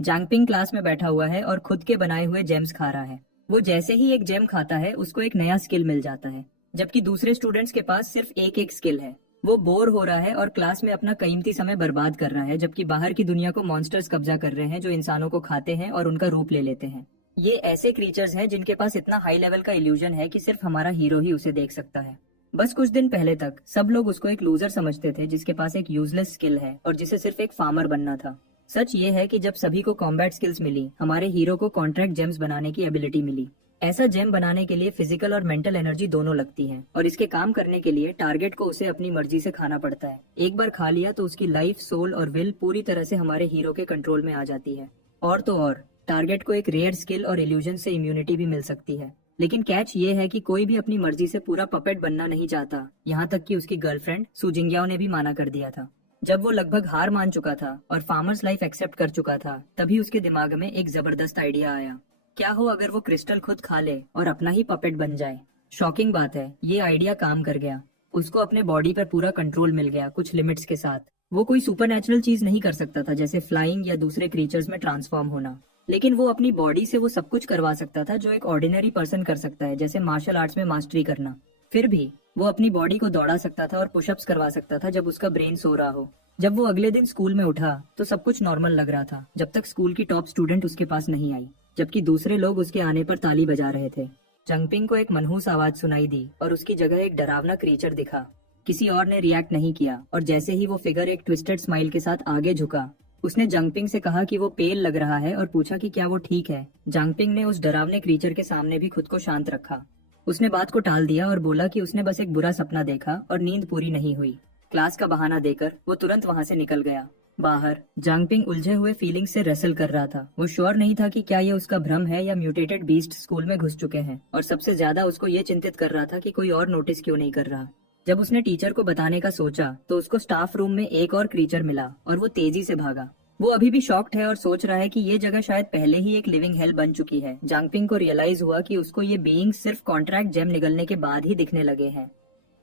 जांगपिंग class में बैठा हुआ है और खुद के बनाए हुए जेम्स खा रहा है। वो जैसे ही एक जेम खाता है उसको एक नया स्किल मिल जाता है, जबकि दूसरे स्टूडेंट्स के पास सिर्फ एक एक स्किल है। वो बोर हो रहा है और क्लास में अपना कीमती समय बर्बाद कर रहा है, जबकि बाहर की दुनिया को मॉन्स्टर्स कब्जा कर रहे हैं जो इंसानों को खाते हैं और उनका रूप ले लेते हैं। ये ऐसे क्रीचर्स हैं जिनके पास इतना हाई लेवल का इल्यूजन है कि सिर्फ हमारा हीरो ही उसे देख सकता है। बस कुछ दिन पहले तक सब लोग उसको एक लूजर समझते थे जिसके पास एक यूजलेस स्किल है और जिसे सिर्फ एक फार्मर बनना था। सच ये है कि जब सभी को कॉम्बैट स्किल्स मिली, हमारे हीरो को कॉन्ट्रैक्ट जेम्स बनाने की एबिलिटी मिली। ऐसा जेम बनाने के लिए फिजिकल और मेंटल एनर्जी दोनों लगती है और इसके काम करने के लिए टारगेट को उसे अपनी मर्जी से खाना पड़ता है। एक बार खा लिया तो उसकी लाइफ, सोल और विल पूरी तरह से हमारे हीरो के कंट्रोल में आ जाती है। और तो और टारगेट को एक रेयर स्किल और इल्यूजन से इम्यूनिटी भी मिल सकती है। लेकिन कैच ये है कि कोई भी अपनी मर्जी से पूरा पपेट बनना नहीं चाहता। यहाँ तक कि उसकी गर्लफ्रेंड सू जिंगयाओ ने भी माना कर दिया था। जब वो लगभग हार मान चुका था और फार्मर्स लाइफ एक्सेप्ट कर चुका था, तभी उसके दिमाग में एक जबरदस्त आइडिया आया। क्या हो अगर वो क्रिस्टल खुद खा ले और अपना ही पपेट बन जाए। शॉकिंग बात है, ये आइडिया काम कर गया। उसको अपने बॉडी पर पूरा कंट्रोल मिल गया, कुछ लिमिट्स के साथ। वो कोई सुपरनैचुरल चीज नहीं कर सकता था, जैसे फ्लाइंग या दूसरे क्रीचर्स में ट्रांसफॉर्म होना, लेकिन वो अपनी बॉडी से वो सब कुछ करवा सकता था जो एक ऑर्डिनरी पर्सन कर सकता है, जैसे मार्शल आर्ट्स में मास्टरी करना। फिर भी वो अपनी बॉडी को दौड़ा सकता था और पुशअप्स करवा सकता था जब उसका ब्रेन सो रहा हो। जब वो अगले दिन स्कूल में उठा तो सब कुछ नॉर्मल लग रहा था, जब तक स्कूल की टॉप स्टूडेंट उसके पास नहीं आई, जबकि दूसरे लोग उसके आने पर ताली बजा रहे थे। जंगपिंग को एक मनहूस आवाज सुनाई दी और उसकी जगह एक डरावना क्रीचर दिखा। किसी और ने रिएक्ट नहीं किया और जैसे ही वो फिगर एक ट्विस्टेड स्माइल के साथ आगे झुका, उसने जांगपिंग से कहा कि वो पेल लग रहा है और पूछा कि क्या वो ठीक है। जांगपिंग ने उस डरावने क्रीचर के सामने भी खुद को शांत रखा। उसने बात को टाल दिया और बोला कि उसने बस एक बुरा सपना देखा और नींद पूरी नहीं हुई। क्लास का बहाना देकर वो तुरंत वहाँ से निकल गया। बाहर जांगपिंग उलझे हुए फीलिंग से रेसल कर रहा था। वो श्योर नहीं था कि क्या ये उसका भ्रम है या म्यूटेटेड बीस्ट स्कूल में घुस चुके हैं, और सबसे ज्यादा उसको ये चिंतित कर रहा था कि कोई और नोटिस क्यों नहीं कर रहा। जब उसने टीचर को बताने का सोचा तो उसको स्टाफ रूम में एक और क्रीचर मिला और वो तेजी से भागा। वो अभी भी शॉक्ड है और सोच रहा है कि ये जगह शायद पहले ही एक लिविंग हेल बन चुकी है। जांगपिंग को रियलाइज हुआ कि उसको ये बीइंग सिर्फ कॉन्ट्रैक्ट जेम निगलने के बाद ही दिखने लगे हैं।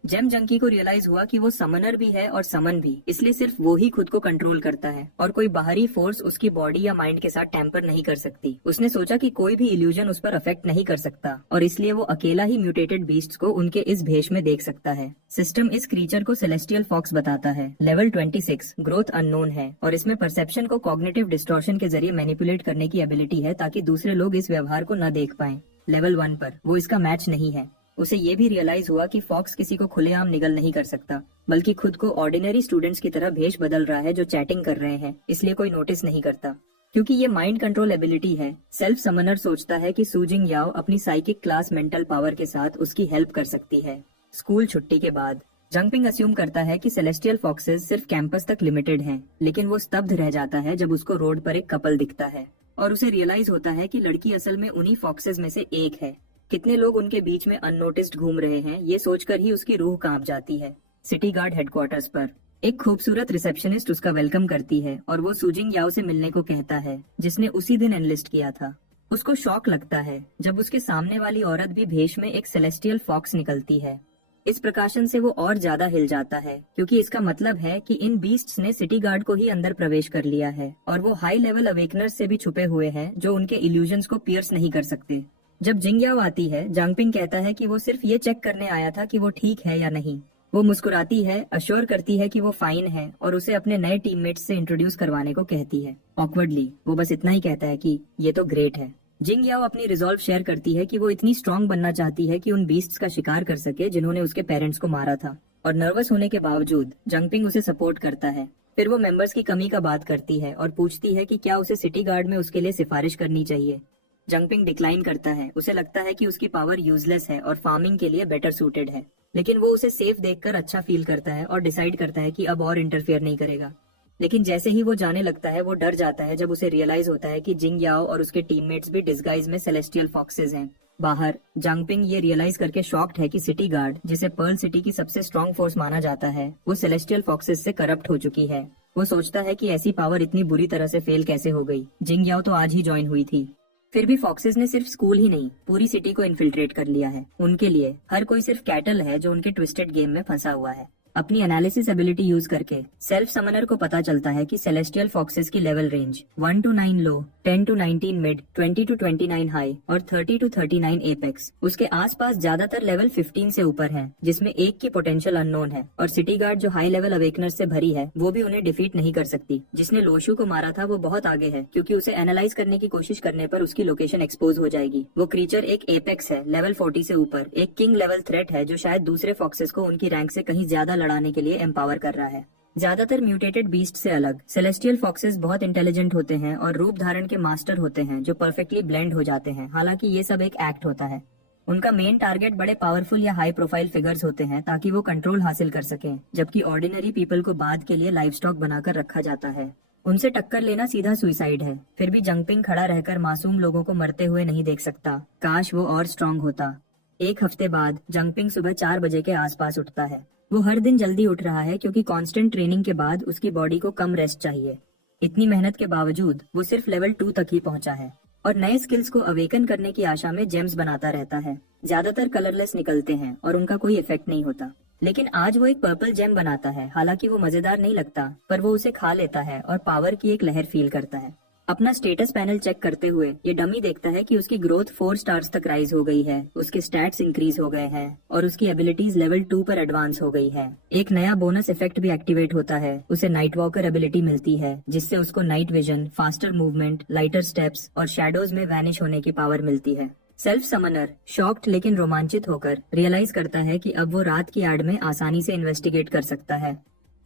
जेम जंकी को रियलाइज हुआ कि वो समनर भी है और समन भी, इसलिए सिर्फ वो ही खुद को कंट्रोल करता है और कोई बाहरी फोर्स उसकी बॉडी या माइंड के साथ टैंपर नहीं कर सकती। उसने सोचा कि कोई भी इल्यूजन उस पर अफेक्ट नहीं कर सकता और इसलिए वो अकेला ही म्यूटेटेड बीस्ट्स को उनके इस भेष में देख सकता है। सिस्टम इस क्रीचर को सेलेस्टियल फॉक्स बताता है। लेवल 26 ग्रोथ अननोन है और इसमें परसेप्शन को कॉग्निटिव डिस्टॉर्शन के जरिए मैनिपुलेट करने की एबिलिटी है ताकि दूसरे लोग इस व्यवहार को न देख पाएं। लेवल 1 पर वो इसका मैच नहीं है। उसे ये भी रियलाइज हुआ कि फॉक्स किसी को खुलेआम निगल नहीं कर सकता, बल्कि खुद को ऑर्डिनरी स्टूडेंट्स की तरह भेष बदल रहा है जो चैटिंग कर रहे हैं, इसलिए कोई नोटिस नहीं करता। क्योंकि ये माइंड कंट्रोल एबिलिटी है, सेल्फ समनर सोचता है कि सू जिंगयाओ अपनी साइकिक क्लास मेंटल पावर के साथ उसकी हेल्प कर सकती है। स्कूल छुट्टी के बाद जंगपिंग अस्यूम करता है कि सेलेस्टियल फॉक्सेस सिर्फ कैंपस तक लिमिटेड हैं, लेकिन वो स्तब्ध रह जाता है जब उसको रोड पर एक कपल दिखता है और उसे रियलाइज होता है कि लड़की असल में उन्हीं फॉक्सेस में से एक है। कितने लोग उनके बीच में अननोटिस्ड घूम रहे हैं, ये सोचकर ही उसकी रूह कांप जाती है। सिटी गार्ड हेडक्वार्टर्स पर एक खूबसूरत रिसेप्शनिस्ट उसका वेलकम करती है और वो सू जिंगयाओ से मिलने को कहता है, जिसने उसी दिन एनलिस्ट किया था। उसको शॉक लगता है जब उसके सामने वाली औरत भी भेष में एक सेलेस्टियल फॉक्स निकलती है। इस प्रकाशन से वो और ज्यादा हिल जाता है, क्योंकि इसका मतलब है कि इन बीस्ट्स ने सिटी गार्ड को ही अंदर प्रवेश कर लिया है और वो हाई लेवल अवेकनर्स से भी छुपे हुए हैं जो उनके इल्यूजन्स को पियर्स नहीं कर सकते। जब जिंगयाओ आती है, जांगपिंग कहता है कि वो सिर्फ ये चेक करने आया था कि वो ठीक है या नहीं। वो मुस्कुराती है, अश्योर करती है कि वो फाइन है और उसे अपने नए टीममेट्स से इंट्रोड्यूस करवाने को कहती है। ऑकवर्डली वो बस इतना ही कहता है कि ये तो ग्रेट है। जिंगयाओ अपनी रिजॉल्व शेयर करती है कि वो इतनी स्ट्रांग बनना चाहती है कि उन बीस्ट्स का शिकार कर सके जिन्होंने उसके पेरेंट्स को मारा था, और नर्वस होने के बावजूद जांगपिंग उसे सपोर्ट करता है। फिर वो मेंबर्स की कमी का बात करती है और पूछती है कि क्या उसे सिटी गार्ड में उसके लिए सिफारिश करनी चाहिए। जांगपिंग डिक्लाइन करता है। उसे लगता है कि उसकी पावर यूजलेस है और फार्मिंग के लिए बेटर सूटेड है, लेकिन वो उसे सेफ देखकर अच्छा फील करता है और डिसाइड करता है कि अब और इंटरफेयर नहीं करेगा। लेकिन जैसे ही वो जाने लगता है, वो डर जाता है जब उसे रियलाइज होता है कि जिंगयाओ और उसके टीममेट्स भी डिस्गाइज में सेलेस्टियल फॉक्सेस हैं। बाहर जांगपिंग ये रियलाइज करके शॉक्ड है कि सिटी गार्ड, जिसे पर्ल सिटी की सबसे स्ट्रॉन्ग फोर्स माना जाता है, वो सेलेस्टियल फॉक्सेस से करप्ट हो चुकी है। वो सोचता है कि ऐसी पावर इतनी बुरी तरह से फेल कैसे हो गई। जिंगयाओ तो आज ही ज्वाइन हुई थी। फिर भी फॉक्सेस ने सिर्फ स्कूल ही नहीं, पूरी सिटी को इन्फिल्ट्रेट कर लिया है। उनके लिए हर कोई सिर्फ कैटल है जो उनके ट्विस्टेड गेम में फंसा हुआ है। अपनी एनालिसिस एबिलिटी यूज करके सेल्फ समनर को पता चलता है कि सेलेस्टियल फॉक्सेस की level range 1 to 9 low, 10 to 19 mid, 20 to 29 high और 30 to 39 एपेक्स उसके आसपास ज्यादातर लेवल 15 से ऊपर हैं, जिसमें एक की पोटेंशियल अननोन है और सिटी गार्ड जो हाई लेवल अवेकनर से भरी है वो भी उन्हें डिफीट नहीं कर सकती। जिसने लोशू को मारा था वो बहुत आगे है क्योंकि उसे एनालाइज करने की कोशिश करने पर उसकी लोकेशन एक्सपोज हो जाएगी। वो क्रीचर एक एपेक्स है, लेवल 40 से ऊपर, एक किंग लेवल थ्रेट है जो शायद दूसरे फॉक्सेस को उनकी रैंक से कहीं ज्यादा लड़ाने के लिए एम्पावर कर रहा है। ज्यादातर म्यूटेटेड बीस्ट से अलग सेलेस्टियल फॉक्सेस बहुत इंटेलिजेंट होते हैं और रूप धारण के मास्टर होते हैं जो परफेक्टली ब्लेंड हो जाते हैं। हालांकि ये सब एक एक्ट होता है। उनका मेन टारगेट बड़े पावरफुल या हाई प्रोफाइल फिगर्स होते हैं ताकि वो कंट्रोल हासिल कर सकें, जबकि ऑर्डिनरी पीपल को बाद के लिए लाइव स्टॉक बनाकर रखा जाता है। उनसे टक्कर लेना सीधा सुइसाइड है। फिर भी जंगपिंग खड़ा रहकर मासूम लोगों को मरते हुए नहीं देख सकता। काश वो और स्ट्रांग होता। एक हफ्ते बाद जंगपिंग सुबह 4 बजे के आसपास उठता है। वो हर दिन जल्दी उठ रहा है क्योंकि कांस्टेंट ट्रेनिंग के बाद उसकी बॉडी को कम रेस्ट चाहिए। इतनी मेहनत के बावजूद वो सिर्फ लेवल 2 तक ही पहुंचा है और नए स्किल्स को अवेकन करने की आशा में जेम्स बनाता रहता है। ज्यादातर कलरलेस निकलते हैं और उनका कोई इफेक्ट नहीं होता। लेकिन आज वो एक पर्पल जेम बनाता है। हालांकि वो मजेदार नहीं लगता, पर वो उसे खा लेता है और पावर की एक लहर फील करता है। अपना स्टेटस पैनल चेक करते हुए ये डमी देखता है कि उसकी ग्रोथ 4 स्टार्स तक राइज हो गई है, उसके स्टैट्स इंक्रीज हो गए हैं और उसकी एबिलिटीज लेवल 2 पर एडवांस हो गई है। एक नया बोनस इफेक्ट भी एक्टिवेट होता है। उसे नाइट वॉकर एबिलिटी मिलती है जिससे उसको night vision, faster movement, lighter steps और शैडोज में वैनिश होने की पावर मिलती है। सेल्फ समनर शॉक्ड लेकिन रोमांचित होकर रियलाइज करता है कि अब वो रात की आड़ में आसानी से इन्वेस्टिगेट कर सकता है।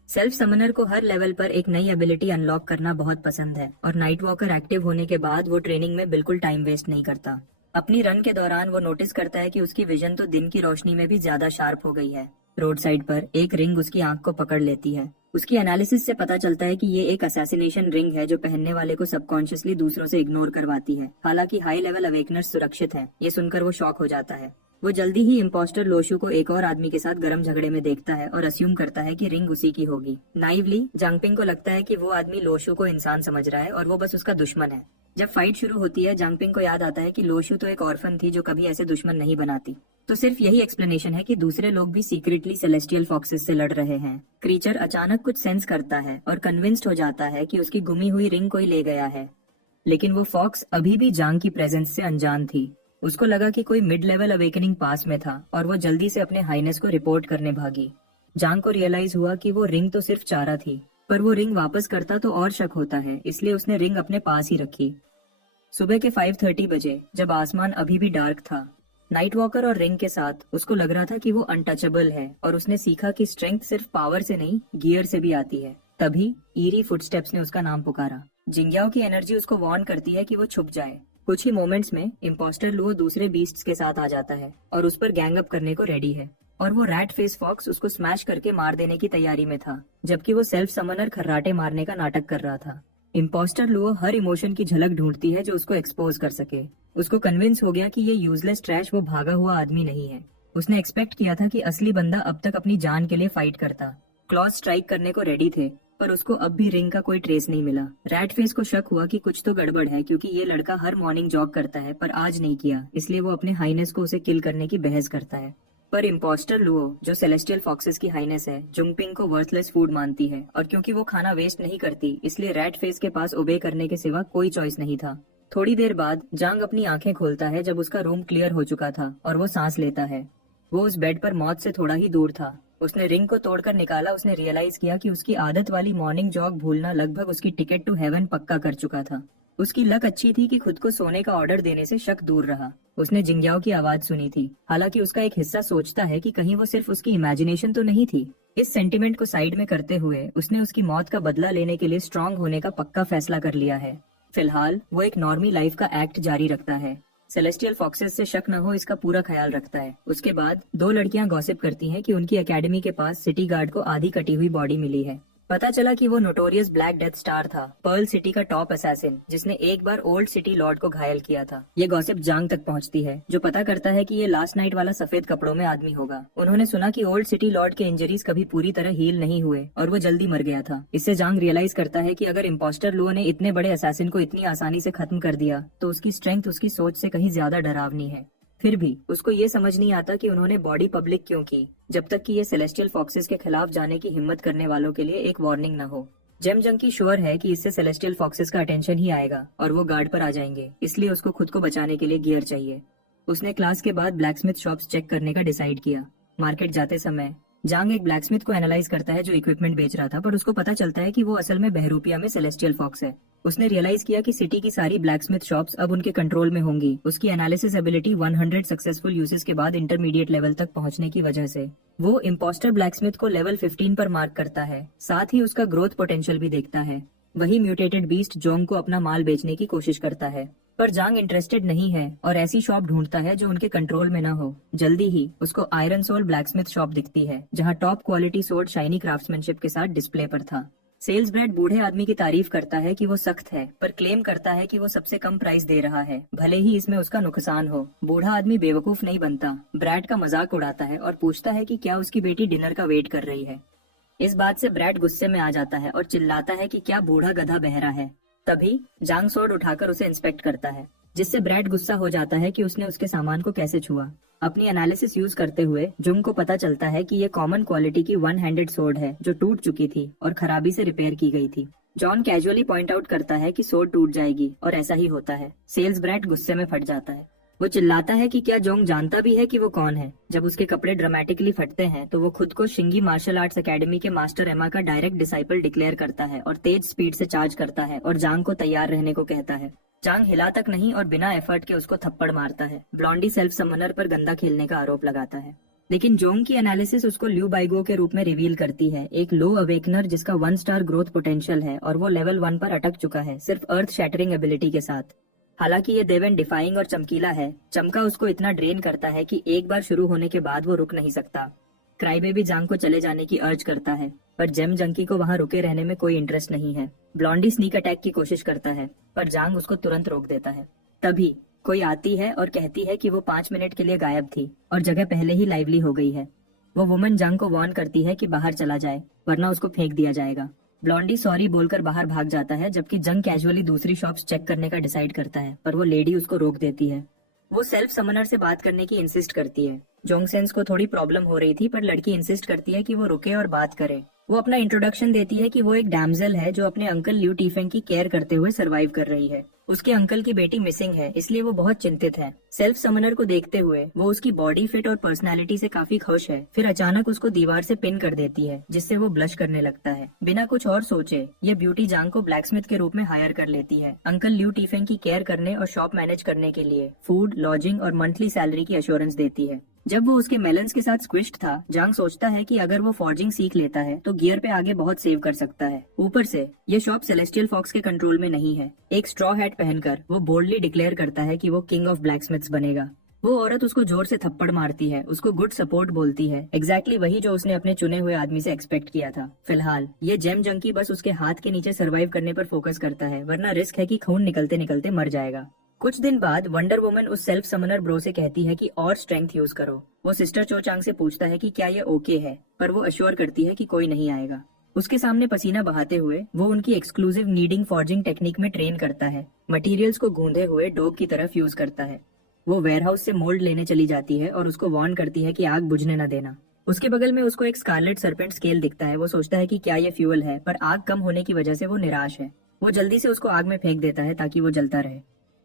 सेल्फ समनर को हर लेवल पर एक नई एबिलिटी अनलॉक करना बहुत पसंद है और नाइट वॉकर एक्टिव होने के बाद वो ट्रेनिंग में बिल्कुल टाइम वेस्ट नहीं करता। अपनी रन के दौरान वो नोटिस करता है कि उसकी विजन तो दिन की रोशनी में भी ज्यादा शार्प हो गई है। रोड साइड पर एक रिंग उसकी आंख को पकड़ लेती है। उसकी एनालिसिस से पता चलता है कि ये एक असैसिनेशन रिंग है जो पहनने वाले को सबकॉन्शियसली दूसरों से इग्नोर करवाती है। हालांकि हाई लेवल अवेकनर्स सुरक्षित है। ये सुनकर वो शॉक हो जाता है। वो जल्दी ही इम्पोस्टर लोशू को एक और आदमी के साथ गर्म झगड़े में देखता है और अस्यूम करता है कि रिंग उसी की होगी। नाइवली जांगपिंग को लगता है कि वो आदमी लोशू को इंसान समझ रहा है और वो बस उसका दुश्मन है। जब फाइट शुरू होती है जांगपिंग को याद आता है कि लोशू तो एक ऑर्फन थी जो कभी ऐसे दुश्मन नहीं बनाती। तो सिर्फ यही एक्सप्लेनेशन है कि दूसरे लोग भी सीक्रेटली सेलेस्टियल फॉक्सेस से लड़ रहे हैं। क्रीचर अचानक कुछ सेंस करता है और कन्विंस्ड हो जाता है कि उसकी गुमी हुई रिंग कोई ले गया है। लेकिन वो फॉक्स अभी भी जांग की प्रेजेंस से अनजान थी। उसको लगा कि कोई मिड लेवल अवेकनिंग पास में था और वो जल्दी से अपने हाईनेस को रिपोर्ट करने भागी। जांग को रियलाइज हुआ कि वो रिंग तो सिर्फ चारा थी, पर वो रिंग वापस करता तो और शक होता है, इसलिए उसने रिंग अपने पास ही रखी। सुबह के 5:30 बजे जब आसमान अभी भी डार्क था, नाइट वॉकर और रिंग के साथ उसको लग रहा था कि वो अनटचेबल है और उसने सीखा कि स्ट्रेंथ सिर्फ पावर से नहीं गियर से भी आती है। तभी ईरी फुटस्टेप्स ने उसका नाम पुकारा। जिंग्याओ की एनर्जी उसको वार्न करती है कि वो छुप जाए। कुछ ही मोमेंट्स में इम्पोस्टर लुओ दूसरे बीस्ट्स के साथ आ जाता है और उस पर गैंग अप करने को रेडी है और वो रैट फेस फॉक्स उसको स्मैश करके मार देने की तैयारी में था, जबकि वो सेल्फ समनर खर्राटे मारने का नाटक कर रहा था। इम्पोस्टर लुओ हर इमोशन की झलक ढूंढती है जो उसको एक्सपोज कर सके। उसको कन्विंस हो गया कि ये यूजलेस ट्रैश वो भागा हुआ आदमी नहीं है। उसने एक्सपेक्ट किया था कि असली बंदा अब तक अपनी जान के लिए फाइट करता। क्लॉज स्ट्राइक करने को रेडी थे, पर उसको अब भी रिंग का कोई ट्रेस नहीं मिला। रैट फेस को शक हुआ कि कुछ तो गड़बड़ है क्योंकि ये लड़का हर मॉर्निंग जॉग करता है पर आज नहीं किया, इसलिए वो अपने हाईनेस को उसे किल करने की बहस करता है। पर इम्पोस्टर लुओ जो सेलेस्टियल फॉक्सेस की हाईनेस है, जुंगपिंग को वर्थलेस फूड मानती है और क्योंकि वो खाना वेस्ट नहीं करती इसलिए रैट फेस के पास ओबे करने के सिवा कोई चॉइस नहीं था। थोड़ी देर बाद जांग अपनी आंखें खोलता है जब उसका रूम क्लियर हो चुका था और वो सांस लेता है। वो उस बेड पर मौत से थोड़ा ही दूर था। उसने रिंग को तोड़कर निकाला। उसने रियलाइज किया कि उसकी आदत वाली मॉर्निंग जॉग भूलना लगभग उसकी टिकट टू हेवन पक्का कर चुका था। उसकी लक अच्छी थी कि खुद को सोने का ऑर्डर देने से शक दूर रहा। उसने जिंग्याओ की आवाज सुनी थी। हालांकि उसका एक हिस्सा सोचता है कि कहीं वो सिर्फ उसकी इमेजिनेशन तो नहीं थी। इस सेंटिमेंट को साइड में करते हुए उसने उसकी मौत का बदला लेने के लिए स्ट्रांग होने का पक्का फैसला कर लिया है। फिलहाल वो एक नॉर्मी लाइफ का एक्ट जारी रखता है। सेलेस्टियल फॉक्सेस से शक न हो इसका पूरा ख्याल रखता है। उसके बाद 2 लड़कियां गॉसिप करती हैं कि उनकी एकेडमी के पास सिटी गार्ड को आधी कटी हुई बॉडी मिली है। पता चला कि वो नोटोरियस ब्लैक डेथ स्टार था, पर्ल सिटी का टॉप असैसिन जिसने एक बार ओल्ड सिटी लॉर्ड को घायल किया था। ये गॉसिप जांग तक पहुंचती है जो पता करता है कि ये लास्ट नाइट वाला सफेद कपड़ों में आदमी होगा। उन्होंने सुना कि ओल्ड सिटी लॉर्ड के इंजरीज कभी पूरी तरह हील नहीं हुए और वो जल्दी मर गया था। इससे जांग रियलाइज करता है कि अगर इम्पोस्टर लुओ ने इतने बड़े असैसिन को इतनी आसानी से खत्म कर दिया तो उसकी स्ट्रेंथ उसकी सोच से कहीं ज्यादा डरावनी है। फिर भी उसको ये समझ नहीं आता कि उन्होंने बॉडी पब्लिक क्यों की, जब तक कि ये सेलेस्टियल फॉक्सेस के खिलाफ जाने की हिम्मत करने वालों के लिए एक वार्निंग न हो। जेम जंकी श्योर है कि इससे सेलेस्टियल फॉक्सेस का अटेंशन ही आएगा और वो गार्ड पर आ जाएंगे, इसलिए उसको खुद को बचाने के लिए गियर चाहिए। उसने क्लास के बाद ब्लैकस्मिथ शॉप्स चेक करने का डिसाइड किया। मार्केट जाते समय जांग एक ब्लैकस्मिथ को एनालाइज करता है जो इक्विपमेंट बेच रहा था, पर उसको पता चलता है कि वो असल में बहरूपिया में सेलेस्टियल फॉक्स है। उसने रियलाइज किया कि सिटी की सारी ब्लैकस्मिथ शॉप्स अब उनके कंट्रोल में होंगी, उसकी एनालिसिस एबिलिटी 100 सक्सेसफुल यूजेस के बाद इंटरमीडिएट लेवल तक पहुंचने की वजह से। वो इम्पोस्टर ब्लैकस्मिथ को लेवल 15 पर मार्क करता है, साथ ही उसका ग्रोथ पोटेंशियल भी देखता है। वही म्यूटेटेड बीस्ट जोंग को अपना माल बेचने की कोशिश करता है, पर जांग इंटरेस्टेड नहीं है और ऐसी शॉप ढूंढता है जो उनके कंट्रोल में न हो। जल्दी ही उसको आयरन सोल ब्लैकस्मिथ शॉप दिखती है, जहां top quality sword shiny craftsmanship के साथ डिस्प्ले पर था। सेल्स ब्रैड बूढ़े आदमी की तारीफ करता है कि वो सख्त है, पर क्लेम करता है कि वो सबसे कम प्राइस दे रहा है, भले ही इसमें उसका नुकसान हो। बूढ़ा आदमी बेवकूफ नहीं बनता, ब्रैड का मजाक उड़ाता है और पूछता है कि क्या उसकी बेटी डिनर का वेट कर रही है। इस बात से ब्रैड गुस्से में आ जाता है और चिल्लाता है कि क्या बूढ़ा गधा बहरा है। तभी जांग सोर्ड उठाकर उसे इंस्पेक्ट करता है, जिससे ब्रैड गुस्सा हो जाता है कि उसने उसके सामान को कैसे छुआ। अपनी एनालिसिस यूज करते हुए जुंग को पता चलता है कि ये कॉमन क्वालिटी की 1 हैंडेड सोर्ड है जो टूट चुकी थी और खराबी से रिपेयर की गई थी। जॉन कैजुअली पॉइंट आउट करता है कि सोर्ड टूट जाएगी और ऐसा ही होता है। सेल्स ब्रैड गुस्से में फट जाता है। वो चिल्लाता है कि क्या जोंग जानता भी है कि वो कौन है। जब उसके कपड़े ड्रामेटिकली फटते हैं तो वो खुद को शिंगी मार्शल आर्ट्स एकेडमी के मास्टर एमा का डायरेक्ट डिसाइपल डिक्लेयर करता है और तेज स्पीड से चार्ज करता है और जांग को तैयार रहने को कहता है। जांग हिला तक नहीं और बिना एफर्ट के उसको थप्पड़ मारता है। ब्लॉन्डी सेल्फ समनर पर गंदा खेलने का आरोप लगाता है, लेकिन जोंग की एनालिसिस उसको ल्यू बाइगो के रूप में रिवील करती है, एक लो अवेकनर जिसका 1 स्टार ग्रोथ पोटेंशियल है और वो लेवल 1 पर अटक चुका है, सिर्फ अर्थ शैटरिंग एबिलिटी के साथ। हालांकि ये देवेन डिफाइंग और चमकीला है, चमका उसको इतना ड्रेन करता है कि एक बार शुरू होने के बाद वो रुक नहीं सकता। क्राईबेबी जांग को चले जाने की अर्ज करता है, पर जेम जंकी को वहां रुके रहने में कोई इंटरेस्ट नहीं है। ब्लॉन्डी स्नीक अटैक की कोशिश करता है, पर जांग उसको तुरंत रोक देता है। तभी कोई आती है और कहती है कि वो 5 मिनट के लिए गायब थी और जगह पहले ही लाइवली हो गई है। वो वुमन जांग को वार्न करती है कि बाहर चला जाए, वरना उसको फेंक दिया जाएगा। ब्लॉन्डी सॉरी बोलकर बाहर भाग जाता है, जबकि जंग कैजुअली दूसरी शॉप्स चेक करने का डिसाइड करता है, पर वो लेडी उसको रोक देती है। वो सेल्फ समनर से बात करने की इंसिस्ट करती है। जोंगसेंस को थोड़ी प्रॉब्लम हो रही थी, पर लड़की इंसिस्ट करती है कि वो रुके और बात करे। वो अपना इंट्रोडक्शन देती है कि वो एक डैमजेल है जो अपने अंकल ल्यू टीफेंग की केयर करते हुए सरवाइव कर रही है। उसके अंकल की बेटी मिसिंग है, इसलिए वो बहुत चिंतित है। सेल्फ समनर को देखते हुए वो उसकी बॉडी फिट और पर्सनालिटी से काफी खुश है। फिर अचानक उसको दीवार से पिन कर देती है, जिससे वो ब्लश करने लगता है। बिना कुछ और सोचे ये ब्यूटी जांग को ब्लैकस्मिथ के रूप में हायर कर लेती है, अंकल ल्यू टीफेंग की केयर करने और शॉप मैनेज करने के लिए। फूड, लॉजिंग और मंथली सैलरी की एश्योरेंस देती है। जब वो उसके मेलन्स के साथ स्क्विश्ड था, जांग सोचता है कि अगर वो फॉर्जिंग सीख लेता है तो गियर पे आगे बहुत सेव कर सकता है। ऊपर से ये शॉप सेलेस्टियल फॉक्स के कंट्रोल में नहीं है। एक स्ट्रॉ हैट पहनकर वो बोल्डली डिक्लेयर करता है कि वो किंग ऑफ ब्लैकस्मिथ्स बनेगा। वो औरत उसको जोर से थप्पड़ मारती है, उसको गुड सपोर्ट बोलती है, एग्जैक्टली वही जो उसने अपने चुने हुए आदमी से एक्सपेक्ट किया था। फिलहाल ये जेम जंकी बस उसके हाथ के नीचे सर्वाइव करने पर फोकस करता है, वरना रिस्क है कि खून निकलते निकलते मर जाएगा। कुछ दिन बाद वंडर वुमन उस सेल्फ समनर ब्रो से कहती है कि और स्ट्रेंथ यूज करो। वो सिस्टर चो चांग से पूछता है कि क्या ये ओके है, पर वो अश्योर करती है कि कोई नहीं आएगा। उसके सामने पसीना बहाते हुए वो उनकी एक्सक्लूसिव नीडिंग फॉर्जिंग टेक्निक में ट्रेन करता है। मटेरियल्स को गूंधे हुए डोब की तरफ यूज करता है। वो वेयरहाउस से मोल्ड लेने चली जाती है और उसको वार्न करती है कि आग बुझने न देना। उसके बगल में उसको एक स्कारलेट सर्पेंट स्केल दिखता है। वो सोचता है कि क्या ये फ्यूल है, पर आग कम होने की वजह से वो निराश है। वो जल्दी से उसको आग में फेंक देता है ताकि वो जलता रहे।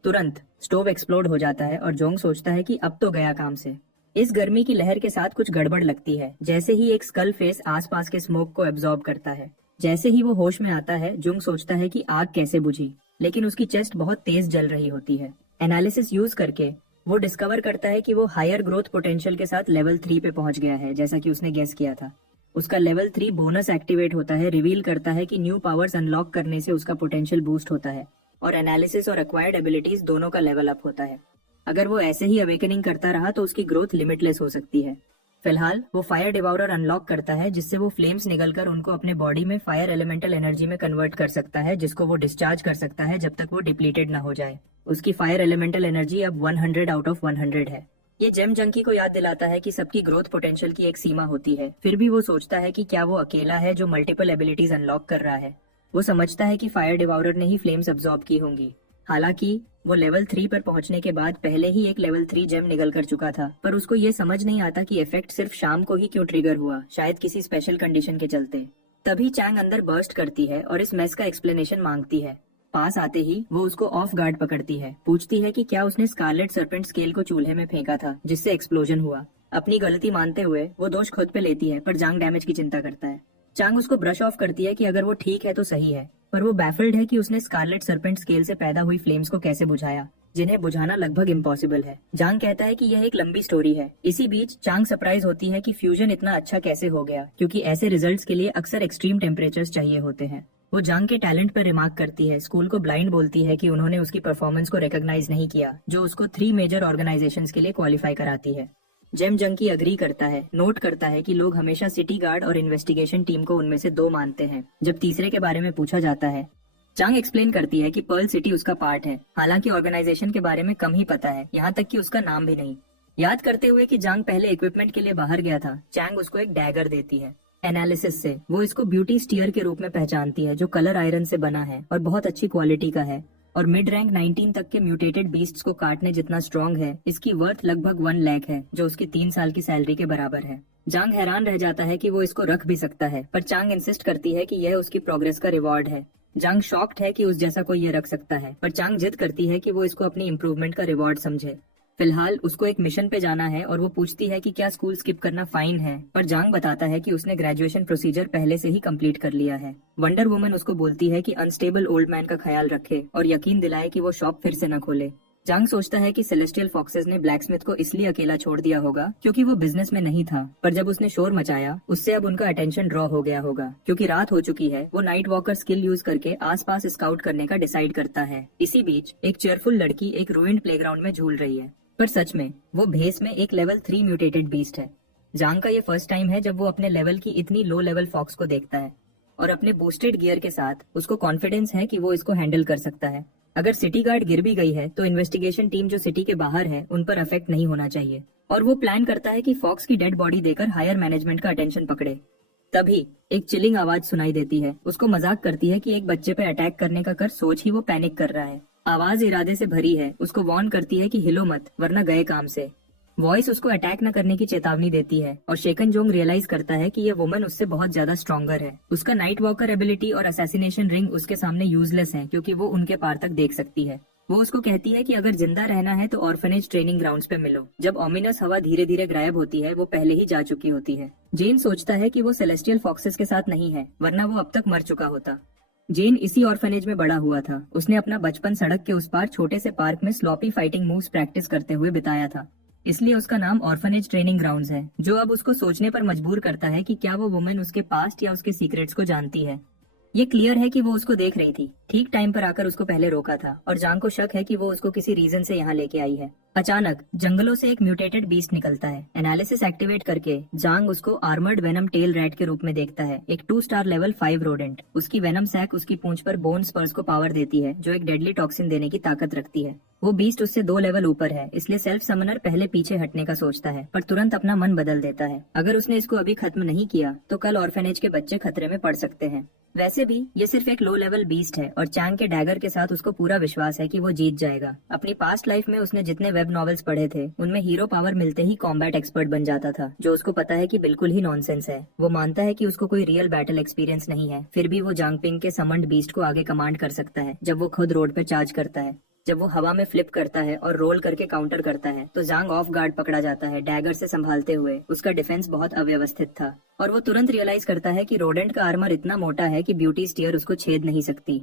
तुरंत स्टोव एक्सप्लोड हो जाता है और जोंग सोचता है कि अब तो गया काम से। इस गर्मी की लहर के साथ कुछ गड़बड़ लगती है। जैसे ही एक स्कल फेस आसपास के स्मोक को एब्जॉर्ब करता है। जैसे ही वो होश में आता है, जोंग सोचता है कि आग कैसे बुझी, लेकिन उसकी चेस्ट बहुत तेज जल रही होती है। एनालिसिस यूज करके वो डिस्कवर करता है कि वो हायर ग्रोथ पोटेंशियल के साथ लेवल 3 पे पहुंच गया है, जैसा कि उसने गेस किया था। उसका लेवल 3 बोनस एक्टिवेट होता है, रिवील करता है कि न्यू पावर्स अनलॉक करने से उसका पोटेंशियल बूस्ट होता है और एनालिसिस और एक्वायर्ड एबिलिटीज दोनों का लेवल अप होता है। अगर वो ऐसे ही अवेकनिंग करता रहा तो उसकी ग्रोथ लिमिटलेस हो सकती है। फिलहाल वो फायर डिवाउरर अनलॉक करता है, जिससे वो फ्लेम्स निकलकर उनको अपने बॉडी में फायर एलिमेंटल एनर्जी में कन्वर्ट कर सकता है, जिसको वो डिस्चार्ज कर सकता है जब तक वो डिप्लीटेड ना हो जाए। उसकी फायर एलिमेंटल एनर्जी अब 100 आउट ऑफ 100 है। ये जेम जंकी को याद दिलाता है कि सबकी ग्रोथ पोटेंशियल की एक सीमा होती है। फिर भी वो सोचता है कि क्या वो अकेला है जो मल्टीपल एबिलिटीज अनलॉक कर रहा है। वो समझता है कि फायर डिवाउरर ने ही फ्लेम्स अब्सॉर्ब की होंगी। हालांकि वो लेवल 3 पर पहुंचने के बाद पहले ही एक लेवल 3 जेम निगल कर चुका था, पर उसको ये समझ नहीं आता कि इफेक्ट सिर्फ शाम को ही क्यों ट्रिगर हुआ, शायद किसी स्पेशल कंडीशन के चलते। तभी चैंग अंदर बर्स्ट करती है और इस मेस का एक्सप्लेनेशन मांगती है। पास आते ही वो उसको ऑफ गार्ड पकड़ती है, पूछती है कि क्या उसने स्कारलेट सर्पेंट स्केल को चूल्हे में फेंका था जिससे एक्सप्लोजन हुआ। अपनी गलती मानते हुए वो दोष खुद पे लेती है, पर जांग डैमेज की चिंता करता है। चांग उसको ब्रश ऑफ करती है कि अगर वो ठीक है तो सही है, पर वो बैफल्ड है कि उसने स्कारलेट सर्पेंट स्केल से पैदा हुई फ्लेम्स को कैसे बुझाया, जिन्हें बुझाना लगभग इम्पॉसिबल है। जांग कहता है कि यह एक लंबी स्टोरी है। इसी बीच चांग सरप्राइज होती है कि फ्यूजन इतना अच्छा कैसे हो गया, क्योंकि ऐसे रिजल्ट्स के लिए अक्सर एक्सट्रीम टेम्परेचर्स चाहिए होते हैं। वो जांग के टैलेंट पर रिमार्क करती है, स्कूल को ब्लाइंड बोलती है कि उन्होंने उसकी परफॉर्मेंस को रिकॉग्नाइज नहीं किया, जो उसको 3 मेजर ऑर्गेनाइजेशंस के लिए क्वालिफाई कराती है। जेम जंकी अग्री करता है, नोट करता है कि लोग हमेशा सिटी गार्ड और इन्वेस्टिगेशन टीम को उनमें से 2 मानते हैं जब तीसरे के बारे में पूछा जाता है। चांग एक्सप्लेन करती है कि पर्ल सिटी उसका पार्ट है, हालांकि ऑर्गेनाइजेशन के बारे में कम ही पता है, यहाँ तक कि उसका नाम भी नहीं। याद करते हुए कि जांग पहले इक्विपमेंट के लिए बाहर गया था, चैंग उसको एक डैगर देती है। एनालिसिस से वो इसको ब्यूटी स्टीयर के रूप में पहचानती है, जो कलर आयरन से बना है और बहुत अच्छी क्वालिटी का है, और मिड रैंक 19 तक के म्यूटेटेड बीस्ट्स को काटने जितना स्ट्रॉन्ग है। इसकी वर्थ लगभग 1 लाख है, जो उसकी 3 साल की सैलरी के बराबर है। जांग हैरान रह जाता है कि वो इसको रख भी सकता है, पर चांग इंसिस्ट करती है कि यह उसकी प्रोग्रेस का रिवॉर्ड है। जांग शॉक्ड है कि उस जैसा कोई ये रख सकता है, पर चांग जिद करती है कि वो इसको अपनी इम्प्रूवमेंट का रिवॉर्ड समझे। फिलहाल उसको एक मिशन पे जाना है और वो पूछती है कि क्या स्कूल स्किप करना फाइन है, पर जांग बताता है कि उसने ग्रेजुएशन प्रोसीजर पहले से ही कंप्लीट कर लिया है। वंडर वुमन उसको बोलती है कि अनस्टेबल ओल्ड मैन का ख्याल रखे और यकीन दिलाए कि वो शॉप फिर से न खोले। जांग सोचता है कि सेलेस्टियल फॉक्सेस ने ब्लैकस्मिथ को इसलिए अकेला छोड़ दिया होगा क्योंकि वो बिजनेस में नहीं था, पर जब उसने शोर मचाया उससे अब उनका अटेंशन ड्रॉ हो गया होगा। क्योंकि रात हो चुकी है, वो नाइट वॉकर स्किल यूज करके आसपास स्काउट करने का डिसाइड करता है। इसी बीच एक चेयरफुल लड़की एक रूइंड प्लेग्राउंड में झूल रही है, पर सच में वो भेस में एक लेवल 3 म्यूटेटेड बीस्ट है। जांग का ये फर्स्ट टाइम है जब वो अपने लेवल की इतनी लो लेवल फॉक्स को देखता है, और अपने बूस्टेड गियर के साथ उसको कॉन्फिडेंस है कि वो इसको हैंडल कर सकता है। अगर सिटी गार्ड गिर भी गई है तो इन्वेस्टिगेशन टीम जो सिटी के बाहर है उन पर अफेक्ट नहीं होना चाहिए, और वो प्लान करता है कि फॉक्स की डेड बॉडी देकर हायर मैनेजमेंट का अटेंशन पकड़े। तभी एक चिलिंग आवाज सुनाई देती है। उसको मजाक करती है कि एक बच्चे पे अटैक करने का कर सोच ही वो पैनिक कर रहा है। आवाज इरादे से भरी है, उसको वार्न करती है कि हिलो मत वरना गए काम से। वॉइस उसको अटैक न करने की चेतावनी देती है, और शेकन जोंग रियलाइज करता है कि ये वुमन उससे बहुत ज्यादा स्ट्रॉन्गर है। उसका नाइट वॉकर एबिलिटी और असैसिनेशन रिंग उसके सामने यूजलेस है, क्योंकि वो उनके पार तक देख सकती है। वो उसको कहती है कि अगर जिंदा रहना है तो ऑर्फनेज ट्रेनिंग ग्राउंड्स पे मिलो। जब ओमिनस हवा धीरे धीरे गायब होती है, वो पहले ही जा चुकी होती है। जेन सोचता है कि वो सेलेस्टियल फॉक्सेस के साथ नहीं है, वरना वो अब तक मर चुका होता। जेन इसी ऑर्फनेज में बड़ा हुआ था। उसने अपना बचपन सड़क के उस पार छोटे से पार्क में स्लॉपी फाइटिंग मूव्स प्रैक्टिस करते हुए बिताया था, इसलिए उसका नाम ऑर्फनेज ट्रेनिंग ग्राउंड्स है, जो अब उसको सोचने पर मजबूर करता है कि क्या वो वुमन उसके पास्ट या उसके सीक्रेट्स को जानती है। ये क्लियर है कि वो उसको देख रही थी, ठीक टाइम पर आकर उसको पहले रोका था, और जांग को शक है कि वो उसको किसी रीजन से यहाँ लेके आई है। अचानक जंगलों से एक म्यूटेटेड बीस्ट निकलता है। एनालिसिस एक्टिवेट करके जांग उसको आर्मर्ड वेनम टेल रैट के रूप में देखता है, एक 2 स्टार लेवल 5 रोडेंट। उसकी वेनम सैक उसकी पूंछ पर बोन स्पर्स को पावर देती है, जो एक डेडली टॉक्सिन देने की ताकत रखती है। वो बीस्ट उससे 2 लेवल ऊपर है, इसलिए सेल्फ समनर पहले पीछे हटने का सोचता है, पर तुरंत अपना मन बदल देता है। अगर उसने इसको अभी खत्म नहीं किया तो कल ऑर्फेनेज के बच्चे खतरे में पड़ सकते हैं। वैसे भी ये सिर्फ एक लो लेवल बीस्ट है, और चैंग के डैगर के साथ उसको पूरा विश्वास है कि वो जीत जाएगा। अपनी पास्ट लाइफ में उसने जितने वेब नॉवेल्स पढ़े थे, उनमें हीरो पावर मिलते ही कॉम्बैट एक्सपर्ट बन जाता था, जो उसको पता है कि बिल्कुल ही नॉनसेंस है। वो मानता है कि उसको कोई रियल बैटल एक्सपीरियंस नहीं है, फिर भी वो जांगपिंग के समन्ड बीस्ट को आगे कमांड कर सकता है जब वो खुद रोड पे चार्ज करता है। जब वो हवा में फ्लिप करता है और रोल करके काउंटर करता है तो जांग ऑफ गार्ड पकड़ा जाता है, डैगर से संभालते हुए। उसका डिफेंस बहुत अव्यवस्थित था, और वो तुरंत रियलाइज करता है कि रोडेंट का आर्मर इतना मोटा है कि ब्यूटी स्टीयर उसको छेद नहीं सकती।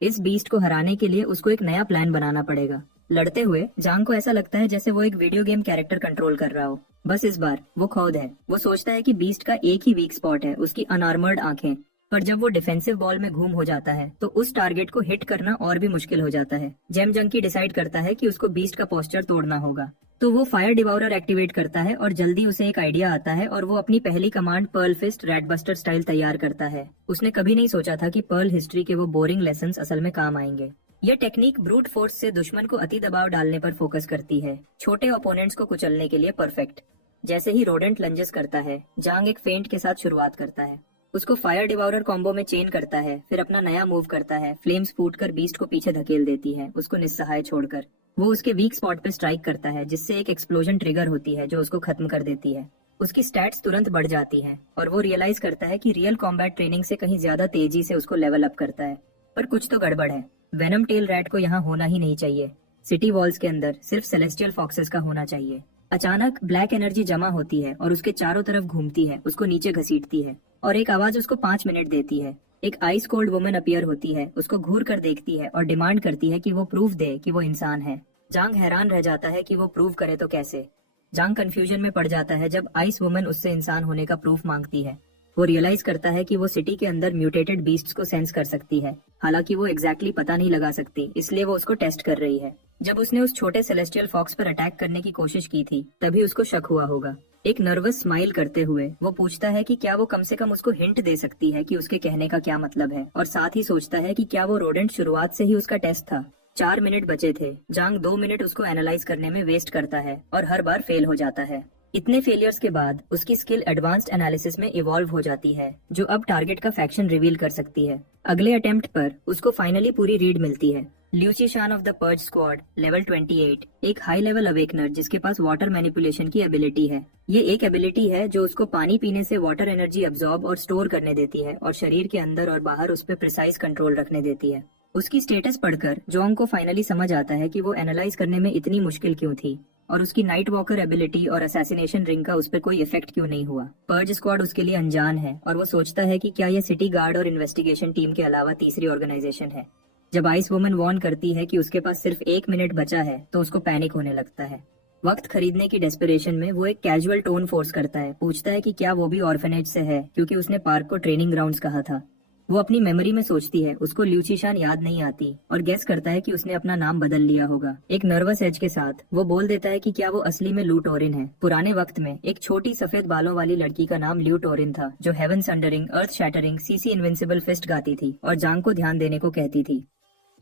इस बीस्ट को हराने के लिए उसको एक नया प्लान बनाना पड़ेगा। लड़ते हुए जांग को ऐसा लगता है जैसे वो एक वीडियो गेम कैरेक्टर कंट्रोल कर रहा हो, बस इस बार वो खुद है। वो सोचता है कि बीस्ट का एक ही वीक स्पॉट है, उसकी अनआर्मर्ड आंखें। पर जब वो डिफेंसिव बॉल में घूम हो जाता है तो उस टारगेट को हिट करना और भी मुश्किल हो जाता है। जेम जंकी डिसाइड करता है कि उसको बीस्ट का पोस्चर तोड़ना होगा, तो वो फायर डिवाउरर एक्टिवेट करता है, और जल्दी उसे एक आइडिया आता है और वो अपनी पहली कमांड पर्ल फिस्ट रैटबस्टर स्टाइल तैयार करता है। उसने कभी नहीं सोचा था कि पर्ल हिस्ट्री के वो बोरिंग लेसन्स असल में काम आएंगे। यह टेक्निक ब्रूट फोर्स से दुश्मन को अति दबाव डालने पर फोकस करती है, छोटे ओपोनेंट्स को कुचलने के लिए परफेक्ट। जैसे ही रोडेंट लंजेस करता है, जांग एक फेंट के साथ शुरुआत करता है। उसको फायर डिवाउरर कॉम्बो में चेन करता है, फिर अपना नया मूव करता है, फ्लेम्स फूट कर बीस्ट को पीछे धकेल देती है, उसको निस्सहाय छोड़कर। वो उसके वीक स्पॉट पे स्ट्राइक करता है, जिससे एक एक्सप्लोजन ट्रिगर होती है जो उसको खत्म कर देती है। उसकी स्टैट्स तुरंत बढ़ जाती हैं और वो रियलाइज करता है कि रियल कॉम्बैट ट्रेनिंग से कहीं ज्यादा तेजी से उसको लेवल अप करता है। पर कुछ तो गड़बड़ है। वेनम टेल रैट को यहाँ होना ही नहीं चाहिए। सिटी वॉल्स के अंदर सिर्फ सेलेस्टियल फॉक्सेस का होना चाहिए। अचानक ब्लैक एनर्जी जमा होती है और उसके चारों तरफ घूमती है, उसको नीचे घसीटती है और एक आवाज उसको 5 मिनट देती है। एक आइस कोल्ड वुमन अपीयर होती है, उसको घूर कर देखती है और डिमांड करती है कि वो प्रूफ दे कि वो इंसान है। जांग हैरान रह जाता है कि वो प्रूव करे तो कैसे। जांग कंफ्यूजन में पड़ जाता है जब आइस वुमन उससे इंसान होने का प्रूफ मांगती है। वो रियलाइज करता है कि वो सिटी के अंदर म्यूटेटेड बीस्ट्स को सेंस कर सकती है, हालांकि वो एग्जैक्टली पता नहीं लगा सकती, इसलिए वो उसको टेस्ट कर रही है। जब उसने उस छोटे सेलेस्टियल फॉक्स पर अटैक करने की कोशिश की थी, तभी उसको शक हुआ होगा। एक नर्वस स्माइल करते हुए वो पूछता है कि क्या वो कम से कम उसको हिंट दे सकती है कि उसके कहने का क्या मतलब है, और साथ ही सोचता है कि क्या वो रोडेंट शुरुआत से ही उसका टेस्ट था। 4 मिनट बचे थे। जांग 2 मिनट उसको एनालाइज करने में वेस्ट करता है और हर बार फेल हो जाता है। इतने फेलियर्स के बाद उसकी स्किल एडवांस्ड एनालिसिस में इवॉल्व हो जाती है, जो अब टारगेट का फैक्शन रिवील कर सकती है। अगले अटेम्प्ट पर उसको फाइनली पूरी रीड मिलती है। ल्यूसी शान of the purge squad, level 28, एक हाई लेवल अवेकनर जिसके पास वाटर मैनिपुलेशन की एबिलिटी है। ये एक एबिलिटी है जो उसको पानी पीने से वाटर एनर्जी अब्सॉर्ब और स्टोर करने देती है और शरीर के अंदर और बाहर उस पर प्रिसाइज कंट्रोल रखने देती है। उसकी स्टेटस पढ़कर जोंग को फाइनली समझ आता है कि वो एनालाइज करने में इतनी मुश्किल क्यों थी और उसकी नाइट वॉकर एबिलिटी और असैसिनेशन रिंग का उस पर कोई इफेक्ट क्यों नहीं हुआ। पर्ज स्क्वाड उसके लिए अनजान है और वो सोचता है कि क्या ये सिटी गार्ड और इन्वेस्टिगेशन टीम के अलावा तीसरी ऑर्गेनाइजेशन है। जब आइस वुमन वार्न करती है कि उसके पास सिर्फ 1 मिनट बचा है, तो उसको पैनिक होने लगता है। वक्त खरीदने की डेस्परेशन में वो एक कैजुअल टोन फोर्स करता है, पूछता है कि क्या वो भी ऑर्फनेज से है, क्योंकि उसने पार्क को ट्रेनिंग ग्राउंड्स कहा था। वो अपनी मेमोरी में सोचती है, उसको ल्यूचीशान याद नहीं आती, और गेस करता है कि उसने अपना नाम बदल लिया होगा। एक नर्वस एज के साथ वो बोल देता है कि क्या वो असली में लू टोरिन है। पुराने वक्त में एक छोटी सफेद बालों वाली लड़की का नाम ल्यू टोरिन था, जो हेवन संडरिंग, अर्थ शैटरिंग, सीसी इनविंसिबल फिस्ट गाती थी और जांग को ध्यान देने को कहती थी।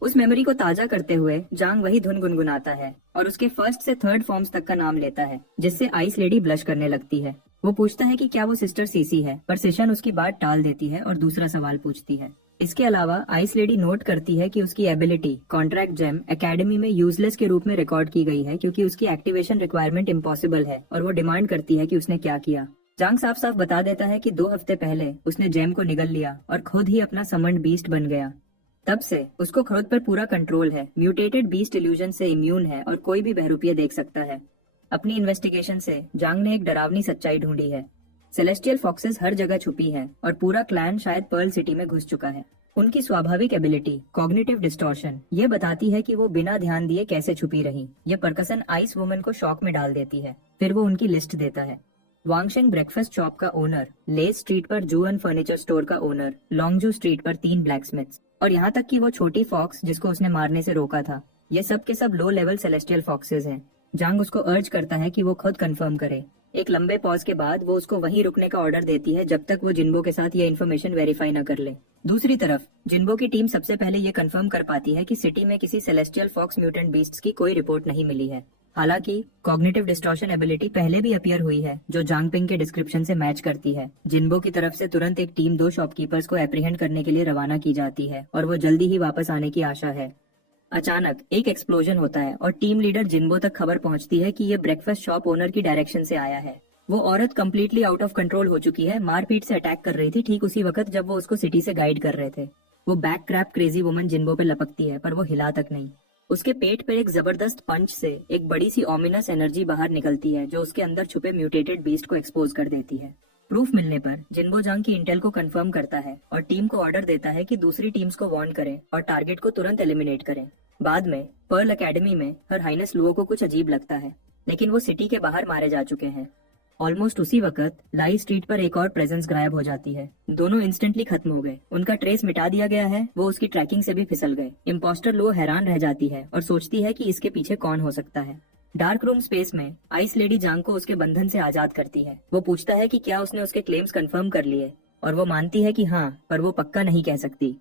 उस मेमोरी को ताजा करते हुए जांग वही धुन गुनगुनाता है और उसके फर्स्ट से थर्ड फॉर्म्स तक का नाम लेता है, जिससे आइस लेडी ब्लश करने लगती है। वो पूछता है कि क्या वो सिस्टर सीसी है, पर सिशन उसकी बात टाल देती है और दूसरा सवाल पूछती है। इसके अलावा आइस लेडी नोट करती है कि उसकी एबिलिटी कॉन्ट्रैक्ट जेम एकेडमी में यूजलेस के रूप में रिकॉर्ड की गई है, क्योंकि उसकी एक्टिवेशन रिक्वायरमेंट इम्पॉसिबल है, और वो डिमांड करती है कि उसने क्या किया। जांग साफ साफ बता देता है कि 2 हफ्ते पहले उसने जेम को निगल लिया और खुद ही अपना समन्ड बीस्ट बन गया। तब से उसको खुद पर पूरा कंट्रोल है, म्यूटेटेड बीस्ट इल्यूजन से इम्यून है और कोई भी बहरूपिया देख सकता है। अपनी इन्वेस्टिगेशन से जांग ने एक डरावनी सच्चाई ढूंढी है। सेलेस्टियल फॉक्सेस हर जगह छुपी है और पूरा क्लैन शायद पर्ल सिटी में घुस चुका है। उनकी स्वाभाविक एबिलिटी कॉग्निटिव डिस्टॉर्शन ये बताती है कि वो बिना ध्यान दिए कैसे छुपी रही। ये परकसन आइस वुमन को शॉक में डाल देती है। फिर वो उनकी लिस्ट देता है। वांगशेंग ब्रेकफास्ट शॉप का ओनर, लेस स्ट्रीट पर जूअन फर्नीचर स्टोर का ओनर, लॉन्गजू स्ट्रीट पर 3 ब्लैकस्मिथ्स, और यहाँ तक कि वो छोटी फॉक्स जिसको उसने मारने से रोका था। ये सब के सब लो लेवल सेलेस्टियल फॉक्सेस हैं। जांग उसको अर्ज करता है कि वो खुद कंफर्म करे। एक लंबे पॉज के बाद वो उसको वहीं रुकने का ऑर्डर देती है जब तक वो जिन्बो के साथ ये इन्फॉर्मेशन वेरीफाई न कर ले। दूसरी तरफ जिन्बो की टीम सबसे पहले ये कंफर्म कर पाती है कि सिटी में किसी सेलेस्टियल फॉक्स म्यूटेंट बीस्ट्स की कोई रिपोर्ट नहीं मिली है। हालांकि कॉग्निटिव डिस्टॉर्शन एबिलिटी पहले भी अपीयर हुई है, जो जांग पिंग के डिस्क्रिप्शन से मैच करती है। जिन्बो की तरफ से तुरंत एक टीम 2 शॉपकीपर्स को एप्रीहेंड करने के लिए रवाना की जाती है और वो जल्दी ही वापस आने की आशा है। अचानक एक एक्सप्लोजन होता है और टीम लीडर जिन्बो तक खबर पहुंचती है कि ये ब्रेकफास्ट शॉप ओनर की डायरेक्शन से आया है। वो औरत कम्प्लीटली आउट ऑफ कंट्रोल हो चुकी है, मारपीट से अटैक कर रही थी ठीक उसी वक्त जब वो उसको सिटी से गाइड कर रहे थे। वो बैक क्रैप क्रेजी वुमन जिन्बो पे लपकती है, पर वो हिला तक नहीं। उसके पेट पर एक जबरदस्त पंच से एक बड़ी सी ऑमिनस एनर्जी बाहर निकलती है, जो उसके अंदर छुपे म्यूटेटेड बीस्ट को एक्सपोज कर देती है। प्रूफ मिलने पर जिन्बो जांग की इंटेल को कंफर्म करता है और टीम को ऑर्डर देता है कि दूसरी टीम्स को वार्न करें और टारगेट को तुरंत एलिमिनेट करें। बाद में पर्ल एकेडमी में हर हाइनेस लुओ को कुछ अजीब लगता है, लेकिन वो सिटी के बाहर मारे जा चुके हैं। ऑलमोस्ट उसी वक्त लाई स्ट्रीट पर एक और प्रेजेंस गायब हो जाती है। दोनों इंस्टेंटली खत्म हो गए, उनका ट्रेस मिटा दिया गया है। वो उसकी ट्रैकिंग से भी फिसल गए। इम्पोस्टर लो हैरान रह जाती है और सोचती है कि इसके पीछे कौन हो सकता है। डार्क रूम स्पेस में आइस लेडी जांग को उसके बंधन से आजाद करती है। वो पूछता है कि क्या उसने उसके क्लेम्स कंफर्म कर लिए, और वो मानती है कि हाँ, पर वो पक्का नहीं कह सकती।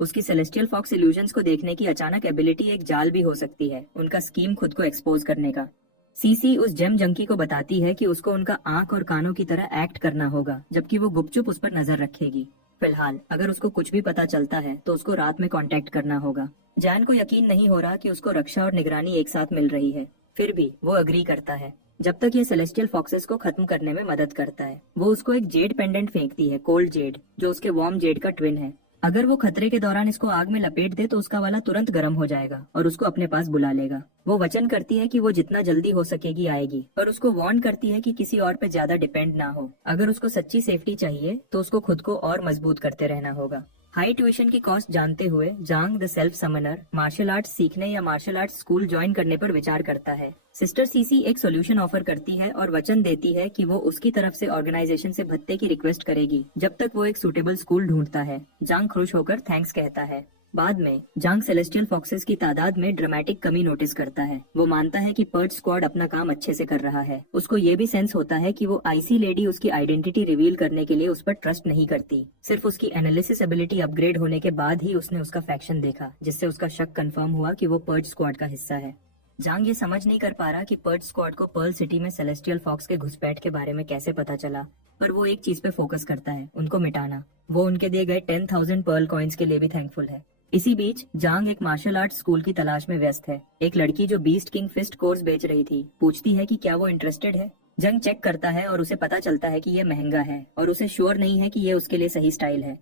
उसकी सेलेस्टियल फॉक्स इल्यूजन्स को देखने की अचानक एबिलिटी एक जाल भी हो सकती है, उनका स्कीम खुद को एक्सपोज करने का। सीसी उस जेम जंकी को बताती है कि उसको उनका आंख और कानों की तरह एक्ट करना होगा, जबकि वो गुपचुप उस पर नजर रखेगी। फिलहाल अगर उसको कुछ भी पता चलता है तो उसको रात में कांटेक्ट करना होगा। जैन को यकीन नहीं हो रहा कि उसको रक्षा और निगरानी एक साथ मिल रही है, फिर भी वो अग्री करता है जब तक ये सेलेस्टियल फॉक्सेस को खत्म करने में मदद करता है। वो उसको एक जेड पेंडेंट फेंकती है, कोल्ड जेड, जो उसके वार्म जेड का ट्विन है। अगर वो खतरे के दौरान इसको आग में लपेट दे तो उसका वाला तुरंत गर्म हो जाएगा और उसको अपने पास बुला लेगा। वो वचन करती है कि वो जितना जल्दी हो सकेगी आएगी, पर उसको वार्न करती है कि किसी और पे ज्यादा डिपेंड ना हो। अगर उसको सच्ची सेफ्टी चाहिए तो उसको खुद को और मजबूत करते रहना होगा। हाई ट्यूशन की कॉस्ट जानते हुए Zhang the self summoner martial arts सीखने या मार्शल आर्ट्स स्कूल ज्वाइन करने पर विचार करता है। सिस्टर सीसी एक सोल्यूशन ऑफर करती है और वचन देती है कि वो उसकी तरफ से ऑर्गेनाइजेशन से भत्ते की रिक्वेस्ट करेगी जब तक वो एक सूटेबल स्कूल ढूंढता है। जांग खुश होकर थैंक्स कहता है। बाद में जांग सेलेस्टियल फॉक्सेस की तादाद में ड्रामेटिक कमी नोटिस करता है। वो मानता है कि पर्च स्क्वाड अपना काम अच्छे से कर रहा है। उसको ये भी सेंस होता है कि वो आईसी लेडी उसकी आइडेंटिटी रिवील करने के लिए उस पर ट्रस्ट नहीं करती। सिर्फ उसकी एनालिसिस एबिलिटी अपग्रेड होने के बाद ही उसने उसका फैक्शन देखा, जिससे उसका शक कंफर्म हुआ कि वो पर्च स्क्वाड का हिस्सा है। जांग ये समझ नहीं कर पा रहा कि पर्च स्क्वाड को पर्ल सिटी में सेलेस्टियल फॉक्स के घुसपैठ के बारे में कैसे पता चला, पर वो एक चीज पे फोकस करता है, उनको मिटाना। वो उनके दिए गए 10,000 पर्ल कॉइन्स के लिए भी थैंकफुल है। इसी बीच जांग एक मार्शल आर्ट स्कूल की तलाश में व्यस्त है। एक लड़की जो बीस्ट किंग फिस्ट कोर्स बेच रही थी पूछती है कि क्या वो इंटरेस्टेड है। जंग चेक करता है और उसे पता चलता है कि ये महंगा है और उसे श्योर नहीं है कि ये उसके लिए सही स्टाइल है।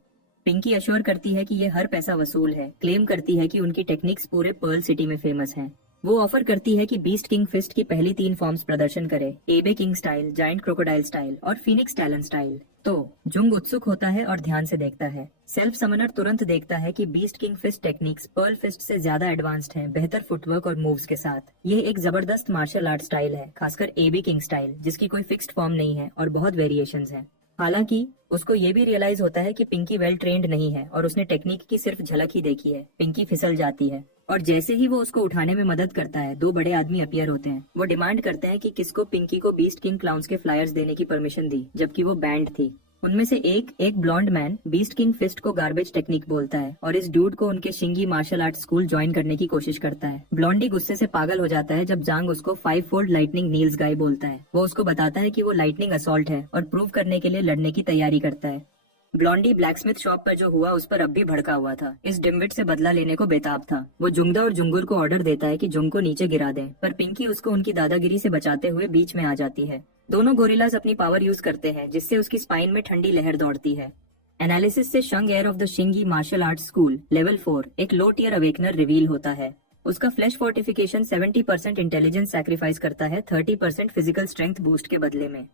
पिंकी अश्योर करती है कि ये हर पैसा वसूल है, क्लेम करती है कि उनकी टेक्निक्स पूरे पर्ल सिटी में फेमस हैं। वो ऑफर करती है कि बीस्ट किंग फिस्ट की पहली 3 फॉर्म्स प्रदर्शन करे, एबे king style, giant crocodile style और फीनिक्स टैलन स्टाइल। तो जुंग उत्सुक होता है और ध्यान से देखता है। सेल्फ समनर तुरंत देखता है कि beast king fist techniques pearl fist से ज्यादा एडवांस्ड हैं, बेहतर फुटवर्क और मूव्स के साथ। ये एक जबरदस्त मार्शल आर्ट स्टाइल है, खासकर एबी किंग स्टाइल, जिसकी कोई फिक्स्ड फॉर्म नहीं है और बहुत वेरिएशंस हैं। हालांकि उसको ये भी रियलाइज होता है कि पिंकी वेल ट्रेंड नहीं है और उसने टेक्निक की सिर्फ झलक ही देखी है। पिंकी फिसल जाती है और जैसे ही वो उसको उठाने में मदद करता है, 2 बड़े आदमी अपीयर होते हैं। वो डिमांड करते हैं कि किसको पिंकी को बीस्ट किंग क्लाउन्स के फ्लायर्स देने की परमिशन दी, जबकि वो बैंड थी। उनमें से एक blonde man beast king fist को गार्बेज टेक्निक बोलता है और इस डूड को उनके Xingyi martial art school join करने की कोशिश करता है। ब्लॉन्डी गुस्से से पागल हो जाता है जब जांग उसको 5 फोल्ड लाइटनिंग नील्स गाय बोलता है। वो उसको बताता है कि वो लाइटनिंग असॉल्ट है और प्रूव करने के लिए लड़ने की तैयारी करता है। ब्लॉन्डी ब्लैकस्मिथ शॉप पर जो हुआ उस पर अब भी भड़का हुआ था। इस डिम्बिट से बदला लेने को बेताब था। वो जुंगदा और जुंगुर को ऑर्डर देता है कि जुंग को नीचे गिरा दें, पर पिंकी उसको उनकी दादागिरी से बचाते हुए बीच में आ जाती है। दोनों गोरिल्लाज अपनी पावर यूज करते हैं, जिससे उसकी स्पाइन में ठंडी लहर दौड़ती है। एनालिसिस से Shang heir of the Shingi martial art school level 4 एक लो टियर अवेकनर रिवील होता है। उसका फ्लैश फोर्टिफिकेशन 70% इंटेलिजेंस सैक्रिफाइस करता है 30% फिजिकल स्ट्रेंथ बूस्ट के बदले में।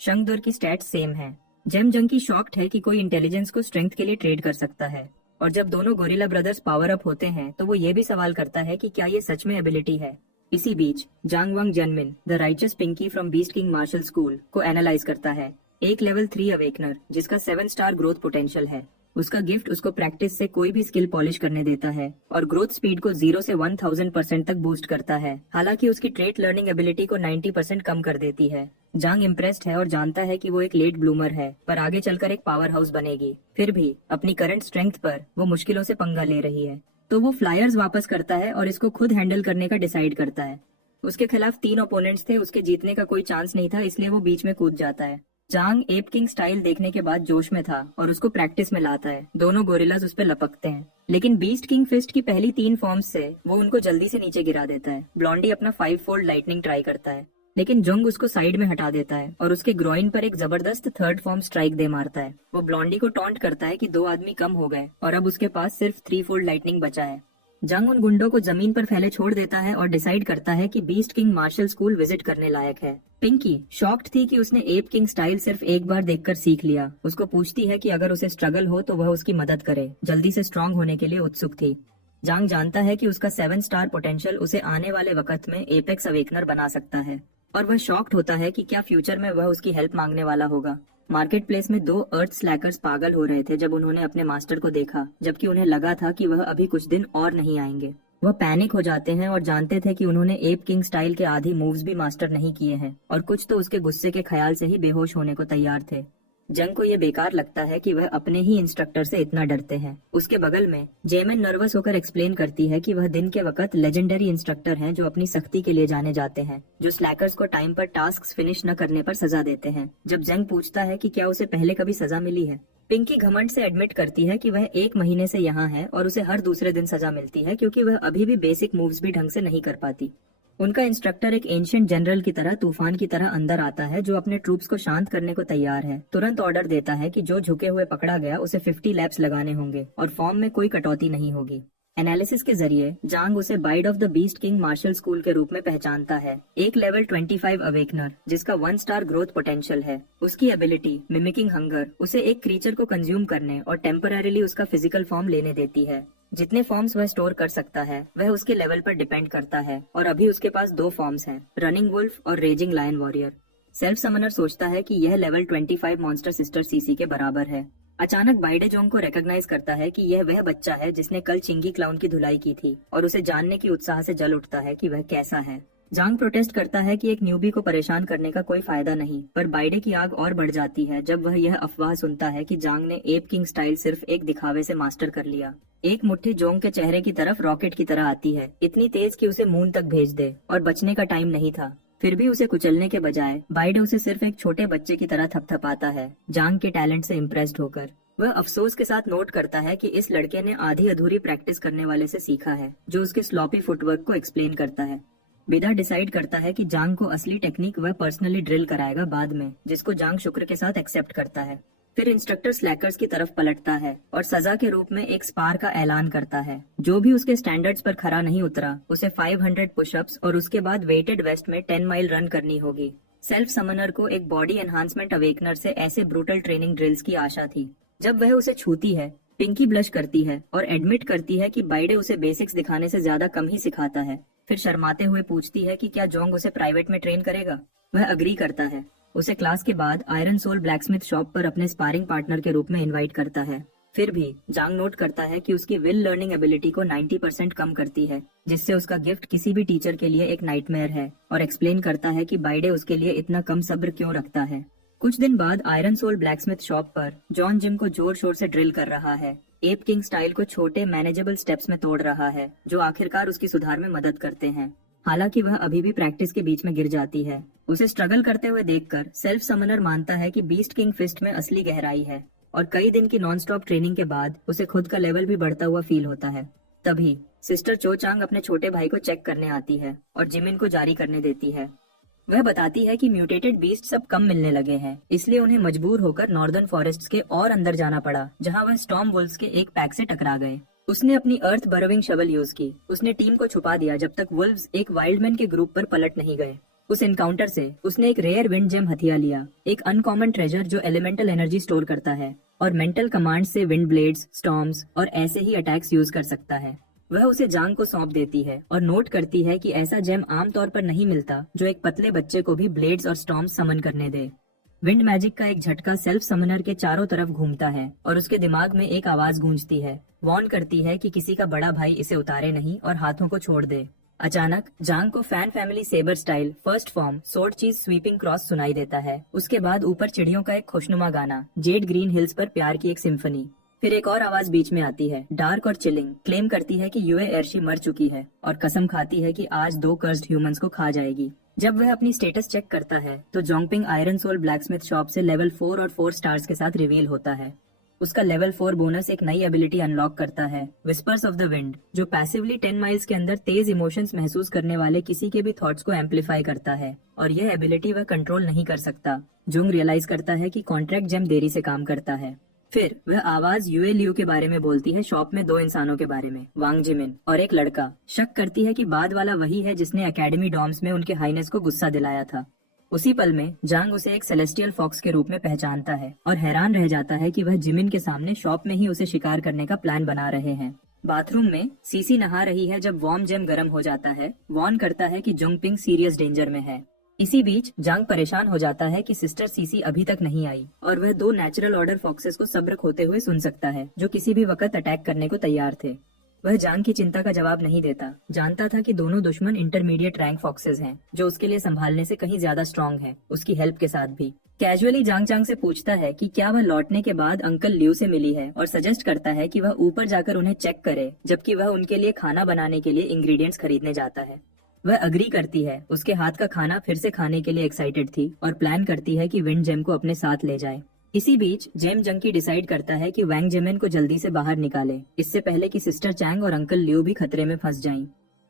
शंग दुर की स्टैट्स सेम है। जेम जंकी शॉक्ड है कि कोई इंटेलिजेंस को स्ट्रेंथ के लिए ट्रेड कर सकता है, और जब दोनों गोरिल्ला ब्रदर्स पावर अप होते हैं तो वो ये भी सवाल करता है कि क्या ये सच में एबिलिटी है। इसी बीच Zhang Wang Junmin the righteous pinky from beast king martial school को एनालाइज करता है। एक लेवल 3 अवेकनर जिसका 7 स्टार ग्रोथ पोटेंशियल है। उसका गिफ्ट उसको प्रैक्टिस से कोई भी स्किल पॉलिश करने देता है और ग्रोथ स्पीड को 0 से 1000% तक बूस्ट करता है। हालांकि उसकी ट्रेट लर्निंग एबिलिटी को 90% कम कर देती है। जांग इम्प्रेस्ड है और जानता है कि वो एक लेट ब्लूमर है, पर आगे चलकर एक पावर हाउस बनेगी। फिर भी अपनी करंट स्ट्रेंथ पर वो मुश्किलों से पंगा ले रही है, तो वो फ्लायर्स वापस करता है और इसको खुद हैंडल करने का डिसाइड करता है। उसके खिलाफ 3 ओपोनेंट्स थे, उसके जीतने का कोई चांस नहीं था, इसलिए वो बीच में कूद जाता है। जांग एप किंग स्टाइल देखने के बाद जोश में था और उसको प्रैक्टिस में लाता है। दोनों गोरिल्लाज उस पर लपकते हैं, लेकिन बीस्ट किंग फिस्ट की पहली 3 फॉर्म्स से वो उनको जल्दी से नीचे गिरा देता है। ब्लॉन्डी अपना 5 फोल्ड लाइटनिंग ट्राई करता है, लेकिन जुंग उसको साइड में हटा देता है और उसके ग्रोइन पर एक जबरदस्त 3rd फॉर्म स्ट्राइक दे मारता है। वो ब्लॉन्डी को टॉन्ट करता है कि 2 आदमी कम हो गए और अब उसके पास सिर्फ 3 फोल्ड लाइटनिंग बचा है। जंग उन गुंडों को जमीन पर फैले छोड़ देता है और डिसाइड करता है कि beast king martial school visit करने लायक है। पिंकी शॉक्ड थी कि उसने एप किंग स्टाइल सिर्फ एक बार देखकर सीख लिया। उसको पूछती है कि अगर उसे स्ट्रगल हो तो वह उसकी मदद करे। जल्दी से स्ट्रांग होने के लिए उत्सुक थी। जांग जानता है कि उसका 7 स्टार पोटेंशियल उसे आने वाले वक्त में एपेक्स अवेकनर बना सकता है, और वह शॉक्ड होता है कि क्या फ्यूचर में वह उसकी हेल्प मांगने वाला होगा। मार्केट प्लेस में 2 अर्थ स्लैकर्स पागल हो रहे थे जब उन्होंने अपने मास्टर को देखा, जबकि उन्हें लगा था कि वह अभी कुछ दिन और नहीं आएंगे। वह पैनिक हो जाते हैं और जानते थे कि उन्होंने एप किंग स्टाइल के आधी मूव्स भी मास्टर नहीं किए हैं, और कुछ तो उसके गुस्से के ख्याल से ही बेहोश होने को तैयार थे। जंग को ये बेकार लगता है कि वह अपने ही इंस्ट्रक्टर से इतना डरते हैं। उसके बगल में जेमिन नर्वस होकर एक्सप्लेन करती है कि वह दिन के वक्त लेजेंडरी इंस्ट्रक्टर हैं जो अपनी सख्ती के लिए जाने जाते हैं, जो स्लैकर्स को टाइम पर टास्क फिनिश न करने पर सजा देते हैं। जब जंग पूछता है कि क्या उसे पहले कभी सजा मिली है, पिंकी घमंड से एडमिट करती है कि वह 1 महीने से यहाँ है और उसे हर दूसरे दिन सजा मिलती है क्योंकि वह अभी भी बेसिक मूव्स भी ढंग से नहीं कर पाती। उनका इंस्ट्रक्टर एक एंशिएंट जनरल की तरह तूफान की तरह अंदर आता है जो अपने ट्रूप्स को शांत करने को तैयार है। तुरंत ऑर्डर देता है कि जो झुके हुए पकड़ा गया उसे 50 लैप्स लगाने होंगे और फॉर्म में कोई कटौती नहीं होगी। एनालिसिस के जरिए जांग उसे bide of the beast king martial school के रूप में पहचानता है, एक लेवल 25 अवेकनर जिसका 1 स्टार ग्रोथ पोटेंशियल है। उसकी एबिलिटी मिमिकिंग हंगर उसे एक क्रीचर को कंज्यूम करने और टेम्पररीली उसका फिजिकल फॉर्म लेने देती है। जितने फॉर्म्स वह स्टोर कर सकता है वह उसके लेवल पर डिपेंड करता है और अभी उसके पास 2 फॉर्म्स हैं, रनिंग वुल्फ और raging lion warrior. Self summoner सोचता है कि यह लेवल 25 मॉन्स्टर सिस्टर सीसी के बराबर है। अचानक बाइडे जोंग को रिकॉग्नाइज करता है कि यह वह बच्चा है जिसने कल चिंगी क्लाउन की धुलाई की थी और उसे जानने की उत्साह से जल उठता है कि वह कैसा है। जांग प्रोटेस्ट करता है कि एक न्यूबी को परेशान करने का कोई फायदा नहीं, पर बाइडे की आग और बढ़ जाती है जब वह यह अफवाह सुनता है कि जांग ने एप किंग स्टाइल सिर्फ एक दिखावे से मास्टर कर लिया। एक मुट्ठी जोंग के चेहरे की तरफ रॉकेट की तरह आती है, इतनी तेज कि उसे मून तक भेज दे, और बचने का टाइम नहीं था। फिर भी उसे कुचलने के बजाय बाइडे उसे सिर्फ एक छोटे बच्चे की तरह थपथपाता है, जांग के टैलेंट से इम्प्रेस्ड होकर। वह अफसोस के साथ नोट करता है कि इस लड़के ने आधी अधूरी प्रैक्टिस करने वाले से सीखा है, जो उसके स्लॉपी फुटवर्क को एक्सप्लेन करता है। बिदा डिसाइड करता है कि जांग को असली टेक्निक वह पर्सनली ड्रिल कराएगा बाद में, जिसको जांग शुक्र के साथ एक्सेप्ट करता है। फिर इंस्ट्रक्टर स्लैकर्स की तरफ पलटता है और सजा के रूप में एक स्पार का ऐलान करता है। जो भी उसके स्टैंडर्ड्स पर खरा नहीं उतरा उसे 500 पुशअप्स और उसके बाद वेटेड वेस्ट में 10 माइल रन करनी होगी। सेल्फ समनर को एक बॉडी एनहांसमेंट अवेकनर से ऐसे ब्रूटल ट्रेनिंग ड्रिल्स की आशा थी। जब वह उसे छूती है, पिंकी ब्लश करती है और एडमिट करती है कि बाइडे उसे बेसिक्स दिखाने से ज्यादा कम ही सिखाता है। फिर शर्माते हुए पूछती है कि क्या जोंग उसे प्राइवेट में ट्रेन करेगा। वह अग्री करता है। उसे क्लास के बाद आयरन सोल ब्लैकस्मिथ शॉप पर अपने स्पारिंग पार्टनर के रूप में इनवाइट करता है। फिर भी जांग नोट करता है कि उसकी विल लर्निंग एबिलिटी को 90% कम करती है, जिससे उसका गिफ्ट किसी भी टीचर के लिए एक नाइटमेयर है, और एक्सप्लेन करता है कि बाइडे उसके लिए इतना कम सब्र क्यों रखता है। कुछ दिन बाद आयरन सोल ब्लैकस्मिथ शॉप पर जॉन जिम को जोर शोर से ड्रिल कर रहा है, एप किंग स्टाइल को छोटे मैनेजेबल स्टेप्स में तोड़ रहा है, जो आखिरकार उसकी सुधार में मदद करते हैं। हालांकि वह अभी भी प्रैक्टिस के बीच में गिर जाती है। उसे स्ट्रगल करते हुए देखकर सेल्फ समनर मानता है कि बीस्ट किंग फिस्ट में असली गहराई है, और कई दिन की नॉनस्टॉप ट्रेनिंग के बाद उसे खुद का लेवल भी बढ़ता हुआ फील होता है। तभी सिस्टर चो चांग अपने छोटे भाई को चेक करने आती है और जिमिन को जारी करने देती है। वह बताती है कि म्यूटेटेड बीस्ट सब कम मिलने लगे हैं, इसलिए उन्हें मजबूर होकर नॉर्दर्न फॉरेस्ट्स के और अंदर जाना पड़ा, जहां वह स्टॉर्म वुल्व्स के एक पैक से टकरा गए। उसने अपनी अर्थ बरोविंग शवल यूज की। उसने टीम को छुपा दिया जब तक वुल्व्स एक वाइल्डमैन के ग्रुप पर पलट नहीं गए। उस एनकाउंटर से उसने एक रेयर विंड जेम हथिया लिया, एक अनकॉमन ट्रेजर जो एलिमेंटल एनर्जी स्टोर करता है और मेंटल कमांड से विंड ब्लेड्स, स्टॉर्म्स और ऐसे ही अटैक्स यूज कर सकता है। वह उसे जांग को सौंप देती है और नोट करती है कि ऐसा जेम आमतौर पर नहीं मिलता जो एक पतले बच्चे को भी ब्लेड्स और स्टॉर्म्स समन करने दे। विंड मैजिक का एक झटका सेल्फ समनर के चारों तरफ घूमता है और उसके दिमाग में एक आवाज गूंजती है, वार्न करती है कि किसी का बड़ा भाई इसे उतारे नहीं और हाथों को छोड़ दे। अचानक जांग को fan family saber style first form sword cheese sweeping cross सुनाई देता है। उसके बाद ऊपर चिड़ियों का एक खुशनुमा गाना, जेड ग्रीन हिल्स पर प्यार की एक सिम्फनी। फिर एक और आवाज बीच में आती है, डार्क और चिलिंग, क्लेम करती है कि यूए एर्शी मर चुकी है और कसम खाती है कि आज 2 कर्स्ड ह्यूमंस को खा जाएगी। जब वह अपनी स्टेटस चेक करता है तो जोंगपिंग आयरन सोल ब्लैकस्मिथ शॉप से लेवल 4 और 4 स्टार्स के साथ रिवील होता है। उसका लेवल 4 बोनस एक नई एबिलिटी अनलॉक करता है, विस्पर्स ऑफ द विंड, जो पैसिवली 10 माइल्स के अंदर तेज इमोशंस महसूस करने वाले किसी के भी थॉट्स को एम्पलीफाई करता है, और यह एबिलिटी वह कंट्रोल नहीं कर सकता। जोंग रियलाइज करता है कि कॉन्ट्रैक्ट जेम देरी से काम करता है। फिर वह आवाज यूए लियू के बारे में बोलती है, शॉप में 2 इंसानों के बारे में, वांग जिमिन और एक लड़का। शक करती है कि बाद वाला वही है जिसने एकेडमी डॉम्स में उनके हाईनेस को गुस्सा दिलाया था। उसी पल में जांग उसे एक सेलेस्टियल फॉक्स के रूप में पहचानता है और हैरान रह जाता है कि वह जिमिन के सामने शॉप में ही उसे शिकार करने का प्लान बना रहे हैं। बाथरूम में सीसी नहा रही है जब वार्म जेम गर्म हो जाता है, वार्न करता है कि जोंगपिंग सीरियस डेंजर में है। इसी बीच जांग परेशान हो जाता है कि सिस्टर सीसी अभी तक नहीं आई और वह 2 नेचुरल ऑर्डर फॉक्सेस को सब्र खोते हुए सुन सकता है, जो किसी भी वक्त अटैक करने को तैयार थे। वह जांग की चिंता का जवाब नहीं देता। जानता था कि दोनों दुश्मन इंटरमीडिएट रैंक फॉक्सेस हैं, जो उसके लिए संभालने से कहीं ज्यादा स्ट्रांग हैं, उसकी हेल्प के साथ भी। कैजुअली जांग चांग से पूछता है कि क्या वह लौटने के बाद अंकल लियू से मिली है और सजेस्ट करता है कि वह ऊपर जाकर उन्हें चेक करे, जबकि वह उनके लिए खाना बनाने के लिए इंग्रेडिएंट्स खरीदने जाता है। वह अग्री करती है। उसके हाथ का खाना फिर से खाने के लिए एक्साइटेड थी और प्लान करती है कि विंड जेम को अपने साथ ले जाए। इसी बीच जेम जंकी डिसाइड करता है कि वैंग जेमिन को जल्दी से बाहर निकाले, इससे पहले कि सिस्टर चैंग और अंकल लियो भी खतरे में फंस जाएं।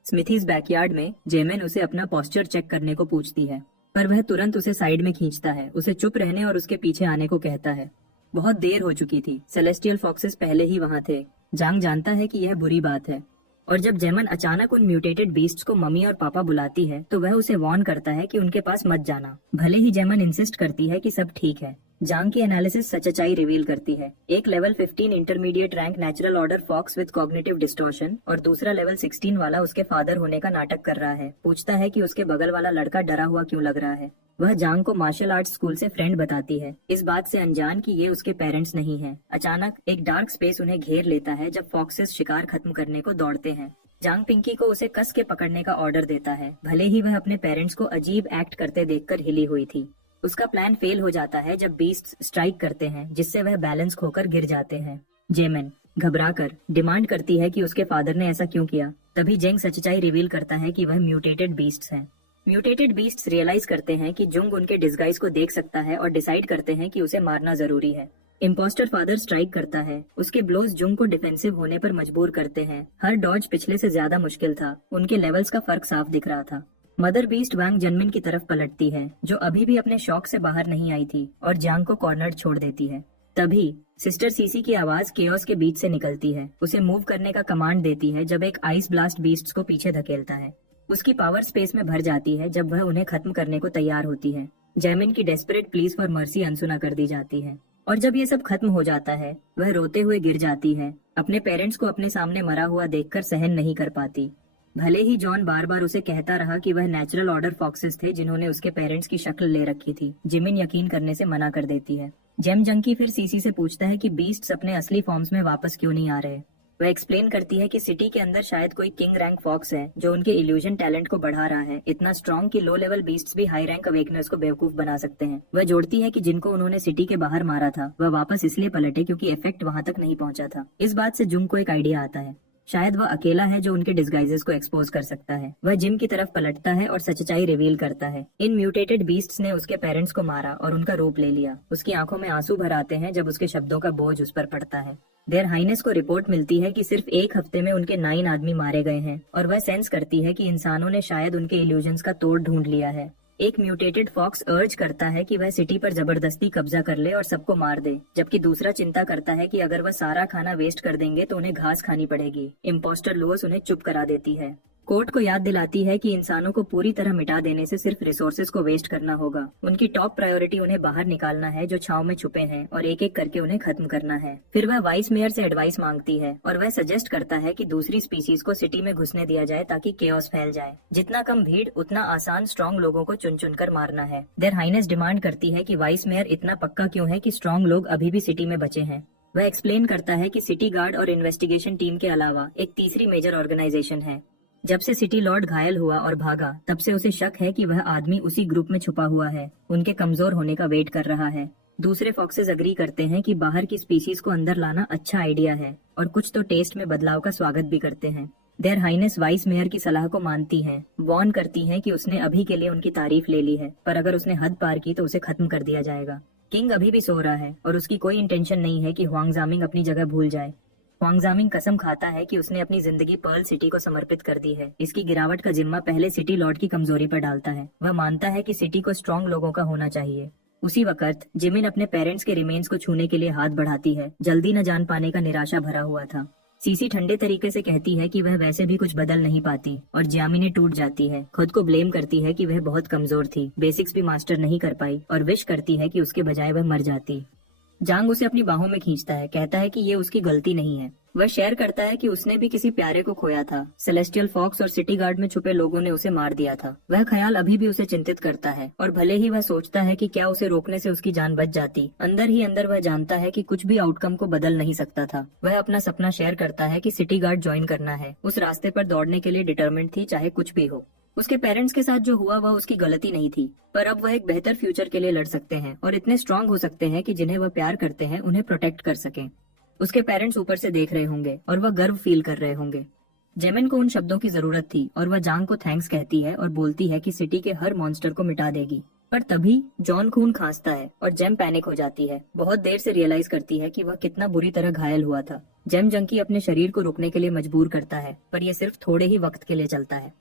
स्मिथीज बैकयार्ड में जेमिन उसे अपना पोस्चर चेक करने को पूछती है, पर वह तुरंत उसे साइड में खींचता है, उसे चुप रहने और उसके पीछे आने को कहता है। बहुत देर हो चुकी थी, सेलेस्टियल फॉक्सेस पहले ही वहां थे। जांग जानता है कि यह बुरी बात है, और जब जेमन अचानक उन म्यूटेटेड बीस्ट्स को मम्मी और पापा बुलाती है तो वह उसे वार्न करता है कि उनके पास मत जाना। भले ही जेमन इंसिस्ट करती है कि सब ठीक है। जांग की एनालिसिस सच्चाई रिवील करती है। एक level 15 intermediate rank natural order fox with cognitive distortion और दूसरा लेवल 16 वाला उसके फादर होने का नाटक कर रहा है। पूछता है कि उसके बगल वाला लड़का डरा हुआ क्यों लग रहा है। वह जांग को मार्शल आर्ट्स स्कूल से फ्रेंड बताती है, इस बात से अनजान कि ये उसके पेरेंट्स नहीं हैं। अचानक एक डार्क स्पेस उन्हें घेर लेता है जब फॉक्सेस शिकार खत्म करने को दौड़ते हैं। जांग पिंकी को उसे कस के पकड़ने का ऑर्डर देता है, भले ही वह अपने पेरेंट्स को अजीब एक्ट करते देखकर हिली हुई थी। उसका प्लान फेल हो जाता है जब बीस्ट्स स्ट्राइक करते हैं, जिससे वह बैलेंस खोकर गिर जाते हैं। जेमिन घबराकर डिमांड करती है कि उसके फादर ने ऐसा क्यों किया। तभी जेंग सच्चाई रिवील करता है कि वह म्यूटेटेड बीस्ट्स हैं। म्यूटेटेड बीस्ट्स रियलाइज करते हैं कि जुंग उनके डिस्गाइज को देख सकता है और डिसाइड करते हैं कि उसे मारना जरूरी है। इम्पोस्टर फादर स्ट्राइक करता है। उसके ब्लोज जुंग को डिफेंसिव होने पर मजबूर करते हैं। हर डॉज पिछले से ज्यादा मुश्किल था। उनके लेवल्स का फर्क साफ दिख रहा था। मदर बीस्ट वांग जनमिन की तरफ पलटती है, जो अभी भी अपने शौक से बाहर नहीं आई थी, और जांग को कॉर्नर छोड़ देती है। तभी सिस्टर सीसी की आवाज केओस के बीच से निकलती है। उसे मूव करने का कमांड देती है जब एक आइस ब्लास्ट बीस्ट्स को पीछे धकेलता है। उसकी पावर स्पेस में भर जाती है जब वह उन्हें खत्म करने को तैयार होती है। जैमिन की डेस्परेट प्लीज फॉर मर्सी अनसुना कर दी जाती है, और जब ये सब खत्म हो जाता है वह रोते हुए गिर जाती है। अपने पेरेंट्स को अपने सामने मरा हुआ देखकर सहन नहीं कर पाती। भले ही जॉन बार बार उसे कहता रहा कि वह नेचुरल ऑर्डर फॉक्सेस थे जिन्होंने उसके पेरेंट्स की शक्ल ले रखी थी, जिमिन यकीन करने से मना कर देती है। जेम जंकी फिर सीसी से पूछता है कि बीस्ट्स अपने असली फॉर्म्स में वापस क्यों नहीं आ रहे। वह एक्सप्लेन करती है कि सिटी के अंदर शायद कोई किंग रैंक फॉक्स है जो उनके इल्यूजन टैलेंट को बढ़ा रहा है, इतना स्ट्रॉन्ग कि लो लेवल बीस्ट्स भी हाई रैंक अवेकनर्स को बेवकूफ बना सकते हैं। वह जोड़ती है कि जिनको उन्होंने सिटी के बाहर मारा था वह वापस इसलिए पलटे क्योंकि इफेक्ट वहां तक नहीं पहुंचा था। इस बात से जुंग को एक आइडिया आता है, शायद वह अकेला है जो उनके डिस्गाइजेस को एक्सपोज कर सकता है। वह जिम की तरफ पलटता है और सच्चाई रिवील करता है। इन म्यूटेटेड बीस्ट्स ने उसके पेरेंट्स को मारा और उनका रूप ले लिया। उसकी आंखों में आंसू भर आते हैं जब उसके शब्दों का बोझ उस पर पड़ता है। देयर हाइनेस को रिपोर्ट मिलती है कि सिर्फ एक हफ्ते में उनके 9 आदमी मारे गए हैं, और वह सेंस करती है कि इंसानों ने शायद उनके इल्यूजन्स का तोड़ ढूंढ लिया है। एक म्यूटेटेड फॉक्स अर्ज करता है कि वह सिटी पर जबरदस्ती कब्जा कर ले और सबको मार दे, जबकि दूसरा चिंता करता है कि अगर वह सारा खाना वेस्ट कर देंगे तो उन्हें घास खानी पड़ेगी। इम्पोस्टर लोअस उन्हें चुप करा देती है। कोर्ट को याद दिलाती है कि इंसानों को पूरी तरह मिटा देने से सिर्फ रिसोर्सेज को वेस्ट करना होगा। उनकी टॉप प्रायोरिटी उन्हें बाहर निकालना है जो छाव में छुपे हैं, और एक एक करके उन्हें खत्म करना है। फिर वह वाइस मेयर से एडवाइस मांगती है और वह सजेस्ट करता है कि दूसरी स्पीसीज को सिटी में घुसने दिया जाए ताकि केओस फैल जाए। जितना कम भीड़ उतना आसान स्ट्रॉन्ग लोगों को चुन चुन कर मारना है। देयर हाइनेस डिमांड करती है कि वाइस मेयर इतना पक्का क्यों है कि स्ट्रॉन्ग लोग अभी भी सिटी में बचे हैं। वह एक्सप्लेन करता है कि सिटी गार्ड और इन्वेस्टिगेशन टीम के अलावा एक तीसरी मेजर ऑर्गेनाइजेशन है। जब से सिटी लॉर्ड घायल हुआ और भागा, तब से उसे शक है कि वह आदमी उसी ग्रुप में छुपा हुआ है, उनके कमजोर होने का वेट कर रहा है। दूसरे फॉक्सेस अग्री करते हैं कि बाहर की स्पीशीज को अंदर लाना अच्छा आइडिया है, और कुछ तो टेस्ट में बदलाव का स्वागत भी करते हैं। देयर हाइनेस वाइस मेयर की सलाह को मानती हैं, वार्न करती हैं कि उसने अभी के लिए उनकी तारीफ ले ली है, पर अगर उसने हद पार की तो उसे खत्म कर दिया जाएगा। किंग अभी भी सो रहा है और उसकी कोई इंटेंशन नहीं है कि हुआंग जामिंग अपनी जगह भूल जाए। हुआंग जामिंग कसम खाता है कि उसने अपनी जिंदगी पर्ल सिटी को समर्पित कर दी है। इसकी गिरावट का जिम्मा पहले सिटी लॉर्ड की कमजोरी पर डालता है। वह मानता है कि सिटी को स्ट्रॉन्ग लोगों का होना चाहिए। उसी वक्त जिमिन अपने पेरेंट्स के रिमेन्स को छूने के लिए हाथ बढ़ाती है। जल्दी न जान पाने का निराशा भरा हुआ था। सीसी ठंडे तरीके से कहती है कि वह वैसे भी कुछ बदल नहीं पाती, और जियामिने टूट जाती है। खुद को ब्लेम करती है कि वह बहुत कमजोर थी, बेसिक्स भी मास्टर नहीं कर पाई, और विश करती है कि उसके बजाय वह मर जाती। जांग उसे अपनी बाहों में खींचता है, कहता है कि ये उसकी गलती नहीं है। वह शेयर करता है कि उसने भी किसी प्यारे को खोया था। सेलेस्टियल फॉक्स और सिटी गार्ड में छुपे लोगों ने उसे मार दिया था। वह ख्याल अभी भी उसे चिंतित करता है और भले ही वह सोचता है कि क्या उसे रोकने से उसकी जान बच जाती, अंदर ही अंदर वह जानता है कि कुछ भी आउटकम को बदल नहीं सकता था। वह अपना सपना शेयर करता है कि सिटी गार्ड ज्वाइन करना है। उस रास्ते पर दौड़ने के लिए डिटरमिन्ड थी, चाहे कुछ भी हो। उसके पेरेंट्स के साथ जो हुआ वह उसकी गलती नहीं थी, पर अब वह एक बेहतर फ्यूचर के लिए लड़ सकते हैं और इतने स्ट्रांग हो सकते हैं कि जिन्हें वह प्यार करते हैं उन्हें प्रोटेक्ट कर सकें। उसके पेरेंट्स ऊपर से देख रहे होंगे और वह गर्व फील कर रहे होंगे। जेमिन को उन शब्दों की जरूरत थी और वह जांग को थैंक्स कहती है और बोलती है कि सिटी के हर मॉन्स्टर को मिटा देगी। पर तभी जॉन खून खांसता है और जेम पैनिक हो जाती है। बहुत देर से रियलाइज करती है कि वह कितना बुरी तरह घायल हुआ था। जेम जंकी अपने शरीर को रुकने के लिए मजबूर करता है, पर यह सिर्फ थोड़े ही वक्त के लिए चलता है।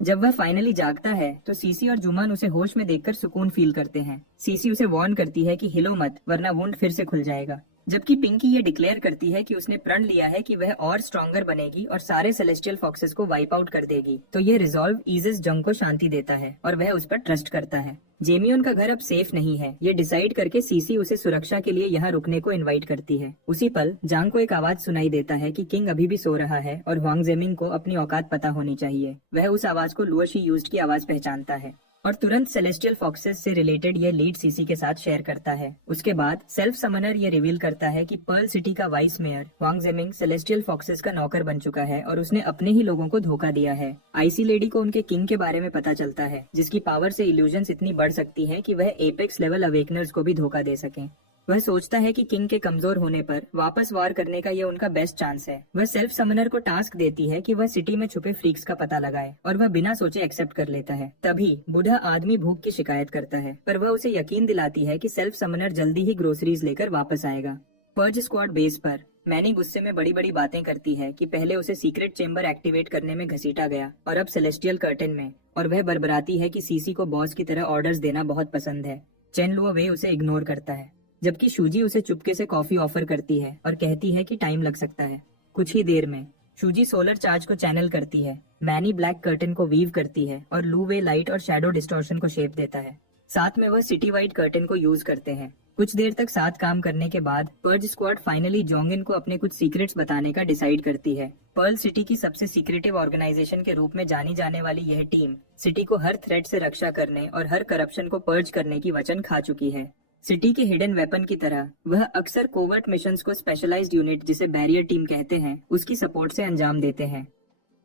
जब वह फाइनली जागता है तो सीसी और जुमान उसे होश में देखकर सुकून फील करते हैं। सीसी उसे वार्न करती है कि हिलो मत, वरना वुंड फिर से खुल जाएगा। जबकि पिंकी ये डिक्लेयर करती है कि उसने प्रण लिया है कि वह और स्ट्रॉन्गर बनेगी और सारे सेलेस्टियल फॉक्सेस को वाइप आउट कर देगी। तो ये रिजॉल्व ईजिस जंग को शांति देता है और वह उस पर ट्रस्ट करता है। जेमियोन का घर अब सेफ नहीं है, ये डिसाइड करके सीसी उसे सुरक्षा के लिए यहाँ रुकने को इनवाइट करती है। उसी पल जांग को एक आवाज सुनाई देता है कि किंग अभी भी सो रहा है और हुआंग जेमिंग को अपनी औकात पता होनी चाहिए। वह उस आवाज को लुओशी यूज्ड की आवाज पहचानता है और तुरंत सेलेस्टियल फॉक्सेस से रिलेटेड ये लीड सीसी के साथ शेयर करता है। उसके बाद सेल्फ समनर ये रिवील करता है कि पर्ल सिटी का vice mayor Huang जेमिंग celestial foxes का नौकर बन चुका है और उसने अपने ही लोगों को धोखा दिया है। आईसी लेडी को उनके किंग के बारे में पता चलता है, जिसकी पावर से इल्यूजन्स इतनी बढ़ सकती है कि वह एपेक्स लेवल अवेकनर्स को भी धोखा दे सके। वह सोचता है कि किंग के कमजोर होने पर वापस वार करने का ये उनका बेस्ट चांस है। वह सेल्फ समनर को टास्क देती है कि वह सिटी में छुपे फ्रीक्स का पता लगाए और वह बिना सोचे एक्सेप्ट कर लेता है। तभी बूढ़ा आदमी भूख की शिकायत करता है, पर वह उसे यकीन दिलाती है कि सेल्फ समनर जल्दी ही ग्रोसरीज लेकर वापस आएगा। पर्ज स्क्वाड बेस पर मैनी गुस्से में बड़ी बड़ी बातें करती है कि पहले उसे सीक्रेट चेंबर एक्टिवेट करने में घसीटा गया और अब सेलेस्टियल कर्टेन में, और वह बरबराती है कि सीसी को बॉस की तरह ऑर्डर्स देना बहुत पसंद है। चेन लुओ वे उसे इग्नोर करता है, जबकि शूजी उसे चुपके से कॉफी ऑफर करती है और कहती है कि टाइम लग सकता है। कुछ ही देर में शूजी सोलर चार्ज को चैनल करती है, मैनी ब्लैक कर्टन को वीव करती है और लू वे लाइट और शैडो डिस्टॉर्शन को शेप देता है। साथ में वह सिटी वाइड कर्टन को यूज करते हैं। कुछ देर तक साथ काम करने के बाद पर्ज स्क्वाड फाइनली जोंगिन को अपने कुछ सीक्रेट्स बताने का डिसाइड करती है। पर्ल सिटी की सबसे सीक्रेटिव ऑर्गेनाइजेशन के रूप में जानी जाने वाली यह टीम सिटी को हर थ्रेट से रक्षा करने और हर करप्शन को पर्ज करने की वचन खा चुकी है। सिटी के हिडन वेपन की तरह वह अक्सर कोवर्ट मिशंस को स्पेशलाइज्ड यूनिट, जिसे बैरियर टीम कहते हैं, उसकी सपोर्ट से अंजाम देते हैं।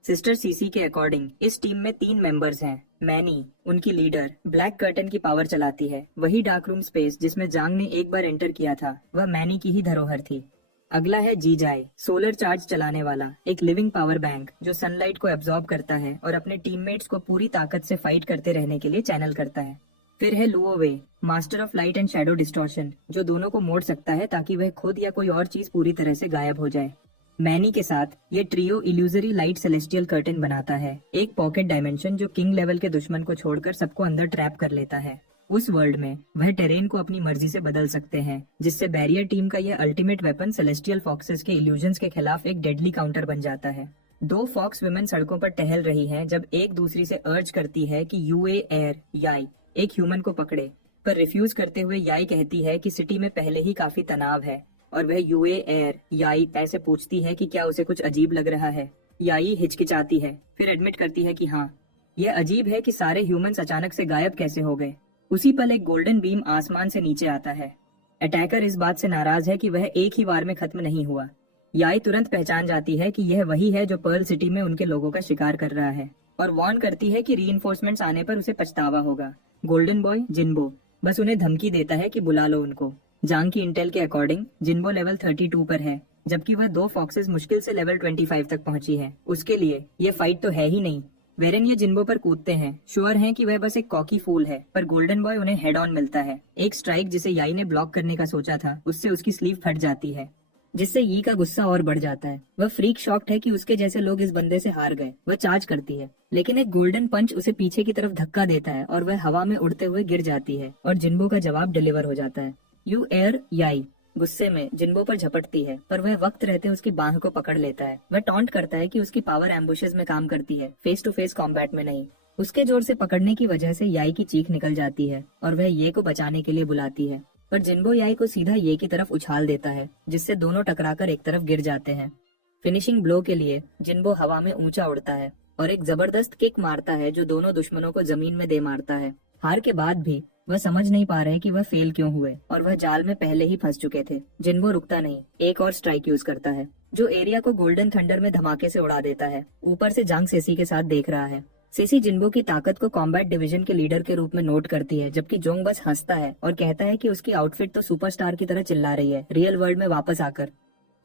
सिस्टर सीसी के अकॉर्डिंग इस टीम में 3 मेंबर्स हैं। मैनी, उनकी लीडर, ब्लैक कर्टन की पावर चलाती है। वही डार्क रूम स्पेस जिसमें जांग ने एक बार एंटर किया था, वह मैनी की ही धरोहर थी। अगला है जी जाए, सोलर चार्ज चलाने वाला एक लिविंग पावर बैंक जो सनलाइट को एब्जॉर्ब करता है और अपने टीममेट्स को पूरी ताकत से फाइट करते रहने के लिए चैनल करता है। फिर है Luo way, master of light and shadow distortion, जो दोनों को मोड़ सकता है ताकि वह खुद या कोई और चीज पूरी तरह से गायब हो जाए। मैनी के साथ ये trio illusory light celestial curtain बनाता है, एक पॉकेट डायमेंशन जो किंग लेवल के दुश्मन को छोड़कर सबको अंदर ट्रैप कर लेता है। उस वर्ल्ड में वह टेरेन को अपनी मर्जी से बदल सकते हैं, जिससे बैरियर टीम का यह अल्टीमेट वेपन सेलेस्टियल फॉक्सेस के इल्यूजन्स के खिलाफ एक डेडली काउंटर बन जाता है। 2 फॉक्स वुमेन सड़कों पर टहल रही हैं जब एक दूसरी से अर्ज करती है कि यूए एयर याई एक ह्यूमन को पकड़े, पर रिफ्यूज करते हुए याई कहती है कि सिटी में पहले ही काफी तनाव है और वह यूए एयर याई ऐसे पूछती है कि क्या उसे कुछ अजीब लग रहा है। याई हिचकिचाती है, फिर एडमिट करती है कि हाँ, यह अजीब है कि सारे ह्यूमंस अचानक से गायब कैसे हो गए। उसी पल एक गोल्डन बीम आसमान से नीचे आता है। अटैकर इस बात से नाराज है कि वह एक ही वार में खत्म नहीं हुआ। याई तुरंत पहचान जाती है कि यह वही है जो पर्ल सिटी में उनके लोगों का शिकार कर रहा है और वार्न करती है कि रीइंफोर्समेंट्स आने पर उसे पछतावा होगा। गोल्डन बॉय जिनबो बस उन्हें धमकी देता है कि बुला लो उनको। जांग की इंटेल के अकॉर्डिंग जिनबो लेवल 32 पर है, जबकि वह 2 फॉक्सेस मुश्किल से लेवल 25 तक पहुंची है। उसके लिए ये फाइट तो है ही नहीं। वेरेन ये जिनबो पर कूदते हैं, श्योर हैं कि वह बस एक कॉकी फूल है, पर गोल्डन बॉय उन्हें हेड ऑन मिलता है। एक स्ट्राइक जिसे याई ने ब्लॉक करने का सोचा था, उससे उसकी स्लीव फट जाती है, जिससे यी का गुस्सा और बढ़ जाता है। वह फ्रीक शॉक्ड है कि उसके जैसे लोग इस बंदे से हार गए। वह चार्ज करती है, लेकिन एक गोल्डन पंच उसे पीछे की तरफ धक्का देता है और वह हवा में उड़ते हुए गिर जाती है और जिनबो का जवाब डिलीवर हो जाता है। यू एयर याई गुस्से में जिनबो पर झपटती है, पर वह वक्त रहते उसकी बांह को पकड़ लेता है। वह टॉन्ट करता है कि उसकी पावर एम्बुशेस में काम करती है, फेस टू फेस कॉम्बैट में नहीं। उसके जोर से पकड़ने की वजह से याई की चीख निकल जाती है और वह ये को बचाने के लिए बुलाती है, पर जिन्बो याई को सीधा ये की तरफ उछाल देता है, जिससे दोनों टकराकर एक तरफ गिर जाते हैं। फिनिशिंग ब्लो के लिए जिन्बो हवा में ऊंचा उड़ता है और एक जबरदस्त किक मारता है जो दोनों दुश्मनों को जमीन में दे मारता है। हार के बाद भी वह समझ नहीं पा रहे कि वह फेल क्यों हुए और वह जाल में पहले ही फंस चुके थे। जिन्बो रुकता नहीं, एक और स्ट्राइक यूज करता है जो एरिया को गोल्डन थंडर में धमाके से उड़ा देता है। ऊपर से जांग सेसी के साथ देख रहा है। सेसी जिन्बो की ताकत को कॉम्बैट डिवीजन के लीडर के रूप में नोट करती है, जबकि जोंग बस हंसता है और कहता है कि उसकी आउटफिट तो सुपरस्टार की तरह चिल्ला रही है रियल वर्ल्ड में वापस आकर।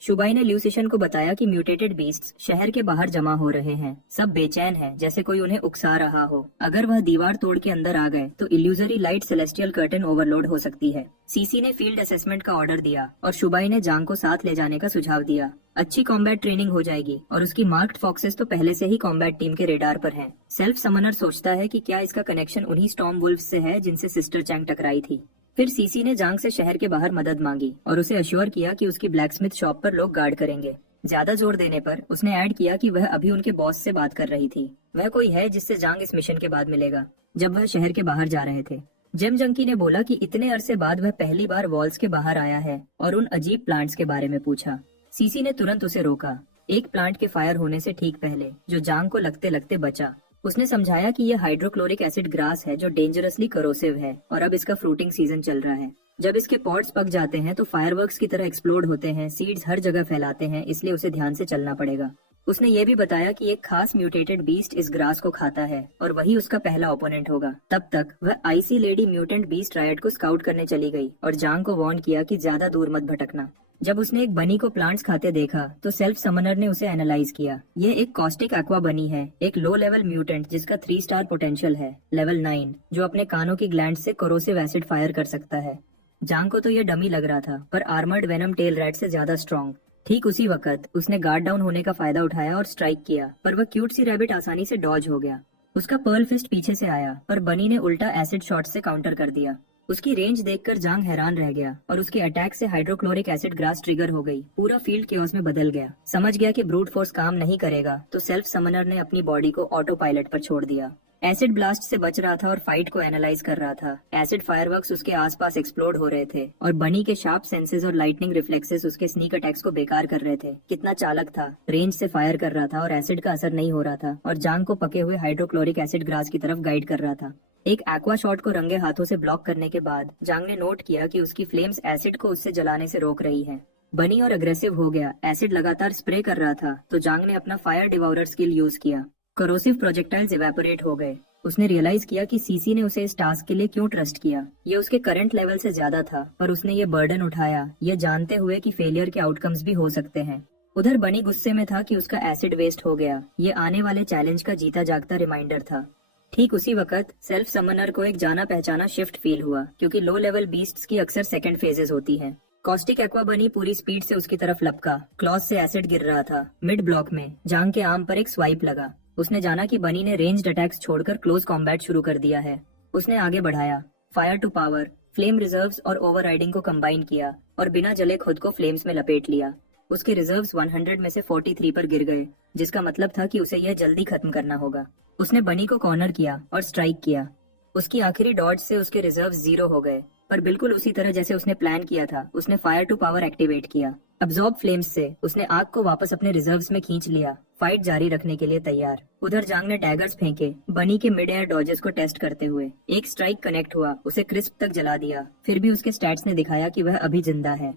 शुबाई ने ल्यूसिशन को बताया कि म्यूटेटेड बीस्ट्स शहर के बाहर जमा हो रहे हैं। सब बेचैन हैं, जैसे कोई उन्हें उकसा रहा हो। अगर वह दीवार तोड़ के अंदर आ गए तो illusory light celestial curtain overload हो सकती है। सीसी ने फील्ड असेसमेंट का ऑर्डर दिया और शुबाई ने जांग को साथ ले जाने का सुझाव दिया। अच्छी कॉम्बैट ट्रेनिंग हो जाएगी और उसकी मार्क्ड फॉक्सेस तो पहले से ही कॉम्बैट टीम के रेडार पर हैं। सेल्फ समनर सोचता है कि क्या इसका कनेक्शन उन्हीं स्टॉर्म वुल्फ्स से है जिनसे सिस्टर चैंग टकराई थी। फिर सीसी ने जांग से शहर के बाहर मदद मांगी और उसे अश्योर किया कि उसकी ब्लैकस्मिथ शॉप पर लोग गार्ड करेंगे। ज्यादा जोर देने पर उसने ऐड किया कि वह अभी उनके बॉस से बात कर रही थी। वह कोई है जिससे जांग इस मिशन के बाद मिलेगा। जब वह शहर के बाहर जा रहे थे, जेम जंकी ने बोला कि इतने अरसे बाद वह पहली बार वॉल्स के बाहर आया है और उन अजीब प्लांट्स के बारे में पूछा। सीसी ने तुरंत उसे रोका, एक प्लांट के फायर होने से ठीक पहले जो जांग को लगते लगते बचा। उसने समझाया कि यह हाइड्रोक्लोरिक एसिड ग्रास है जो डेंजरसली करोसिव है और अब इसका फ्रूटिंग सीजन चल रहा है। जब इसके पॉट्स पक जाते हैं तो फायरवर्क्स की तरह एक्सप्लोड होते हैं, सीड्स हर जगह फैलाते हैं, इसलिए उसे ध्यान से चलना पड़ेगा। उसने ये भी बताया कि एक खास म्यूटेटेड बीस्ट इस ग्रास को खाता है और वही उसका पहला ओपोनेंट होगा। तब तक वह icy lady mutant beast riot को स्काउट करने चली गई और जांग को वार्न किया कि ज्यादा दूर मत भटकना। जब उसने एक बनी को प्लांट्स खाते देखा तो सेल्फ समनर ने उसे एनालाइज किया। यह एक कॉस्टिक एक्वा बनी है, एक लो लेवल म्यूटेंट जिसका 3 स्टार पोटेंशियल है, लेवल 9, जो अपने कानों की ग्लैंड से कोरोसिव एसिड फायर कर सकता है। जांग को तो यह डमी लग रहा था, पर आर्मर्ड वेनम टेल रैट से ज्यादा स्ट्रॉन्ग। ठीक उसी वक्त उसने गार्ड डाउन होने का फायदा उठाया और स्ट्राइक किया, पर वह क्यूट सी रैबिट आसानी से डॉज हो गया। उसका पर्ल फिस्ट पीछे से आया, पर बनी ने उल्टा एसिड शॉट से काउंटर कर दिया। उसकी रेंज देखकर जांग हैरान रह गया और उसके अटैक से हाइड्रोक्लोरिक एसिड ग्रास ट्रिगर हो गई। पूरा फील्ड केओस में बदल गया। समझ गया कि ब्रूट फोर्स काम नहीं करेगा तो सेल्फ समनर ने अपनी बॉडी को ऑटो पायलट पर छोड़ दिया। एसिड ब्लास्ट से बच रहा था और फाइट को एनालाइज कर रहा था। एसिड फायरवर्क्स उसके आसपास एक्सप्लोड हो रहे थे और बनी के शार्प सेंसेस और लाइटनिंग रिफ्लेक्सेस उसके स्नीक अटैक्स को बेकार कर रहे थे। कितना चालक था, रेंज से फायर कर रहा था और एसिड का असर नहीं हो रहा था और जांग को पके हुए हाइड्रोक्लोरिक एसिड ग्रास की तरफ गाइड कर रहा था। एक एक्वा शॉट को रंगे हाथों से ब्लॉक करने के बाद जांग ने नोट किया कि उसकी फ्लेम्स एसिड को उससे जलाने से रोक रही है। बनी और अग्रेसिव हो गया। एसिड लगातार स्प्रे कर रहा था तो जांग ने अपना फायर डिवाउरर स्किल यूज किया। कोरोसिव प्रोजेक्टाइल्स इवेपोरेट हो गए। उसने रियलाइज किया कि सीसी ने उसे इस टास्क के लिए क्यों ट्रस्ट किया। ये उसके करंट लेवल से ज्यादा था, पर उसने ये बर्डन उठाया, ये जानते हुए कि फेलियर के आउटकम्स भी हो सकते हैं। उधर बनी गुस्से में था कि उसका एसिड वेस्ट हो गया। ये आने वाले चैलेंज का जीता जागता रिमाइंडर था। ठीक उसी वक्त सेल्फ समनर को एक जाना पहचाना शिफ्ट फील हुआ, क्योंकि लो लेवल बीस्ट्स की अक्सर सेकंड फेजेस होती हैं। कॉस्टिक एक्वा बनी पूरी स्पीड से उसकी तरफ लपका। क्लॉज से एसिड गिर रहा था। मिड ब्लॉक में जांग के आर्म पर एक स्वाइप लगा। उसने जाना कि बनी ने रेंज्ड अटैक्स छोड़कर क्लोज कॉम्बैट शुरू कर दिया है। उसने आगे बढ़ाया, fire to power, flame reserves और ओवरराइडिंग को कंबाइन किया और बिना जले खुद को फ्लेम्स में लपेट लिया। उसके रिजर्व्स 100 में से 43 पर गिर गए, जिसका मतलब था कि उसे यह जल्दी खत्म करना होगा। उसने बनी को कॉर्नर किया और स्ट्राइक किया। उसकी आखिरी डॉज से उसके रिजर्व्स 0 हो गए, पर बिल्कुल उसी तरह जैसे उसने प्लान किया था उसने फायर टू पावर एक्टिवेट किया। अब्सॉर्ब फ्लेम्स से उसने आग को वापस अपने रिजर्व्स में खींच लिया, फाइट जारी रखने के लिए तैयार। उधर जांग ने डैगर्स फेंके, बनी के मिड एयर डॉजेस को टेस्ट करते हुए। एक स्ट्राइक कनेक्ट हुआ, उसे क्रिस्प तक जला दिया। फिर भी उसके स्टैट्स ने दिखाया कि वह अभी जिंदा है।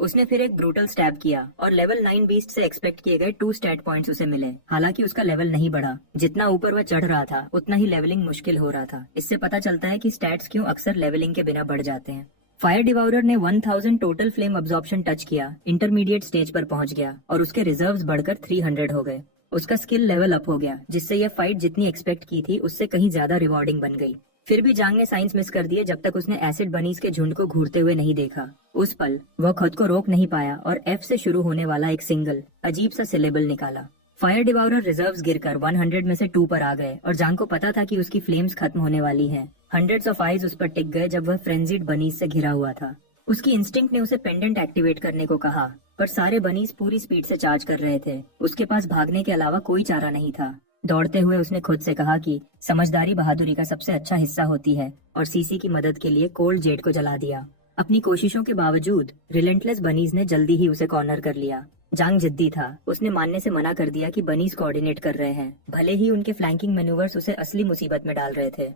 उसने फिर एक ब्रूटल स्टैब किया और लेवल 9 बीस्ट से एक्सपेक्ट किए गए 2 स्टैट पॉइंट्स उसे मिले। हालांकि उसका लेवल नहीं बढ़ा। जितना ऊपर वह चढ़ रहा था उतना ही लेवलिंग मुश्किल हो रहा था। इससे पता चलता है कि स्टैट्स क्यों अक्सर लेवलिंग के बिना बढ़ जाते हैं। फायर डिवाउरर ने 1000 टोटल फ्लेम अब्जॉर्प्शन टच किया, इंटरमीडिएट स्टेज पर पहुंच गया और उसके रिजर्व्स बढ़कर 300 हो गए। उसका स्किल लेवल अप हो गया, जिससे यह फाइट जितनी एक्सपेक्ट की थी उससे कहीं ज्यादा रिवॉर्डिंग बन गई। फिर भी जांग ने साइंस मिस कर दिए जब तक उसने एसिड बनीज के झुंड को घूरते हुए नहीं देखा। उस पल वह खुद को रोक नहीं पाया और एफ से शुरू होने वाला एक सिंगल अजीब सा सिलेबल निकाला। फायर डिवाउरर रिजर्व्स गिरकर 100 में से 2 पर आ गए और जांग को पता था कि उसकी फ्लेम्स खत्म होने वाली हैं। हंड्रेड्स ऑफ आइज उस पर टिक गए जब वह फ्रेंजिड बनीज से घिरा हुआ था। उसकी इंस्टिंक्ट ने उसे पेंडेंट एक्टिवेट करने को कहा, पर सारे बनीज पूरी स्पीड से चार्ज कर रहे थे। उसके पास भागने के अलावा कोई चारा नहीं था। दौड़ते हुए उसने खुद से कहा कि समझदारी बहादुरी का सबसे अच्छा हिस्सा होती है और सीसी की मदद के लिए कोल्ड जेट को जला दिया। अपनी कोशिशों के बावजूद रिलेंटलेस बनीज ने जल्दी ही उसे कॉर्नर कर लिया। जांग जिद्दी था, उसने मानने से मना कर दिया कि बनीज कोऑर्डिनेट कर रहे हैं, भले ही उनके फ्लैंकिंग मैन्यूवर्स उसे असली मुसीबत में डाल रहे थे।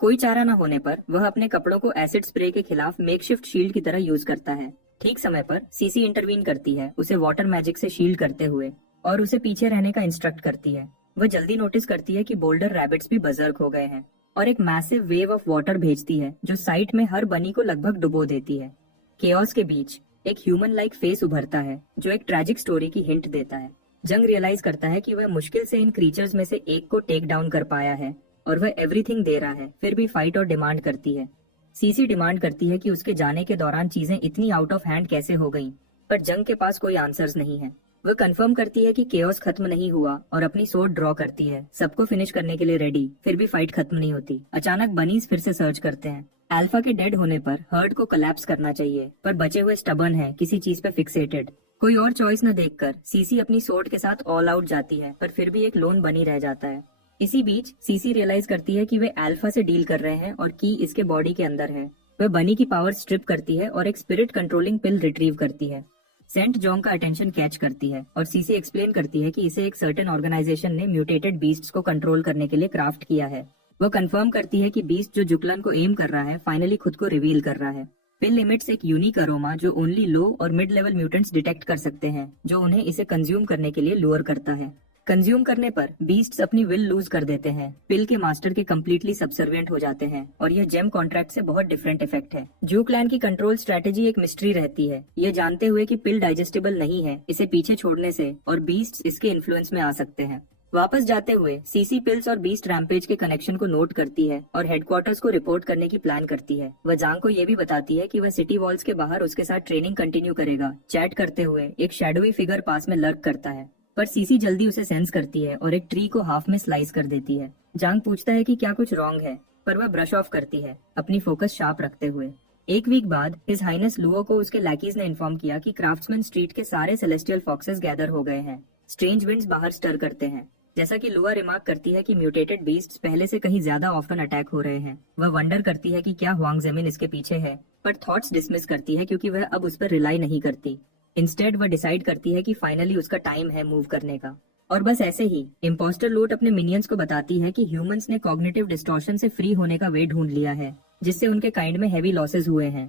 कोई चारा न होने पर वह अपने कपड़ों को एसिड स्प्रे के खिलाफ मेकशिफ्ट शील्ड की तरह यूज करता है। ठीक समय पर सीसी इंटरवीन करती है, उसे वाटर मैजिक से शील्ड करते हुए, और उसे पीछे रहने का इंस्ट्रक्ट करती है। वह जल्दी नोटिस करती है कि बोल्डर रैबिट्स भी बजर्क हो गए हैं और एक मैसिव वेव ऑफ वाटर भेजती है जो साइट में हर बनी को लगभग डुबो देती है। केओस के बीच एक ह्यूमन लाइक फेस उभरता है जो एक ट्रैजिक स्टोरी की हिंट देता है। जंग रियलाइज करता है कि वह मुश्किल से इन क्रीचर्स में से एक को टेक डाउन कर पाया है और वह एवरीथिंग दे रहा है, फिर भी फाइट और डिमांड करती है। सीसी डिमांड करती है कि उसके जाने के दौरान चीजें इतनी आउट ऑफ हैंड कैसे हो गईं, पर जंग के पास कोई आंसर्स नहीं है। वह कंफर्म करती है कि केओस खत्म नहीं हुआ और अपनी सोर्ड ड्रॉ करती है, सबको फिनिश करने के लिए रेडी, फिर भी फाइट खत्म नहीं होती। अचानक बनीज फिर से सर्च करते हैं। अल्फा के डेड होने पर हर्ड को कोलैप्स करना चाहिए, पर बचे हुए स्टबर्न है, किसी चीज पे फिक्सेटेड। कोई और चॉइस न देखकर सीसी अपनी सोर्ड के साथ ऑल आउट जाती है, पर फिर भी एक लोन बनी रह जाता है। इसी बीच सीसी रियलाइज करती है कि वे अल्फा से डील कर रहे हैं और की इसके बॉडी के अंदर है। वह बनी की पावर स्ट्रिप करती है और एक स्पिरिट कंट्रोलिंग पिल रिट्रीव करती है। सेंट जॉन्ग का अटेंशन कैच करती है और सीसी एक्सप्लेन करती है कि इसे एक सर्टेन ऑर्गेनाइजेशन ने म्यूटेटेड बीस्ट्स को कंट्रोल करने के लिए क्राफ्ट किया है। वह कंफर्म करती है कि बीस्ट जो जुकलन को एम कर रहा है फाइनली खुद को रिवील कर रहा है। पिल लिमिट्स एक यूनिक अरोमा जो ओनली लो और मिड लेवल म्यूटेंट्स डिटेक्ट कर सकते हैं, जो उन्हें इसे कंज्यूम करने के लिए लुअर करता है। कंज्यूम करने पर बीस्ट्स अपनी विल लूज कर देते हैं, पिल के मास्टर के कम्प्लीटली सबसर्विएंट हो जाते हैं और यह जेम कॉन्ट्रैक्ट से बहुत डिफरेंट इफेक्ट है। जू क्लैन की कंट्रोल स्ट्रेटेजी एक मिस्ट्री रहती है, ये जानते हुए कि पिल डाइजेस्टेबल नहीं है, इसे पीछे छोड़ने से और बीस्ट्स इसके इन्फ्लुएंस में आ सकते हैं। वापस जाते हुए सीसी पिल्स और बीस्ट रैम्पेज के कनेक्शन को नोट करती है और हेडक्वार्टर्स को रिपोर्ट करने की प्लान करती है। वह जांग को ये भी बताती है कि वह सिटी वॉल्स के बाहर उसके साथ ट्रेनिंग कंटिन्यू करेगा। चैट करते हुए एक शैडोई फिगर पास में लर्क करता है, पर सीसी जल्दी उसे सेंस करती है और एक ट्री को हाफ में स्लाइस कर देती है। जांग पूछता है कि क्या कुछ रॉन्ग है, पर वह ब्रश ऑफ करती है, अपनी फोकस शार्प रखते हुए। एक वीक बाद हिज हाइनेस लुओ को उसके लैकीज ने इन्फॉर्म किया कि क्राफ्ट्समैन स्ट्रीट के सारे सेलेस्टियल फॉक्सेस गैदर हो गए हैं। स्ट्रेंज विंड्स बाहर स्टर करते हैं। जैसा कि लुआ रिमार्क करती है कि म्यूटेटेड बीस्ट्स पहले से कहीं ज्यादा ऑफन अटैक हो रहे हैं। वह वंडर करती है कि क्या हुआंग ज़मीन इसके पीछे है, पर थॉट्स डिसमिस करती है क्योंकि वह अब उस पर रिलाई नहीं करती। इंस्टेड वह डिसाइड करती है कि फाइनली उसका टाइम है मूव करने का। और बस ऐसे ही इम्पोस्टर लूट अपने मिनियंस को बताती है कि ह्यूमंस ने कॉग्निटिव डिस्टॉर्शन से फ्री होने का वे ढूंढ लिया है, जिससे उनके काइंड में हेवी लॉसेस हुए हैं।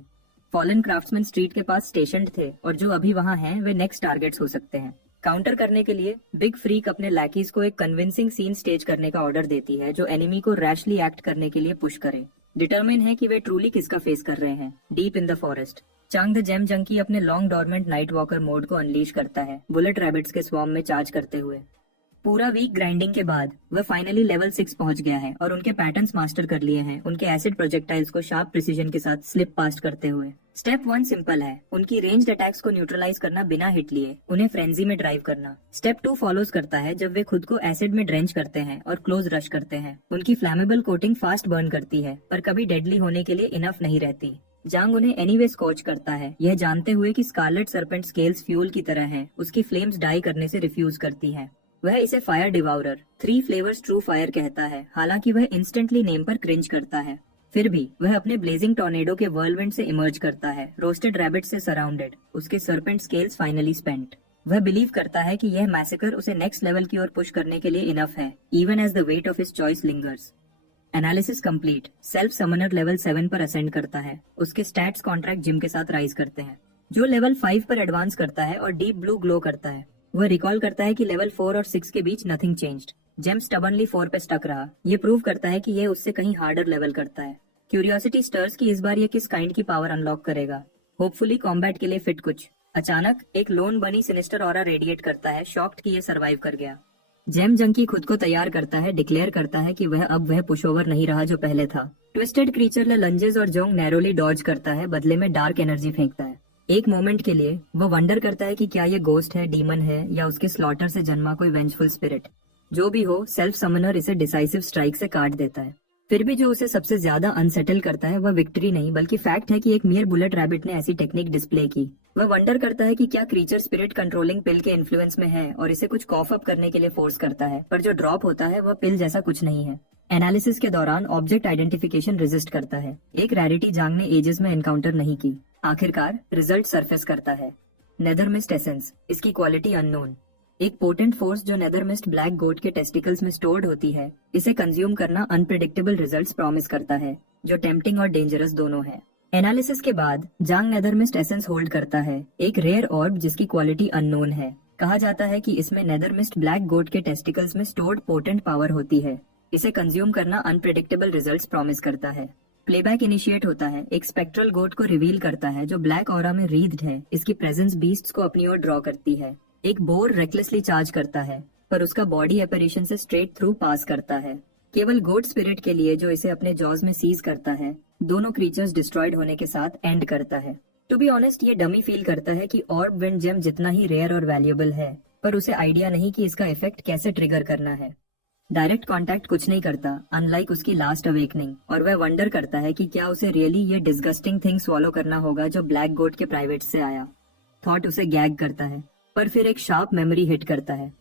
फॉलन क्राफ्ट्समैन स्ट्रीट के पास स्टेशन्ड थे और जो अभी वहाँ हैं वे नेक्स्ट टारगेट्स हो सकते हैं। काउंटर करने के लिए बिग फ्रीक अपने लैकीज को एक कन्विंसिंग सीन स्टेज करने का ऑर्डर देती है जो एनिमी को रैशली एक्ट करने के लिए पुश करे। डिटरमिन है कि वे ट्रूली किसका फेस कर रहे हैं। Deep in the forest Chang the gem junkie अपने long dormant night walker mode को अनलीश करता है, बुलेट रैबिट्स के स्वॉर्म में चार्ज करते हुए। पूरा वीक ग्राइंडिंग के बाद वह फाइनली लेवल 6 पहुंच गया है और उनके पैटर्न्स मास्टर कर लिए हैं, उनके एसिड प्रोजेक्टाइल्स को शार्प प्रिसीजन के साथ स्लिप पास्ट करते हुए। स्टेप 1 सिंपल है, उनकी रेंज्ड अटैक्स को न्यूट्रलाइज करना बिना हिट लिए, उन्हें फ्रेंजी में ड्राइव करना। स्टेप 2 फॉलोज करता है जब वे खुद को एसिड में ड्रेंच करते हैं और क्लोज रश करते हैं। उनकी फ्लैमेबल कोटिंग फास्ट बर्न करती है, पर कभी डेडली होने के लिए इनफ नहीं रहती। जांग उन्हें एनीवे स्कॉच करता है, यह जानते हुए कि स्कारलेट सर्पेंट स्केल्स फ्यूल की तरह हैं, उसकी फ्लेम्स डाई करने से रिफ्यूज करती है। वह इसे फायर डिवाउरर 3 फ्लेवर्स ट्रू फायर कहता है, हालांकि वह इंस्टेंटली नेम पर क्रिंज करता है। फिर भी वह अपने ब्लेजिंग टॉर्नेडो के व्हर्लविंड से इमर्ज करता है, रोस्टेड रैबिट से सराउंडेड, उसके सर्पेंट स्केल्स फाइनली स्पेंट। वह बिलीव करता है कि यह मैसेकर उसे नेक्स्ट लेवल की ओर पुश करने के लिए इनफ है, even as the weight of his choice lingers. Analysis complete. Self summoner level 7 पर असेंड करता है, उसके स्टैट्स कॉन्ट्रैक्ट जिम के साथ राइज करते हैं, जो लेवल 5 पर एडवांस करता है और डीप ब्लू ग्लो करता है। वह रिकॉल करता है कि लेवल 4 और 6 के बीच नथिंग चेंज्ड। जेम स्टबनली 4 पे स्टक रहा, ये प्रूव करता है कि यह उससे कहीं हार्डर लेवल करता है। क्यूरियोसिटी स्टर्स की इस बार ये किस काइंड की पावर अनलॉक करेगा, होपफुली कॉम्बैट के लिए फिट कुछ। अचानक एक लोन बनी सिनिस्टर ऑरा रेडिएट करता है, शॉक्ड कि ये सरवाइव कर गया। जेम जंकी खुद को तैयार करता है, डिक्लेयर करता है कि वह पुशओवर नहीं रहा जो पहले था। ट्विस्टेड क्रीचर ले लंजेस और जोंग नैरोली डॉज करता है, बदले में डार्क एनर्जी फेंकता है। एक मोमेंट के लिए वह वंडर करता है कि क्या ये गोस्ट है, डीमन है, या उसके स्लॉटर से जन्मा कोई वेंजफुल स्पिरिट। जो भी हो, सेल्फ समनर इसे डिसाइसिव स्ट्राइक से काट देता है। फिर भी जो उसे सबसे ज्यादा अनसेटल करता है वह विक्ट्री नहीं बल्कि फैक्ट है कि एक मियर बुलेट रैबिट ने ऐसी टेक्निक डिस्प्ले की। वह वंडर करता है कि क्या क्रीचर स्पिरिट कंट्रोलिंग पिल के इन्फ्लुएंस में है और इसे कुछ कॉफ अप करने के लिए फोर्स करता है, पर जो ड्रॉप होता है वह पिल जैसा कुछ नहीं है। एनालिसिस के दौरान ऑब्जेक्ट आइडेंटिफिकेशन रेजिस्ट करता है, एक रैरिटी जांग ने एजेस में एनकाउंटर नहीं की। आखिरकार रिजल्ट सरफेस करता है। नेदरमिस्ट एसेंस, इसकी क्वालिटी अननोन। एक पोटेंट फोर्स जो नेदरमिस्ट ब्लैक गोट के टेस्टिकल्स में स्टोर्ड होती है, इसे कंज्यूम करना अनप्रिडिक्टेबल रिजल्ट्स प्रॉमिस करता है, जो टेम्पटिंग और डेंजरस दोनों है। एनालिसिस के बाद जांग नेदरमिस्ट एसेंस होल्ड करता है, एक रेयर ऑर्ब जिसकी क्वालिटी अननोन है। कहा जाता है कि इसमें नेदरमिस्ट ब्लैक गोट के टेस्टिकल्स में स्टोर्ड पोटेंट पावर होती है। इसे कंज्यूम करना अनप्रिडिक्टेबल रिजल्ट्स प्रॉमिस करता है। प्लेबैक इनिशिएट होता है, एक स्पेक्ट्रल गोट को रिवील करता है जो ब्लैक ऑरा में रीड्ड है। इसकी प्रेजेंस बीस्ट्स को अपनी ओर ड्रॉ करती है। एक बोर रेकलेसली चार्ज करता है, पर उसका बॉडी एपरेशन से स्ट्रेट थ्रू पास करता है। केवल गोट स्पिरिट के लिए, जो इसे अपने जॉज में सीज करता है, दोनों क्रीचर्स डिस्ट्रॉयड होने के साथ एंड करता है। टू बी ऑनेस्ट, ये डमी फील करता है कि ऑर्ब विंड जेम जितना ही रेयर और वैल्यूएबल है, पर उसे आइडिया नहीं कि इसका इफेक्ट कैसे ट्रिगर करना है। डायरेक्ट कांटेक्ट कुछ नहीं करता, अनलाइक उसकी लास्ट अवेकनिंग, और वह वंडर करता है कि क्या उसे रियली ये डिस्गस्टिंग थिंग स्वॉलो करना होगा जो ब्लैक गोट के प्राइवेट से आया। थॉट उसे गैग करता है, पर फिर एक शार्प मेमोरी हिट करता है।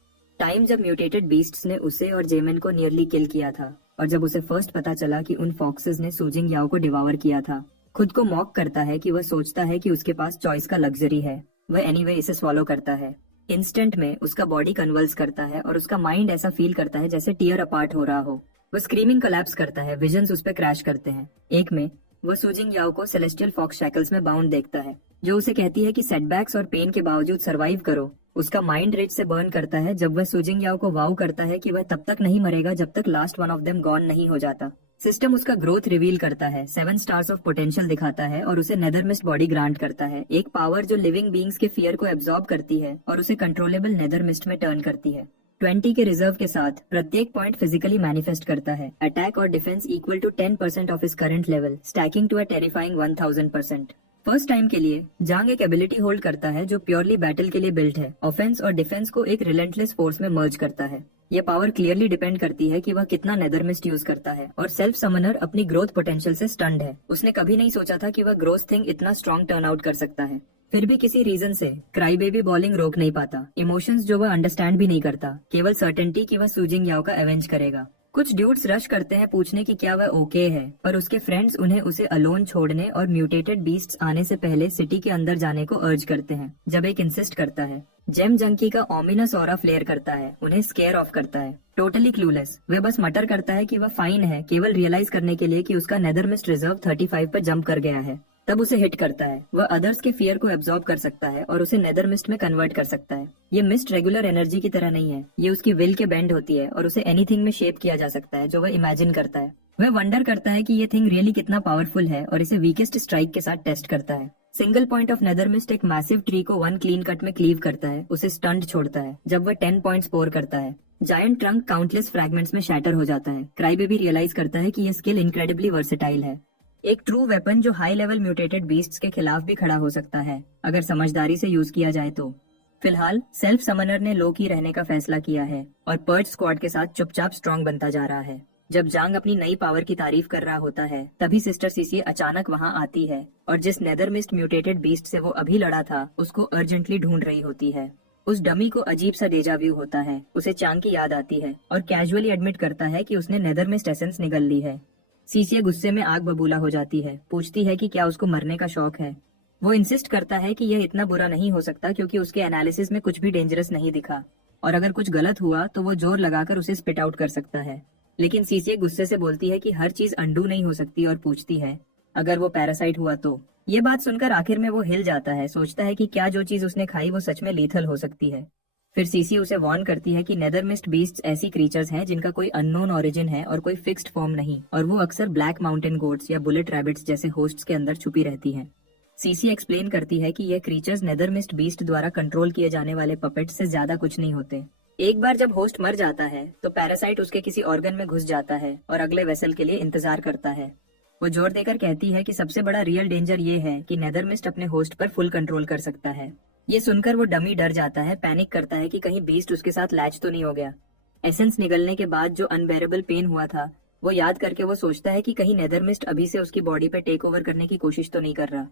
टाइम जब म्यूटेटेड बीस्ट्स ने उसे और जेमिन को नियरली किल किया था, और जब उसे फर्स्ट पता चला कि उन फॉक्सेस ने सूजिंग याओ को डिवावर किया था। खुद को मॉक करता है कि वह सोचता है कि उसके पास चॉइस का लग्जरी है, वह एनीवे इसे स्वॉलो करता है। इंस्टेंट में उसका बॉडी कन्वल्स करता है और उसका माइंड ऐसा फील करता है जैसे टीयर अपार्ट हो रहा हो। वह स्क्रीमिंग कोलैप्स करता है, विजन्स उस पर क्रैश करते हैं। एक में वह सूजिंग याओ को सेलेस्टियल फॉक्स शैकल्स में बाउंड देखता है, जो उसे कहती है कि सेटबैक्स और पेन के बावजूद सरवाइव करो। उसका माइंड रेज से बर्न करता है जब वह सूजिंग याओ को वाउ करता है कि वह तब तक नहीं मरेगा जब तक last one of them gone नहीं हो जाता। सिस्टम उसका ग्रोथ रिवील करता है, 7 स्टार्स ऑफ पोटेंशियल दिखाता है और उसे नेदरमिस्ट बॉडी ग्रांट करता है, एक पावर जो लिविंग बीइंग्स के फियर को एब्जॉर्ब करती है और उसे कंट्रोलेबल नेदरमिस्ट में टर्न करती है। 20 के रिजर्व के साथ प्रत्येक पॉइंट फिजिकली मैनिफेस्ट करता है। अटैक और defense equal to 10% of his current level, stacking to a terrifying 1000%। First time के लिए जांग एक एबिलिटी होल्ड करता है जो प्योरली बैटल के लिए बिल्ट है। ऑफेंस और डिफेंस को एक रिलेंटलेस फोर्स में मर्ज करता है। ये पावर क्लियरली डिपेंड करती है कि वह कितना नेदरमिस्ट यूज करता है, और सेल्फ समनर अपनी ग्रोथ पोटेंशियल से स्टन्ड है। उसने कभी नहीं सोचा था कि वह ग्रोथ थिंग इतना स्ट्रॉन्ग टर्न आउट कर सकता है। फिर भी किसी रीजन से क्राई बेबी बॉलिंग रोक नहीं पाता, इमोशंस जो वह अंडरस्टैंड भी नहीं करता, केवल सर्टेनिटी कि वह सूजिंग याओ का एवेंज करेगा। कुछ ड्यूड्स रश करते हैं पूछने की क्या वह ओके है, पर उसके फ्रेंड्स उन्हें उसे अलोन छोड़ने और म्यूटेटेड बीस्ट्स आने से पहले सिटी के अंदर जाने को अर्ज करते हैं। जब एक इंसिस्ट करता है, जेम जंकी का ऑमिनस ऑरा फ्लेयर करता है, उन्हें स्केयर ऑफ करता है। टोटली क्लूलेस, वह बस मटर करता है कि वह फाइन है, केवल रियलाइज करने के लिए कि उसका नेदरमिस्ट रिजर्व 35 पर जंप कर गया है। तब उसे हिट करता है, वह अदर्स के फियर को एब्जॉर्ब कर सकता है और उसे नेदरमिस्ट में कन्वर्ट कर सकता है। ये मिस्ट रेगुलर एनर्जी की तरह नहीं है, ये उसकी विल के बेंड होती है और उसे एनीथिंग में शेप किया जा सकता है जो वह इमेजिन करता है। वह वंडर करता है कि ये थिंग रियली कितना पावरफुल है और इसे वीकेस्ट स्ट्राइक के साथ टेस्ट करता है। सिंगल पॉइंट ऑफ नेदरमिस्ट एक मैसिव ट्री को 1 क्लीन कट में क्लीव करता है, उसे स्टंट छोड़ता है। जब वह 10 पॉइंट स्कोर करता है, जायंट ट्रंक काउंटलेस फ्रैगमेंट्स में शैटर हो जाता है। क्राई बेबी रियलाइज करता है कि यह स्किल इनक्रेडिबली वर्सेटाइल है, एक ट्रू वेपन जो हाई लेवल म्यूटेटेड बीस्ट्स के खिलाफ भी खड़ा हो सकता है अगर समझदारी से यूज किया जाए तो। फिलहाल सेल्फ समनर ने लो की रहने का फैसला किया है और पर्च स्क्वाड के साथ चुपचाप स्ट्रॉन्ग बनता जा रहा है। जब जांग अपनी नई पावर की तारीफ कर रहा होता है, तभी सिस्टर सीसी अचानक वहां आती है और जिस नेदरमिस्ट म्यूटेटेड बीस्ट से वो अभी लड़ा था, उसको अर्जेंटली ढूंढ रही होती है। उस डमी को अजीब सा डेजा व्यू होता है, उसे चांग की याद आती है और कैजुअली एडमिट करता है कि उसने नेदरमिस्ट एसेंस निगल ली है। सीसी गुस्से में आग बबूला हो जाती है, पूछती है कि क्या उसको मरने का शौक है। वो इंसिस्ट करता है कि यह इतना बुरा नहीं हो सकता क्योंकि उसके एनालिसिस में कुछ भी डेंजरस नहीं दिखा, और अगर कुछ गलत हुआ तो वो जोर लगाकर उसे स्पिट आउट कर सकता है। लेकिन सीसी गुस्से से बोलती है कि हर चीज अंडू नहीं हो सकती और पूछती है अगर वो पैरासाइट हुआ तो। ये बात सुनकर आखिर में वो हिल जाता है, सोचता है कि क्या जो चीज उसने खाई वो सच में लीथल हो सकती है। फिर सीसी उसे वार्न करती है कि नेदरमिस्ट बीस्ट्स ऐसी क्रीचर्स हैं जिनका कोई अननोन ओरिजिन है और कोई फिक्स्ड फॉर्म नहीं, और वो अक्सर ब्लैक माउंटेन गोट्स या बुलेट रैबिट्स जैसे होस्ट्स के अंदर छुपी रहती हैं। सीसी एक्सप्लेन करती है कि ये क्रीचर्स नेदरमिस्ट बीस्ट द्वारा कंट्रोल किए जाने वाले पपेट्स से ज्यादा कुछ नहीं होते। एक बार जब होस्ट मर जाता है तो पैरासाइट उसके किसी ऑर्गन में घुस जाता है और अगले वेसल के लिए इंतजार करता है। वो जोर देकर कहती है कि सबसे बड़ा रियल डेंजर ये है कि नेदरमिस्ट अपने होस्ट पर फुल कंट्रोल कर सकता है। ये सुनकर वो डमी डर जाता है, पैनिक करता है कि कहीं बीस्ट उसके साथ लैच तो नहीं हो गया। एसेंस निगलने के बाद जो अनबेरेबल पेन हुआ था वो याद करके वो सोचता है कि कहीं नेदरमिस्ट अभी से उसकी बॉडी पे टेक ओवर करने की कोशिश तो नहीं कर रहा।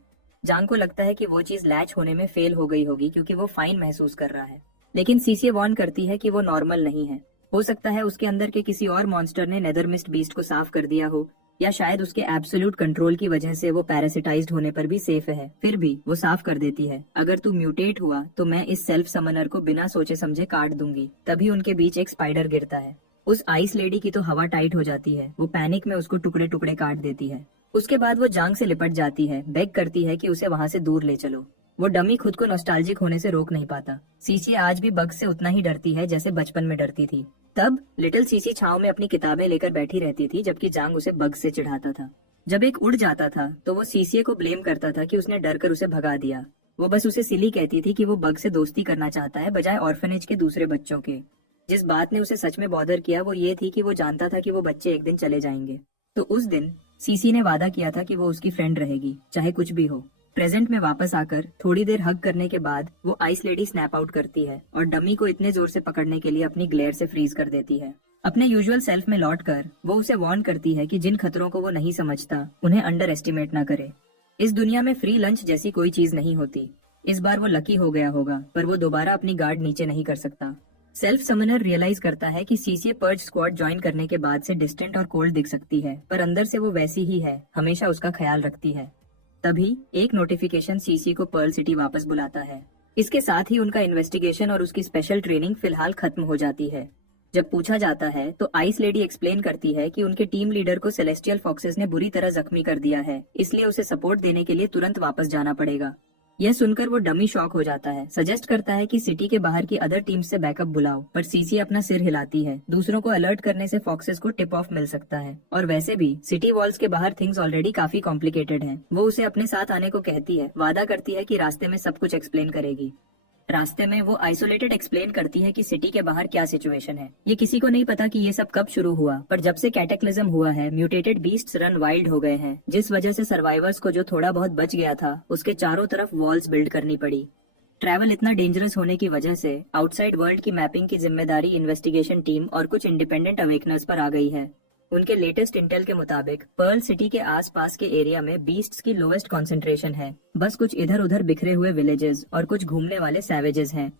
जांग को लगता है कि वो चीज लैच होने में फेल हो गई होगी क्योंकि वो फाइन महसूस कर रहा है, लेकिन सीसी वार्न करती है कि वो नॉर्मल नहीं है। हो सकता है उसके अंदर के किसी और मॉन्स्टर ने नेदरमिस्ट बीस्ट को साफ कर दिया हो या शायद उसके एब्सोल्यूट कंट्रोल की वजह से वो पैरासिटाइज्ड होने पर भी सेफ है। फिर भी वो साफ कर देती है, अगर तू म्यूटेट हुआ तो मैं इस सेल्फ समनर को बिना सोचे समझे काट दूंगी। तभी उनके बीच एक स्पाइडर गिरता है। उस आइस लेडी की तो हवा टाइट हो जाती है, वो पैनिक में उसको टुकड़े टुकड़े काट देती है। उसके बाद वो जांग से लिपट जाती है, बेग करती है कि उसे वहां से दूर ले चलो। वो डमी खुद को नॉस्टैल्जिक होने से रोक नहीं पाता। सीसी आज भी बग से उतना ही डरती है जैसे बचपन में डरती थी। तब लिटिल सीसी छाव में अपनी किताबें लेकर बैठी रहती थी, जबकि जांग उसे बग से चिढ़ाता था। जब एक उड़ जाता था तो वो सीसीए को ब्लेम करता था कि उसने डर कर उसे भगा दिया। वो बस उसे सिली कहती थी कि वो बग से दोस्ती करना चाहता है बजाय ऑर्फनेज के दूसरे बच्चों के। जिस बात ने उसे सच में बॉदर किया वो ये थी कि वो जानता था कि वो बच्चे एक दिन चले जाएंगे। तो उस दिन सीसी ने वादा किया था कि वो उसकी फ्रेंड रहेगी, चाहे कुछ भी हो। प्रेजेंट में वापस आकर थोड़ी देर हग करने के बाद वो आइस लेडी स्नैप आउट करती है और डमी को इतने जोर से पकड़ने के लिए अपनी ग्लेयर से फ्रीज कर देती है। अपने यूजुअल सेल्फ में लौटकर वो उसे वार्न करती है कि जिन खतरों को वो नहीं समझता उन्हें अंडर एस्टिमेट न करे। इस दुनिया में फ्री लंच जैसी कोई चीज नहीं होती। इस बार वो लकी हो गया होगा, पर वो दोबारा अपनी गार्ड नीचे नहीं कर सकता। सेल्फ समनर रियलाइज करता है कि सीसीए पर्ज स्क्वाड ज्वाइन करने के बाद से डिस्टेंट और कोल्ड दिख सकती है, पर अंदर से वो वैसी ही है, हमेशा उसका ख्याल रखती है। तभी एक नोटिफिकेशन सीसी को पर्ल सिटी वापस बुलाता है। इसके साथ ही उनका इन्वेस्टिगेशन और उसकी स्पेशल ट्रेनिंग फिलहाल खत्म हो जाती है। जब पूछा जाता है तो आइस लेडी एक्सप्लेन करती है कि उनके टीम लीडर को सेलेस्टियल फॉक्सेस ने बुरी तरह जख्मी कर दिया है, इसलिए उसे सपोर्ट देने के लिए तुरंत वापस जाना पड़ेगा। यह सुनकर वो डमी शॉक हो जाता है, सजेस्ट करता है कि सिटी के बाहर की अदर टीम से बैकअप बुलाओ, पर सीसी अपना सिर हिलाती है। दूसरों को अलर्ट करने से फॉक्सेस को टिप ऑफ मिल सकता है, और वैसे भी सिटी वॉल्स के बाहर थिंग्स ऑलरेडी काफी कॉम्प्लिकेटेड हैं। वो उसे अपने साथ आने को कहती है, वादा करती है कि रास्ते में सब कुछ एक्सप्लेन करेगी। रास्ते में वो आइसोलेटेड एक्सप्लेन करती है कि सिटी के बाहर क्या सिचुएशन है। ये किसी को नहीं पता कि ये सब कब शुरू हुआ, पर जब से कैटेक्लिज्म हुआ है म्यूटेटेड बीस्ट्स रन वाइल्ड हो गए हैं, जिस वजह से सर्वाइवर्स को जो थोड़ा बहुत बच गया था उसके चारों तरफ वॉल्स बिल्ड करनी पड़ी। ट्रैवल इतना डेंजरस होने की वजह से आउटसाइड वर्ल्ड की मैपिंग की जिम्मेदारी इन्वेस्टिगेशन टीम और कुछ इंडिपेंडेंट अवेकनर्स पर आ गई है। उनके लेटेस्ट इंटेल के मुताबिक पर्ल सिटी के आसपास के एरिया में बीस्ट्स की लोएस्ट कॉन्सेंट्रेशन है। बस कुछ इधर उधर बिखरे हुए विलेजेस और कुछ घूमने वाले सैवेजेस हैं।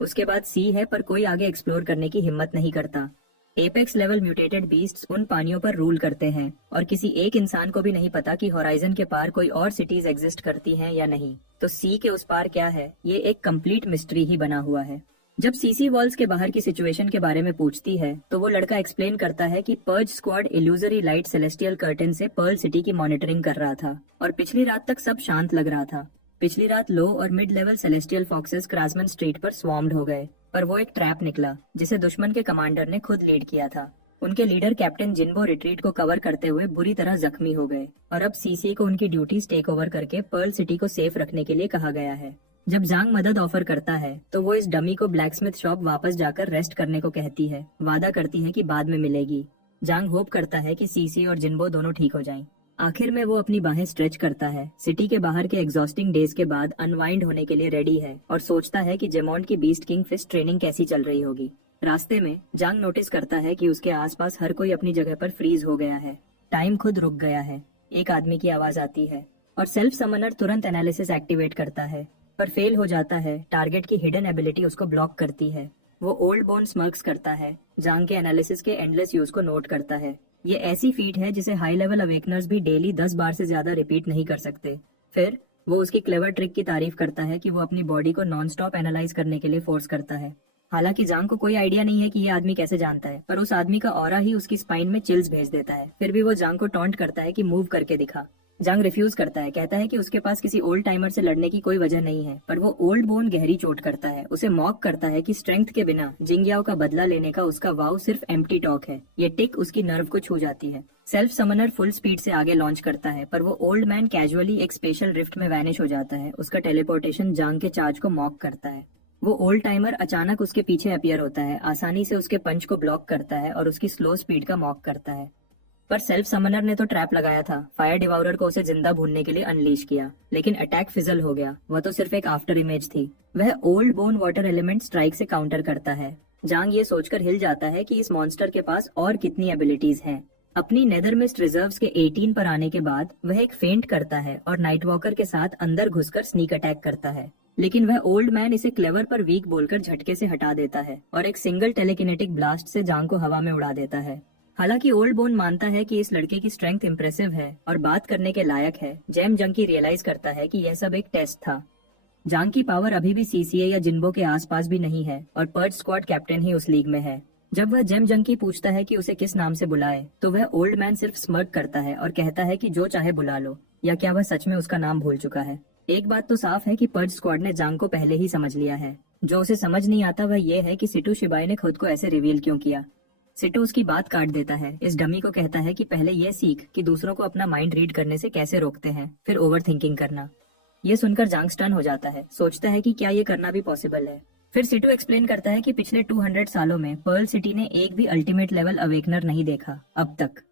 उसके बाद सी है, पर कोई आगे एक्सप्लोर करने की हिम्मत नहीं करता। एपेक्स लेवल म्यूटेटेड बीस्ट्स उन पानियों पर रूल करते हैं और किसी एक इंसान को भी नहीं पता कि होराइजन के पार कोई और सिटीज एग्जिस्ट करती हैं या नहीं। तो सी के उस पार क्या है, ये एक कंप्लीट मिस्ट्री ही बना हुआ है। जब सीसी वॉल्स के बाहर की सिचुएशन के बारे में पूछती है तो वो लड़का एक्सप्लेन करता है कि purge squad illusory light celestial curtain से पर्ल सिटी की मॉनिटरिंग कर रहा था और पिछली रात तक सब शांत लग रहा था। पिछली रात लो और mid level celestial foxes Crossman street पर स्वॉर्म्ड हो गए, पर वो एक ट्रैप निकला जिसे दुश्मन के कमांडर ने खुद लीड किया था। उनके लीडर कैप्टन जिन्बो रिट्रीट को कवर करते हुए बुरी तरह जख्मी हो गए और अब सीसी को उनकी ड्यूटीज टेक ओवर करके पर्ल सिटी को सेफ रखने के लिए कहा गया है। जब जांग मदद ऑफर करता है तो वो इस डमी को ब्लैकस्मिथ शॉप वापस जाकर रेस्ट करने को कहती है, वादा करती है कि बाद में मिलेगी। जांग होप करता है कि सीसी और जिन्बो दोनों ठीक हो जाएं। आखिर में वो अपनी बाहें स्ट्रेच करता है, सिटी के बाहर के एग्जॉस्टिंग डेज के बाद अनवाइंड होने के लिए रेडी है और सोचता है कि जेमॉन्ट की बीस्ट किंग फिस्ट ट्रेनिंग कैसी चल रही होगी। रास्ते में जांग नोटिस करता है कि उसके आसपास हर कोई अपनी जगह पर फ्रीज हो गया है, टाइम खुद रुक गया है। एक आदमी की आवाज आती है और सेल्फ समनर तुरंत एनालिसिस एक्टिवेट करता है, पर फेल हो जाता है। टारगेट की हिडन एबिलिटी उसको ब्लॉक करती है। वो ओल्ड बोन स्मर्क्स करता है, जांग के एनालिसिस के एंडलेस यूज को नोट करता है। ये ऐसी फीट है जिसे हाई लेवल अवेकनर्स भी डेली 10 बार से ज्यादा रिपीट नहीं कर सकते। फिर वो उसकी क्लेवर ट्रिक की तारीफ करता है कि वो अपनी बॉडी को नॉन स्टॉप एनालाइज करने के लिए फोर्स करता है। हालांकि जांग को कोई आइडिया नहीं है कि ये आदमी कैसे जानता है, पर उस आदमी का ऑरा ही उसकी स्पाइन में चिल्स भेज देता है। फिर भी वो जांग को टॉन्ट करता है कि मूव करके दिखा। जांग रिफ्यूज करता है, कहता है कि उसके पास किसी ओल्ड टाइमर से लड़ने की कोई वजह नहीं है, पर वो ओल्ड बोन गहरी चोट करता है। उसे मॉक करता है कि स्ट्रेंथ के बिना जिंगयाओ का बदला लेने का उसका वाव सिर्फ एम्प्टी टॉक है। ये टिक उसकी नर्व को छू जाती है। सेल्फ समनर फुल स्पीड से आगे लॉन्च करता है, पर वो ओल्ड मैन कैजुअली एक स्पेशल रिफ्ट में वैनिश हो जाता है। उसका टेलीपोर्टेशन जांग के चार्ज को मॉक करता है। वो ओल्ड टाइमर अचानक उसके पीछे अपीयर होता है, आसानी से उसके पंच को ब्लॉक करता है और उसकी स्लो स्पीड का मॉक करता है। पर सेल्फ समनर ने तो ट्रैप लगाया था, फायर डिवाउरर को उसे जिंदा भूनने के लिए अनलीश किया, लेकिन अटैक फिजल हो गया। वह तो सिर्फ एक आफ्टर इमेज थी। वह old bone water element strike से काउंटर करता है। जांग ये सोचकर हिल जाता है कि इस मॉन्स्टर के पास और कितनी एबिलिटीज हैं। अपनी नेदरमिस्ट रिजर्व्स के 18 पर आने के बाद वह एक फेंट करता है और नाइट वॉकर के साथ अंदर घुसकर स्नीक अटैक करता है, लेकिन वह ओल्ड मैन इसे क्लेवर पर वीक बोलकर झटके से हटा देता है और एक सिंगल टेलीकिनेटिक ब्लास्ट से जांग को हवा में उड़ा देता है। हालांकि ओल्ड बोन मानता है कि इस लड़के की स्ट्रेंथ इम्प्रेसिव है और बात करने के लायक है, जेम जंकी रियलाइज करता है कि यह सब एक टेस्ट था। जांग की पावर अभी भी सीसीए या जिन्बो के आसपास भी नहीं है और पर्ज स्क्वाड कैप्टन ही उस लीग में है। जब वह जेम जंकी पूछता है कि उसे किस नाम से बुलाए, तो वह ओल्ड मैन सिर्फ स्मर्क करता है और कहता है कि जो चाहे बुला लो। या क्या वह सच में उसका नाम भूल चुका है? एक बात तो साफ है कि पर्ज स्क्वाड ने जांग को पहले ही समझ लिया है। जो उसे समझ नहीं आता वह यह है कि सिटू शिबाई ने खुद को ऐसे रिवील क्यों किया। सिटू उसकी बात काट देता है, इस डमी को कहता है कि पहले यह सीख कि दूसरों को अपना माइंड रीड करने से कैसे रोकते हैं, फिर ओवर थिंकिंग करना। ये सुनकर जांग स्टन हो जाता है, सोचता है कि क्या ये करना भी पॉसिबल है। फिर सिटू एक्सप्लेन करता है कि पिछले 200 सालों में पर्ल सिटी ने एक भी अल्टीमेट लेवल अवेकनर नहीं देखा अब तक।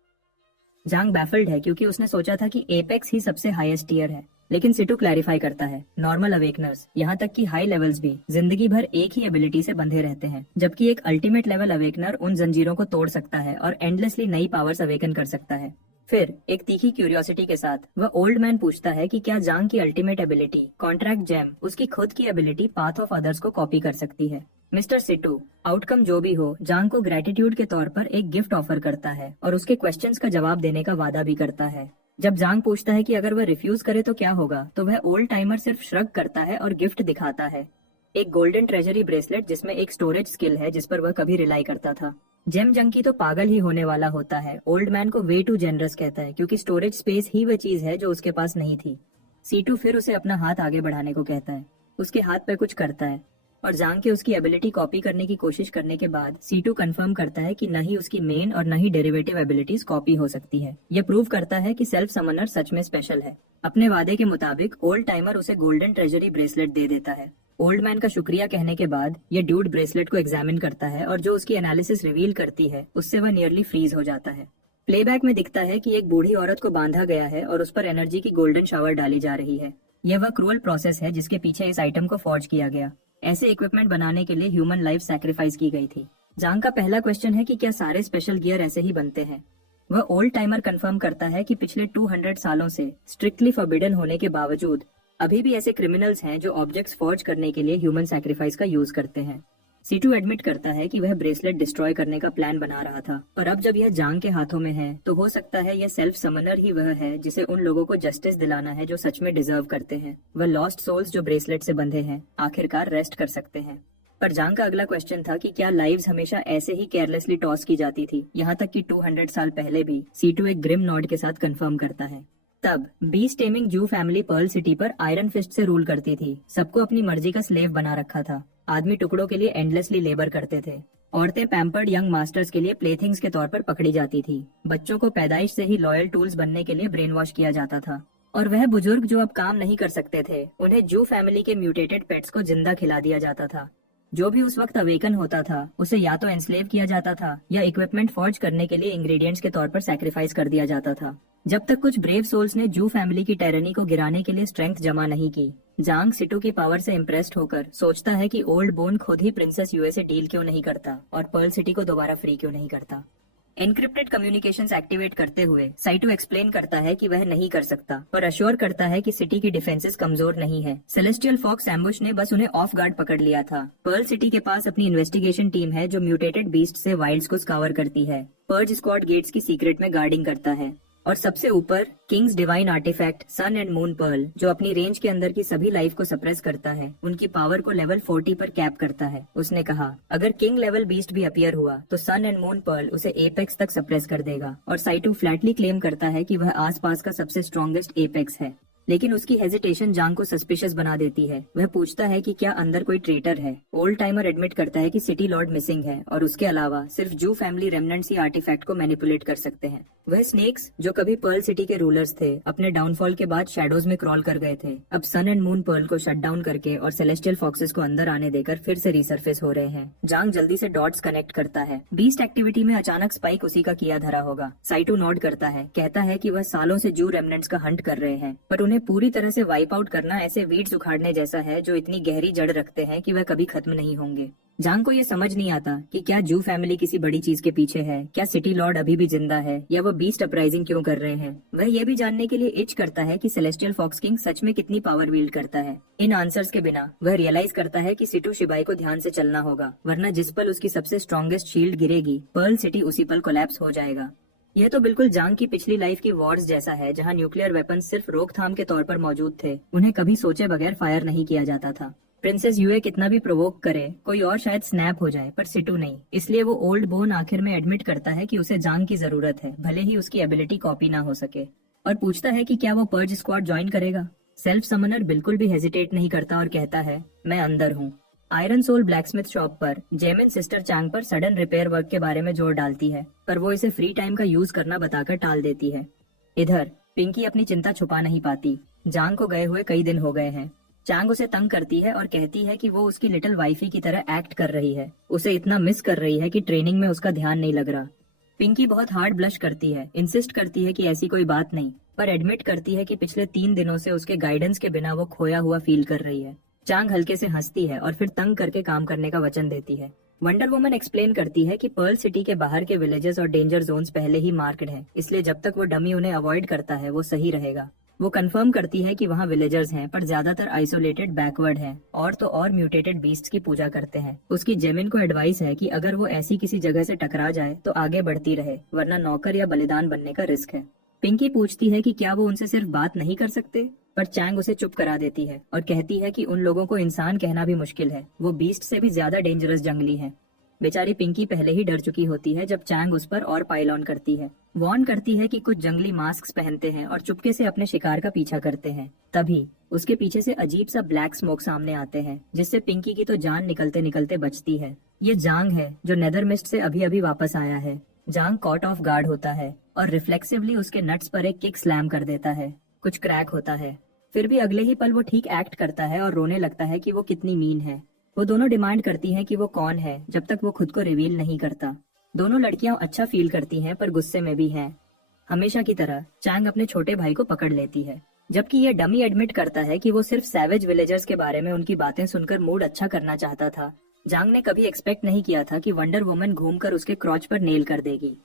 जांग बैफल्ड है क्योंकि उसने सोचा था कि एपेक्स ही सबसे हाईएस्ट टीयर है, लेकिन सिटू क्लैरिफाई करता है नॉर्मल अवेकनर्स, यहाँ तक कि हाई लेवल्स भी जिंदगी भर एक ही एबिलिटी से बंधे रहते हैं, जबकि एक अल्टीमेट लेवल अवेकनर उन जंजीरों को तोड़ सकता है और एंडलेसली नई पावर्स अवेकन कर सकता है। फिर एक तीखी क्यूरियोसिटी के साथ वह ओल्ड मैन पूछता है कि क्या जांग की अल्टीमेट एबिलिटी कॉन्ट्रैक्ट जेम उसकी खुद की एबिलिटी पाथ ऑफ अदर्स को कॉपी कर सकती है। मिस्टर सिटू आउटकम जो भी हो, जांग को ग्रेटिट्यूड के तौर पर एक गिफ्ट ऑफर करता है और उसके क्वेश्चंस का जवाब देने का वादा भी करता है। जब जांग पूछता है कि अगर वह रिफ्यूज करे तो क्या होगा, तो वह ओल्ड टाइमर सिर्फ श्रग करता है और गिफ्ट दिखाता है, एक गोल्डन ट्रेजरी ब्रेसलेट जिसमें एक स्टोरेज स्किल है जिस पर वह कभी रिलाई करता था। जेम जंकी तो पागल ही होने वाला होता है, ओल्ड मैन को वे टू जेनरस कहता है क्योंकि स्टोरेज स्पेस ही वह चीज है जो उसके पास नहीं थी। सीटू फिर उसे अपना हाथ आगे बढ़ाने को कहता है, उसके हाथ पे कुछ करता है और जांग के उसकी एबिलिटी कॉपी करने की कोशिश करने के बाद सीटू कंफर्म करता है कि न ही उसकी मेन और न ही डेरिवेटिव एबिलिटीज कॉपी हो सकती है। यह प्रूव करता है कि सेल्फ समनर सच में स्पेशल है। अपने वादे के मुताबिक ओल्ड टाइमर उसे गोल्डन ट्रेजरी ब्रेसलेट दे देता है। ओल्ड मैन का शुक्रिया कहने के बाद ये ड्यूड ब्रेसलेट को एग्जामिन करता है और जो उसकी एनालिसिस रिवील करती है उससे वह नियरली फ्रीज हो जाता है। प्लेबैक में दिखता है कि एक बूढ़ी औरत को बांधा गया है और उस पर एनर्जी की गोल्डन शावर डाली जा रही है। यह वह क्रूअल प्रोसेस है जिसके पीछे इस आइटम को फॉर्ज किया गया। ऐसे इक्विपमेंट बनाने के लिए ह्यूमन लाइफ सैक्रिफाइस की गई थी। जांग का पहला क्वेश्चन है कि क्या सारे स्पेशल गियर ऐसे ही बनते हैं। वह ओल्ड टाइमर कंफर्म करता है कि पिछले 200 सालों से स्ट्रिक्टली फॉरबिडन होने के बावजूद अभी भी ऐसे क्रिमिनल्स हैं जो ऑब्जेक्ट्स फॉर्ज करने के लिए ह्यूमन सैक्रिफाइस का यूज करते हैं। सीटू एडमिट करता है कि वह ब्रेसलेट डिस्ट्रॉय करने का प्लान बना रहा था, पर अब जब यह जांग के हाथों में है तो हो सकता है यह सेल्फ समनर ही वह है जिसे उन लोगों को जस्टिस दिलाना है जो सच में डिजर्व करते हैं। वह लॉस्ट सोल्स जो ब्रेसलेट से बंधे हैं आखिरकार रेस्ट कर सकते हैं। पर जांग का अगला क्वेश्चन था कि क्या लाइव्स हमेशा ऐसे ही केयरलेसली टॉस की जाती थी, यहाँ तक कि 200 साल पहले भी। सीटू एक ग्रिम नॉड के साथ कंफर्म करता है। तब बीस्ट टेमिंग जू फैमिली पर्ल सिटी पर आयरन फिस्ट से रूल करती थी, सबको अपनी मर्जी का स्लेव बना रखा था। आदमी टुकड़ों के लिए एंडलेसली लेबर करते थे। औरतें पैम्पर्ड यंग मास्टर्स के लिए प्लेथिंग्स के तौर पर पकड़ी जाती थी। बच्चों को पैदाइश से ही लॉयल टूल्स बनने के लिए ब्रेन वॉश किया जाता था। और वह बुजुर्ग जो अब काम नहीं कर सकते थे, उन्हें जू फैमिली के म्यूटेटेड पेट्स को जिंदा खिला दिया जाता था। जो भी उस वक्त अवेकन होता था उसे या तो एनस्लेव किया जाता था या इक्विपमेंट फॉर्ज करने के लिए इंग्रेडिएंट्स के तौर पर सैक्रिफाइस कर दिया जाता था। जब तक कुछ ब्रेव सोल्स ने जू फैमिली की टेरनी को गिराने के लिए स्ट्रेंथ जमा नहीं की, जांग सिटू की पावर से इम्प्रेस्ड होकर सोचता है कि ओल्ड बोन खुद ही प्रिंसेस यूए से डील क्यों नहीं करता और पर्ल सिटी को दोबारा फ्री क्यों नहीं करता। एनक्रिप्टेड कम्युनिकेशंस एक्टिवेट करते हुए साइटू एक्सप्लेन करता है कि वह नहीं कर सकता, पर अश्योर करता है कि सिटी की डिफेंसेस कमजोर नहीं है। सेलेस्टियल फॉक्स एम्बुश ने बस उन्हें ऑफ गार्ड पकड़ लिया था। पर्ल सिटी के पास अपनी इन्वेस्टिगेशन टीम है जो म्यूटेटेड बीस्ट से वाइल्ड्स को स्कावर करती है, पर्ज स्क्वाड गेट्स की सीक्रेट में गार्डिंग करता है और सबसे ऊपर king's divine artifact sun and moon pearl जो अपनी रेंज के अंदर की सभी लाइफ को सप्रेस करता है, उनकी पावर को लेवल 40 पर कैप करता है। उसने कहा अगर किंग लेवल बीस्ट भी अपीयर हुआ तो सन एंड मून पर्ल उसे एपेक्स तक सप्रेस कर देगा। और साइटू फ्लैटली क्लेम करता है कि वह आसपास का सबसे स्ट्रॉन्गेस्ट एपेक्स है। लेकिन उसकी हेजिटेशन जांग को सस्पिशियस बना देती है। वह पूछता है कि क्या अंदर कोई ट्रेटर है। ओल्ड टाइमर एडमिट करता है कि सिटी लॉर्ड मिसिंग है और उसके अलावा सिर्फ जू फैमिली रेमनेंट्स ही आर्टिफैक्ट को मैनिपुलेट कर सकते हैं। वह स्नेक्स जो कभी पर्ल सिटी के रूलर्स थे, अपने डाउनफॉल के बाद शैडोज में क्रॉल कर गए थे, अब सन एंड मून पर्ल को शट डाउन करके और सेलेस्टियल फॉक्सेस को अंदर आने देकर फिर से रिसर्फेस हो रहे हैं। जांग जल्दी से डॉट्स कनेक्ट करता है। बीस्ट एक्टिविटी में अचानक स्पाइक उसी का किया धरा होगा। साइटू नॉड करता है, कहता है कि वह सालों से जू रेमनेंट्स का हंट कर रहे हैं, पर उन्हें उन्हें पूरी तरह से वाइप आउट करना ऐसे वीड्स उखाड़ने जैसा है जो इतनी गहरी जड़ रखते हैं कि वह कभी खत्म नहीं होंगे। जांग को ये समझ नहीं आता कि क्या जू फैमिली किसी बड़ी चीज के पीछे है, क्या सिटी लॉर्ड अभी भी जिंदा है, या वो बीस्ट अपराइजिंग क्यों कर रहे हैं। वह ये भी जानने के लिए इच करता है कि सेलेस्टियल फॉक्स किंग सच में कितनी पावर विल्ड करता है। इन आंसर्स के बिना वह रियलाइज करता है कि सिटू शिबाई को ध्यान से चलना होगा, वरना जिस पल उसकी सबसे स्ट्रॉन्गेस्ट शील्ड गिरेगी, पर्ल सिटी उसी पल कोलैप्स हो जाएगा। यह तो बिल्कुल जांग की पिछली लाइफ की वॉर्स जैसा है, जहां न्यूक्लियर वेपन सिर्फ रोकथाम के तौर पर मौजूद थे, उन्हें कभी सोचे बगैर फायर नहीं किया जाता था। प्रिंसेस यूए कितना भी प्रोवोक करे, कोई और शायद स्नैप हो जाए, पर सिटू नहीं। इसलिए वो ओल्ड बोन आखिर में एडमिट करता है कि उसे जांग की जरूरत है, भले ही उसकी एबिलिटी कॉपी ना हो सके, और पूछता है कि क्या वो पर्ज स्क्वाड ज्वाइन करेगा। सेल्फ समनर बिल्कुल भी हेजिटेट नहीं करता और कहता है, मैं अंदर हूँ। आयरन सोल ब्लैकस्मिथ शॉप पर जेमिन सिस्टर चांग पर सडन रिपेयर वर्क के बारे में जोर डालती है, पर वो इसे फ्री टाइम का यूज करना बताकर टाल देती है। इधर पिंकी अपनी चिंता छुपा नहीं पाती। जांग को गए हुए कई दिन हो गए हैं। चांग उसे तंग करती है और कहती है कि वो उसकी लिटिल वाइफी की तरह एक्ट कर रही है, उसे इतना मिस कर रही है कि ट्रेनिंग में उसका ध्यान नहीं लग रहा। पिंकी बहुत हार्ड ब्लश करती है, इंसिस्ट करती है कि ऐसी कोई बात नहीं, पर एडमिट करती है कि पिछले 3 दिनों से उसके गाइडेंस के बिना वो खोया हुआ फील कर रही है। चांग हल्के से हंसती है और फिर तंग करके काम करने का वचन देती है। वंडर वुमन एक्सप्लेन करती है कि पर्ल सिटी के बाहर के विलेजेस और डेंजर जोन्स पहले ही मार्क्ड हैं, इसलिए जब तक वो डमी उन्हें अवॉइड करता है वो सही रहेगा। वो कंफर्म करती है कि वहाँ विलेजर्स हैं, पर ज्यादातर आइसोलेटेड बैकवर्ड हैं, और तो और म्यूटेटेड बीस्ट्स की पूजा करते हैं। उसकी जेमिन को एडवाइस है कि अगर वो ऐसी किसी जगह से टकरा जाए तो आगे बढ़ती रहे, वरना नौकर या बलिदान बनने का रिस्क है। पिंकी पूछती है कि क्या वो उनसे सिर्फ बात नहीं कर सकते, पर चैंग उसे चुप करा देती है और कहती है कि उन लोगों को इंसान कहना भी मुश्किल है, वो बीस्ट से भी ज्यादा डेंजरस जंगली हैं। बेचारी पिंकी पहले ही डर चुकी होती है जब चैंग उस पर और पाइल ऑन करती है। वॉर्न करती है कि कुछ जंगली मास्क पहनते हैं और चुपके से अपने शिकार का पीछा करते हैं। तभी उसके पीछे से अजीब सा ब्लैक स्मोक सामने आते हैं, जिससे पिंकी की तो जान निकलते निकलते बचती है। ये जांग है जो नेदर मिस्ट से अभी अभी वापस आया है। जांग कॉट ऑफ गार्ड होता है और रिफ्लेक्सिवली उसके नट्स पर एक किक स्लैम कर देता है। कुछ क्रैक होता है, फिर भी अगले ही पल वो ठीक एक्ट करता है और रोने लगता है कि वो कितनी मीन है। वो दोनों डिमांड करती हैं कि वो कौन है, जब तक वो खुद को रिवील नहीं करता। दोनों लड़कियां अच्छा फील करती हैं, पर गुस्से में भी हैं। हमेशा की तरह चैंग अपने छोटे भाई को पकड़ लेती है, जबकि ये डमी एडमिट करता है कि वो सिर्फ सैवेज विलेजर्स के बारे में उनकी बातें सुनकर मूड अच्छा करना चाहता था। जांग ने कभी एक्सपेक्ट नहीं किया था कि वंडर वुमन घूमकर उसके क्रॉच पर नेल कर देगी।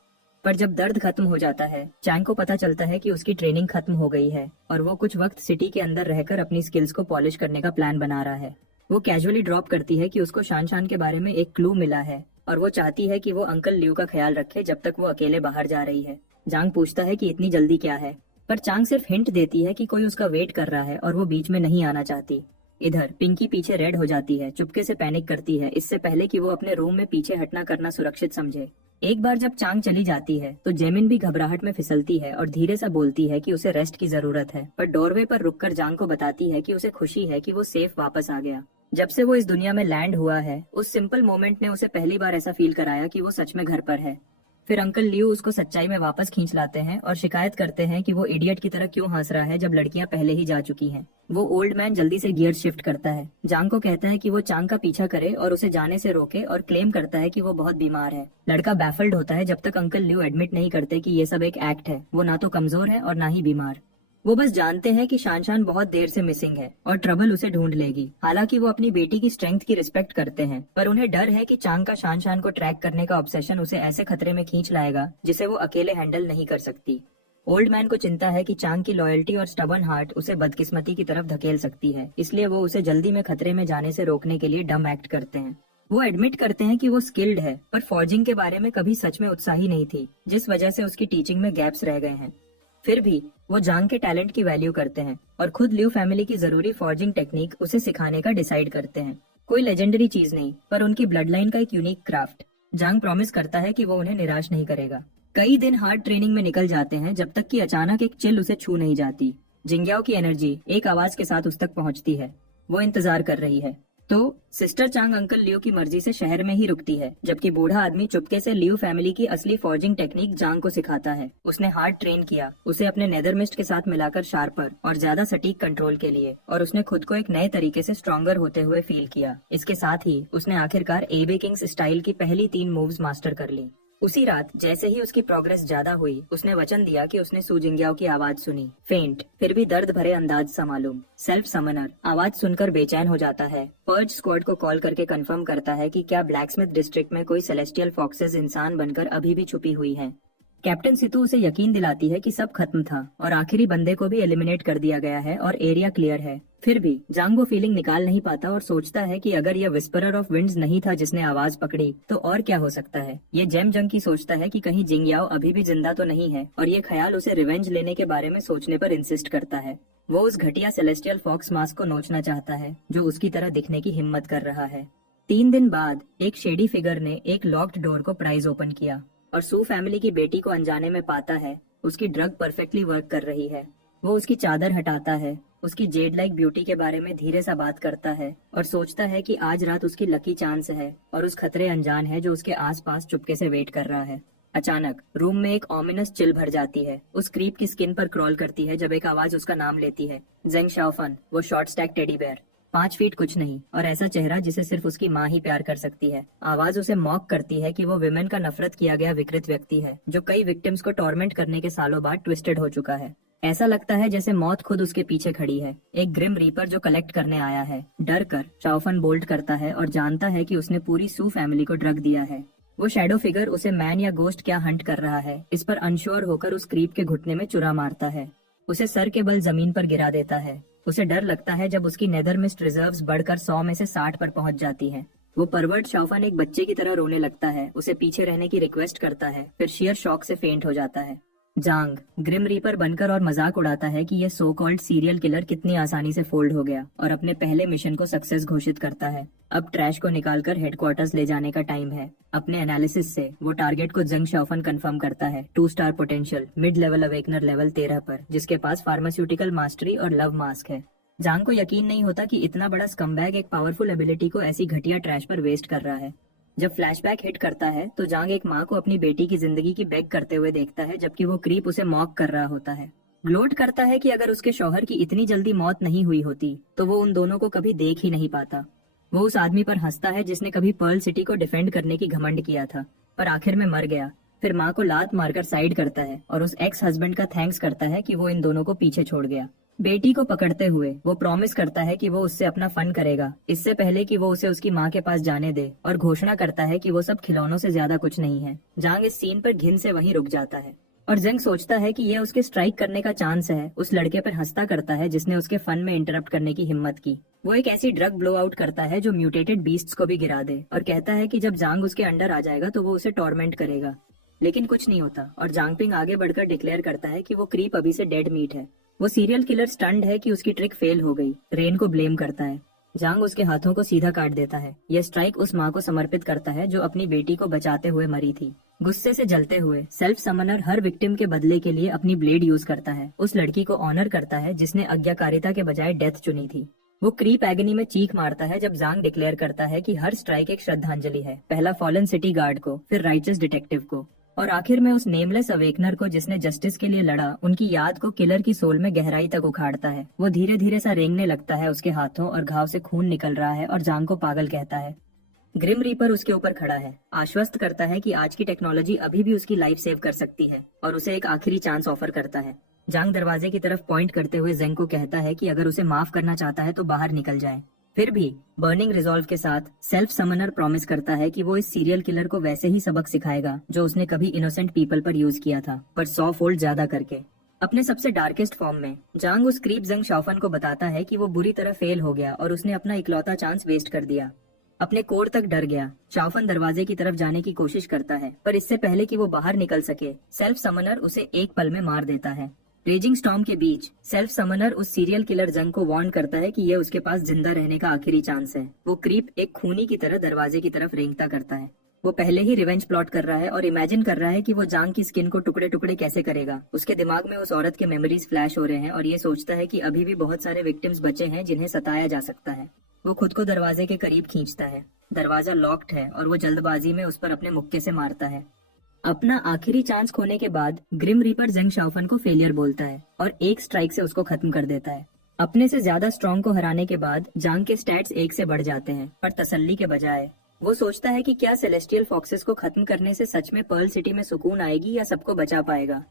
पर जब दर्द खत्म हो जाता है, चैंग को पता चलता है कि उसकी ट्रेनिंग खत्म हो गई है और वो कुछ वक्त सिटी के अंदर रहकर अपनी स्किल्स को पॉलिश करने का प्लान बना रहा है। वो कैजुअली ड्रॉप करती है कि उसको शान के बारे में एक क्लू मिला है और वो चाहती है कि वो अंकल लियू का ख्याल रखे जब तक वो अकेले बाहर जा रही है। जांग पूछता है कि इतनी जल्दी क्या है, पर चांग सिर्फ हिंट देती है कि कोई उसका वेट कर रहा है और वो बीच में नहीं आना चाहती। इधर पिंकी पीछे रेड हो जाती है, चुपके से पैनिक करती है, इससे पहले कि वो अपने रूम में पीछे हटना करना सुरक्षित समझे। एक बार जब चांग चली जाती है तो जेमिन भी घबराहट में फिसलती है और धीरे से बोलती है कि उसे रेस्ट की जरूरत है, पर डोरवे पर रुककर जांग को बताती है कि उसे खुशी है कि वो सेफ वापस आ गया। जब से वो इस दुनिया में लैंड हुआ है, उस सिंपल मोमेंट ने उसे पहली बार ऐसा फील कराया कि वो सच में घर पर है। फिर अंकल लियू उसको सच्चाई में वापस खींच लाते हैं और शिकायत करते हैं कि वो इडियट की तरह क्यों हंस रहा है जब लड़कियां पहले ही जा चुकी हैं। वो ओल्ड मैन जल्दी से गियर शिफ्ट करता है। जांग को कहता है कि वो चांग का पीछा करे और उसे जाने से रोके, और क्लेम करता है कि वो बहुत बीमार है। लड़का बैफल्ड होता है जब तक अंकल लियू एडमिट नहीं करते कि ये सब एक एक्ट है। वो ना तो कमजोर है और ना ही बीमार। वो बस जानते हैं कि शान बहुत देर से मिसिंग है और ट्रबल उसे ढूंढ लेगी। हालांकि वो अपनी बेटी की स्ट्रेंथ की रिस्पेक्ट करते हैं, पर उन्हें डर है कि चांग का शान को ट्रैक करने का ऑब्सेशन उसे ऐसे खतरे में खींच लाएगा जिसे वो अकेले हैंडल नहीं कर सकती। ओल्ड मैन को चिंता है कि चांग की लॉयल्टी और स्टबर्न हार्ट उसे बदकिस्मती की तरफ धकेल सकती है, इसलिए वो उसे जल्दी में खतरे में जाने से रोकने के लिए डम एक्ट करते हैं। वो एडमिट करते हैं कि वो स्किल्ड है, पर फॉर्जिंग के बारे में कभी सच में उत्साही नहीं थी, जिस वजह से उसकी टीचिंग में गैप्स रह गए हैं। फिर भी वो जांग के टैलेंट की वैल्यू करते हैं और खुद लियू फैमिली की जरूरी फॉर्जिंग टेक्निक उसे सिखाने का डिसाइड करते हैं। कोई लेजेंडरी चीज नहीं, पर उनकी ब्लड लाइन का एक यूनिक क्राफ्ट। जांग प्रॉमिस करता है कि वो उन्हें निराश नहीं करेगा। कई दिन हार्ड ट्रेनिंग में निकल जाते हैं जब तक कि अचानक एक चिल उसे छू नहीं जाती। जिंग्याओ की एनर्जी एक आवाज के साथ उस तक पहुंचती है। वो इंतजार कर रही है। तो सिस्टर चांग अंकल लियू की मर्जी से शहर में ही रुकती है, जबकि बूढ़ा आदमी चुपके से लियू फैमिली की असली फॉर्जिंग टेक्निक जांग को सिखाता है। उसने हार्ड ट्रेन किया, उसे अपने नेदरमिस्ट के साथ मिलाकर शार्पर और ज्यादा सटीक कंट्रोल के लिए, और उसने खुद को एक नए तरीके से स्ट्रॉन्गर होते हुए फील किया। इसके साथ ही उसने आखिरकार एबे किंग्स स्टाइल की पहली 3 मूव्स मास्टर कर ली। उसी रात जैसे ही उसकी प्रोग्रेस ज्यादा हुई, उसने वचन दिया कि उसने सू जिंग्याओ की आवाज सुनी, फेंट फिर भी दर्द भरे अंदाज सा मालूम। सेल्फ समनर आवाज सुनकर बेचैन हो जाता है। पर्ज स्क्वाड को कॉल करके कंफर्म करता है कि क्या ब्लैकस्मिथ डिस्ट्रिक्ट में कोई सेलेस्टियल फॉक्सेस इंसान बनकर अभी भी छुपी हुई हैं। कैप्टन सितु उसे यकीन दिलाती है कि सब खत्म था और आखिरी बंदे को भी एलिमिनेट कर दिया गया है और एरिया क्लियर है। फिर भी जांग वो फीलिंग निकाल नहीं पाता और सोचता है कि अगर ये विस्परर ऑफ विंड्स नहीं था जिसने आवाज पकड़ी, तो और क्या हो सकता है। ये जेम जंग की सोचता है कि कहीं जिंगयाओ अभी भी जिंदा तो नहीं है, और ये ख्याल उसे रिवेंज लेने के बारे में सोचने पर इंसिस्ट करता है। वो उस घटिया सेलेस्टियल फॉक्स मास्क को नोचना चाहता है जो उसकी तरह दिखने की हिम्मत कर रहा है। 3 दिन बाद एक शेडी फिगर ने एक लॉक्ड डोर को प्राइज ओपन किया और सू फैमिली की बेटी को अनजाने में पाता है उसकी ड्रग परफेक्टली वर्क कर रही है। वो उसकी चादर हटाता है, उसकी जेड लाइक ब्यूटी के बारे में धीरे सा बात करता है और सोचता है कि आज रात उसकी लकी चांस है और उस खतरे अनजान है जो उसके आसपास चुपके से वेट कर रहा है। अचानक रूम में एक ऑमिनस चिल भर जाती है, उस क्रीप की स्किन पर क्रॉल करती है जब एक आवाज उसका नाम लेती है, जेंग शाओफन, वो short stack teddy bear, 5 feet कुछ नहीं और ऐसा चेहरा जिसे सिर्फ उसकी माँ ही प्यार कर सकती है। आवाज उसे मॉक करती है कि वो विमेन का नफरत किया गया विकृत व्यक्ति है जो कई विक्टिम्स को टॉर्मेंट करने के सालों बाद ट्विस्टेड हो चुका है। ऐसा लगता है जैसे मौत खुद उसके पीछे खड़ी है, एक ग्रिम रीपर जो कलेक्ट करने आया है। डर कर शाओफन बोल्ट करता है और जानता है कि उसने पूरी सू फैमिली को ड्रग दिया है। वो शैडो फिगर उसे मैन या गोस्ट क्या हंट कर रहा है, इस पर अनश्योर होकर उस क्रीप के घुटने में चुरा मारता है, उसे सर के बल जमीन पर गिरा देता है। उसे डर लगता है जब उसकी नेदर मिस्ट रिजर्व्स बढ़कर 100 में से 60 पर पहुंच जाती है। वो परवर्ट शाओफन एक बच्चे की तरह रोने लगता है, उसे पीछे रहने की रिक्वेस्ट करता है, फिर शेयर शॉक से फेंट हो जाता है। जांग ग्रिम रीपर बनकर और मजाक उड़ाता है कि ये सो कॉल्ड सीरियल किलर कितनी आसानी से फोल्ड हो गया और अपने पहले मिशन को सक्सेस घोषित करता है। अब ट्रैश को निकालकर हेडक्वार्टर्स ले जाने का टाइम है। अपने एनालिसिस से वो टारगेट को जंग शाओफन कंफर्म करता है, 2 star potential, mid level awakener level 13 पर, जिसके पास फार्मास्यूटिकल मास्टरी और लव मास्क है। जांग को यकीन नहीं होता कि इतना बड़ा स्कमबैग एक पावरफुल एबिलिटी को ऐसी घटिया ट्रैश पर वेस्ट कर रहा है। जब फ्लैशबैक हिट करता है तो जांग एक माँ को अपनी बेटी की जिंदगी की बेग करते हुए देखता है जबकि वो क्रीप उसे मॉक कर रहा होता है। ग्लोट करता है कि अगर उसके शौहर की इतनी जल्दी मौत नहीं हुई होती तो वो उन दोनों को कभी देख ही नहीं पाता। वो उस आदमी पर हंसता है जिसने कभी पर्ल सिटी को डिफेंड करने की घमंड किया था पर आखिर में मर गया। फिर माँ को लात मारकर साइड करता है और उस एक्स हस्बैंड का थैंक्स करता है कि वो इन दोनों को पीछे छोड़ गया। बेटी को पकड़ते हुए वो प्रॉमिस करता है कि वो उससे अपना फन करेगा इससे पहले कि वो उसे उसकी माँ के पास जाने दे, और घोषणा करता है कि वो सब खिलौनों से ज्यादा कुछ नहीं है। जांग इस सीन पर घिन से वहीं रुक जाता है और जंग सोचता है कि यह उसके स्ट्राइक करने का चांस है। उस लड़के पर हंसता करता है जिसने उसके फन में इंटरप्ट करने की हिम्मत की। वो एक ऐसी ड्रग ब्लो आउट करता है जो म्यूटेटेड बीस्ट्स को भी गिरा दे और कहता है कि जब जांग उसके अंडर आ जाएगा तो वो उसे टॉर्मेंट करेगा। लेकिन कुछ नहीं होता और जांगपिंग आगे बढ़कर डिक्लेयर करता है कि वो क्रीप अभी से डेड मीट है। वो सीरियल किलर स्टंड है कि उसकी ट्रिक फेल हो गई। रेन को ब्लेम करता है। जांग उसके हाथों को सीधा काट देता है। यह स्ट्राइक उस माँ को समर्पित करता है जो अपनी बेटी को बचाते हुए मरी थी। गुस्से से जलते हुए सेल्फ समनर हर विक्टिम के बदले के लिए अपनी ब्लेड यूज करता है। उस लड़की को ऑनर करता है जिसने आज्ञाकारिता के बजाय डेथ चुनी थी। वो क्रीप एगनी में चीख मारता है जब जांग डिक्लेयर करता है कि हर स्ट्राइक एक श्रद्धांजलि है, पहला फॉलन सिटी गार्ड को, फिर राइचस डिटेक्टिव को और आखिर में उस नेमलेस अवेकनर को जिसने जस्टिस के लिए लड़ा। उनकी याद को किलर की सोल में गहराई तक उखाड़ता है। वो धीरे धीरे सा रेंगने लगता है उसके हाथों और घाव से खून निकल रहा है और जांग को पागल कहता है। ग्रिम रीपर उसके ऊपर खड़ा है, आश्वस्त करता है कि आज की टेक्नोलॉजी अभी भी उसकी लाइफ सेव कर सकती है और उसे एक आखिरी चांस ऑफर करता है। जांग दरवाजे की तरफ पॉइंट करते हुए जेंग को कहता है कि अगर उसे माफ करना चाहता है तो बाहर निकल जाए। फिर भी बर्निंग रिजॉल्व के साथ सेल्फ समनर प्रॉमिस करता है कि वो इस सीरियल किलर को वैसे ही सबक सिखाएगा जो उसने कभी इनोसेंट पीपल पर यूज किया था, पर 100 फोल्ड ज्यादा करके। अपने सबसे डार्केस्ट फॉर्म में जांग उस क्रीप जंग शाओफन को बताता है कि वो बुरी तरह फेल हो गया और उसने अपना इकलौता चांस वेस्ट कर दिया। अपने कोर तक डर गया। शाओफन दरवाजे की तरफ जाने की कोशिश करता है पर इससे पहले कि वो बाहर निकल सके सेल्फ समनर उसे एक पल में मार देता है। रेजिंग स्टॉर्म के बीच सेल्फ समनर उस सीरियल किलर जंग को वार्न करता है कि यह उसके पास जिंदा रहने का आखिरी चांस है। वो क्रीप एक खूनी की तरह दरवाजे की तरफ रेंगता करता है। वो पहले ही रिवेंज प्लॉट कर रहा है और इमेजिन कर रहा है कि वो जांग की स्किन को टुकड़े टुकड़े कैसे करेगा। उसके दिमाग में उस औरत के मेमोरीज फ्लैश हो रहे हैं और ये सोचता है कि अभी भी बहुत सारे विक्टिम्स बचे हैं जिन्हें सताया जा सकता है। वो खुद को दरवाजे के करीब खींचता है। दरवाजा लॉक्ड है और वो जल्दबाजी में उस पर अपने मुक्के से मारता है। अपना आखिरी चांस खोने के बाद ग्रिम रीपर जेंग शाओफन को फेलियर बोलता है और एक स्ट्राइक से उसको खत्म कर देता है। अपने से ज्यादा स्ट्रॉन्ग को हराने के बाद जांग के स्टैट्स 1 से बढ़ जाते हैं, पर तसल्ली के बजाय वो सोचता है कि क्या सेलेस्टियल फॉक्सेस को खत्म करने से सच में पर्ल सिटी में सुकून आएगी या सबको बचा पाएगा।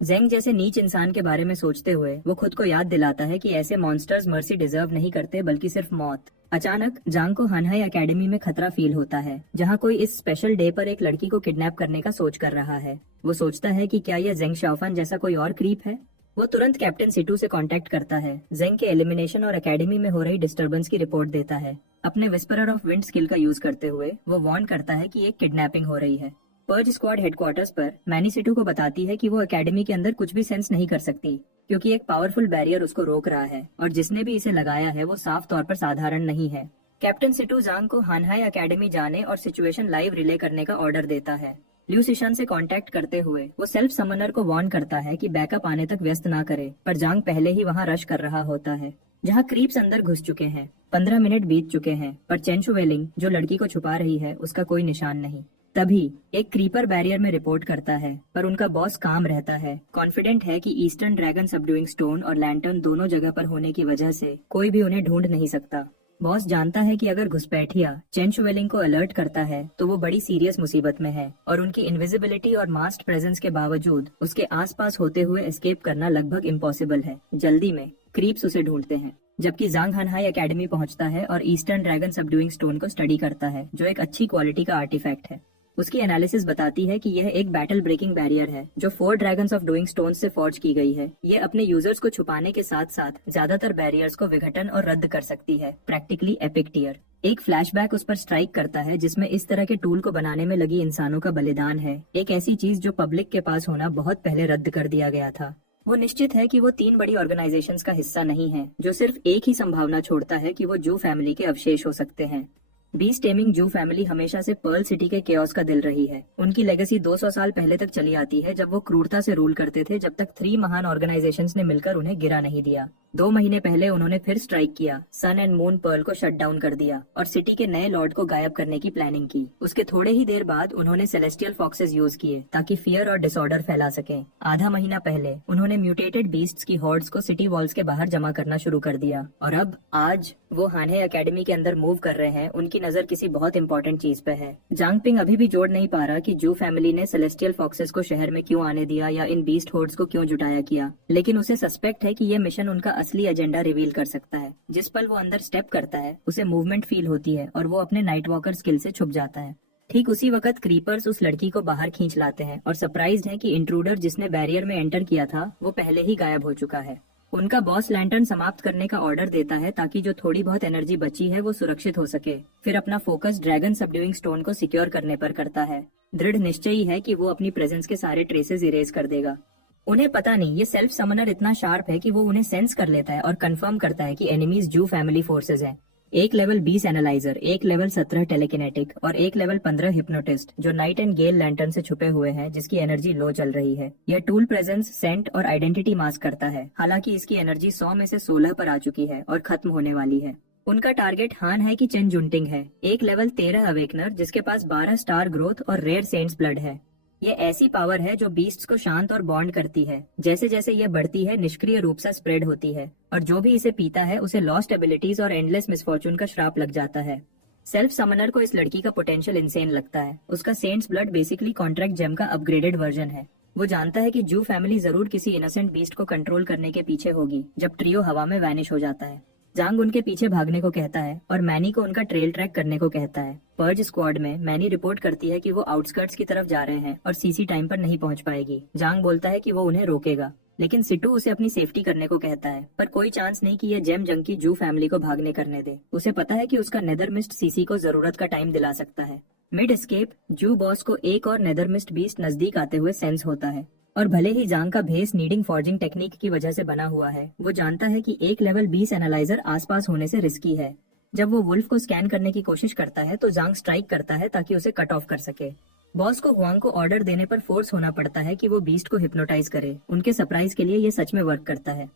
जेंग जैसे नीच इंसान के बारे में सोचते हुए वो खुद को याद दिलाता है कि ऐसे मॉन्स्टर्स मर्सी डिजर्व नहीं करते बल्कि सिर्फ मौत। अचानक जांग को हानहाई एकेडमी में खतरा फील होता है, जहां कोई इस स्पेशल डे पर एक लड़की को किडनैप करने का सोच कर रहा है। वो सोचता है कि क्या यह जेंग शाओफान जैसा कोई और क्रीप है। वो तुरंत कैप्टन सिटू से कांटेक्ट करता है, जेंग के एलिमिनेशन और एकेडमी में हो रही डिस्टर्बेंस की रिपोर्ट देता है। अपने विस्परर ऑफ विंड स्किल का यूज करते हुए वो वार्न करता है कि एक किडनैपिंग हो रही है। पर्ज स्क्वाड हेडक्वार्टर्स पर मैनी सिटू को बताती है कि वो एकेडमी के अंदर कुछ भी सेंस नहीं कर सकती, क्योंकि एक पावरफुल बैरियर उसको रोक रहा है और जिसने भी इसे लगाया है वो साफ तौर पर साधारण नहीं है। कैप्टन सिटू जांग को हानहाई एकेडमी जाने और सिचुएशन लाइव रिले करने का ऑर्डर देता है। ल्यू सिशान से कांटेक्ट करते हुए वो सेल्फ समनर को वार्न करता है कि बैकअप आने तक व्यस्त ना करे, पर जांग पहले ही वहां रश कर रहा होता है, जहां क्रीप्स अंदर घुस चुके हैं। 15 मिनट बीत चुके हैं, पर चेन शुवेलिंग जो लड़की को छुपा रही है उसका कोई निशान नहीं। तभी एक क्रीपर बैरियर में रिपोर्ट करता है, पर उनका बॉस काम रहता है, कॉन्फिडेंट है कि ईस्टर्न ड्रैगन सबड्यूइंग स्टोन और लैंटर्न दोनों जगह पर होने की वजह से कोई भी उन्हें ढूंढ नहीं सकता। बॉस जानता है कि अगर घुसपैठिया चेन शुवेलिंग को अलर्ट करता है तो वो बड़ी सीरियस मुसीबत में है और उनकी इनविजिबिलिटी और मास्ड प्रेजेंस के बावजूद उसके आसपास होते हुए एस्केप करना लगभग इम्पॉसिबल है। जल्दी में क्रीप्स उसे ढूंढते हैं, जबकि जांग हानहाई एकेडमी पहुंचता है और ईस्टर्न ड्रैगन सबड्यूइंग स्टोन को स्टडी करता है, जो एक अच्छी क्वालिटी का आर्टिफैक्ट है। उसकी एनालिसिस बताती है कि यह एक बैटल ब्रेकिंग बैरियर है जो 4 ड्रैगन्स ऑफ डूइंग स्टोन से फॉर्ज की गई है। ये अपने यूजर्स को छुपाने के साथ साथ ज्यादातर बैरियर्स को विघटन और रद्द कर सकती है। Practically epic tier. एक फ्लैशबैक उस पर स्ट्राइक करता है जिसमें इस तरह के टूल को बनाने में लगी इंसानों का बलिदान है, एक ऐसी चीज जो पब्लिक के पास होना बहुत पहले रद्द कर दिया गया था। वो निश्चित है कि वो 3 बड़ी ऑर्गेनाइजेशंस का हिस्सा नहीं है, जो सिर्फ एक ही संभावना छोड़ता है कि वो जू फैमिली के अवशेष हो सकते हैं। बीस्ट टेमिंग जू फैमिली हमेशा से पर्ल सिटी के केओस का दिल रही है। उनकी लेगेसी 200 साल पहले तक चली आती है, जब वो क्रूरता से रूल करते थे, जब तक 3 महान ऑर्गेनाइजेशंस ने मिलकर उन्हें गिरा नहीं दिया। 2 महीने पहले उन्होंने फिर स्ट्राइक किया, सन एंड मून पर्ल को शट डाउन कर दिया और सिटी के नए लॉर्ड को गायब करने की प्लानिंग की। उसके थोड़े ही देर बाद उन्होंने सेलेस्टियल फॉक्सेस यूज किए ताकि फियर और डिसऑर्डर फैला सकें। आधा महीना पहले उन्होंने म्यूटेटेड बीस्ट्स की हॉर्ड्स को सिटी वॉल्स के बाहर जमा करना शुरू कर दिया और अब आज वो हानहे एकेडमी के अंदर मूव कर रहे हैं। उनकी नजर किसी बहुत इंपॉर्टेंट चीज पे है। जांग पिंग अभी भी जोड़ नहीं पा रहा कि जू फैमिली ने सेलेस्टियल फॉक्सेस को शहर में क्यों आने दिया या इन बीस्ट हॉर्ड्स को क्यों जुटाया किया, लेकिन उसे सस्पेक्ट है कि ये मिशन उनका असली एजेंडा रिवील कर सकता है। जिस पल वो अंदर स्टेप करता है उसे मूवमेंट फील होती है और वो अपने नाइट वॉकर स्किल से छुप जाता है। ठीक उसी वक्त क्रीपर्स उस लड़की को बाहर खींच लाते हैं और सरप्राइज्ड है कि इंट्रूडर जिसने बैरियर में एंटर किया था वो पहले ही गायब हो चुका है। उनका बॉस लैंटर्न समाप्त करने का ऑर्डर देता है ताकि जो थोड़ी बहुत एनर्जी बची है वो सुरक्षित हो सके। फिर अपना फोकस ड्रैगन सबड्यूइंग स्टोन को सिक्योर करने पर करता है, दृढ़ निश्चयी है कि वो अपनी प्रेजेंस के सारे ट्रेसेस इरेज कर देगा। उन्हें पता नहीं ये सेल्फ समनर इतना शार्प है कि वो उन्हें सेंस कर लेता है और कंफर्म करता है कि एनिमीज जू फैमिली फोर्सेज हैं। एक लेवल 20 एनालाइजर, एक लेवल 17 टेलीकिनेटिक और एक लेवल 15 हिप्नोटिस्ट जो नाइट एंड गेल लैंटर्न से छुपे हुए हैं, जिसकी एनर्जी लो चल रही है। यह टूल प्रेजेंस, सेंट और आइडेंटिटी मास्क करता है। हालांकि इसकी एनर्जी 100 में से 16 पर आ चुकी है और खत्म होने वाली है। उनका टारगेट हान है कि चेन जुंटिंग है, एक लेवल 13 अवेकनर जिसके पास 12 स्टार ग्रोथ और रेयर सेंट्स ब्लड है। ये ऐसी पावर है जो बीस्ट्स को शांत और बॉन्ड करती है। जैसे जैसे ये बढ़ती है निष्क्रिय रूप से स्प्रेड होती है और जो भी इसे पीता है उसे लॉस्ट एबिलिटीज और एंडलेस मिसफॉर्चून का श्राप लग जाता है। सेल्फ समनर को इस लड़की का पोटेंशियल इंसेन लगता है। उसका saint's blood basically contract gem का अपग्रेडेड वर्जन है। वो जानता है कि जू फैमिली जरूर किसी इनोसेंट बीस्ट को कंट्रोल करने के पीछे होगी। जब ट्रियो हवा में वैनिश हो जाता है, जांग उनके पीछे भागने को कहता है और मैनी को उनका ट्रेल ट्रैक करने को कहता है। पर्ज स्क्वाड में मैनी रिपोर्ट करती है कि वो आउटस्कर्ट्स की तरफ जा रहे हैं और सीसी टाइम पर नहीं पहुंच पाएगी। जांग बोलता है कि वो उन्हें रोकेगा, लेकिन सिटू उसे अपनी सेफ्टी करने को कहता है, पर कोई चांस नहीं कि यह जेम जंकी जू फैमिली को भागने करने दे। उसे पता है कि उसका नेदर मिस्ट सीसी को जरूरत का टाइम दिला सकता है। मिड एस्केप जू बॉस को एक और नेदर मिस्ट बीस्ट नजदीक आते हुए सेंस होता है और भले ही जांग का भेस नीडिंग फॉर्जिंग टेक्निक की वजह से बना हुआ है, वो जानता है कि एक लेवल 20 एनालाइजर आसपास होने से रिस्की है। जब वो वुल्फ को स्कैन करने की कोशिश करता है तो जांग स्ट्राइक करता है ताकि उसे कट ऑफ कर सके। बॉस को हुआंग को ऑर्डर देने पर फोर्स होना पड़ता है कि वो बीस्ट को हिप्नोटाइज करे। उनके सरप्राइज के लिए ये सच में वर्क करता है,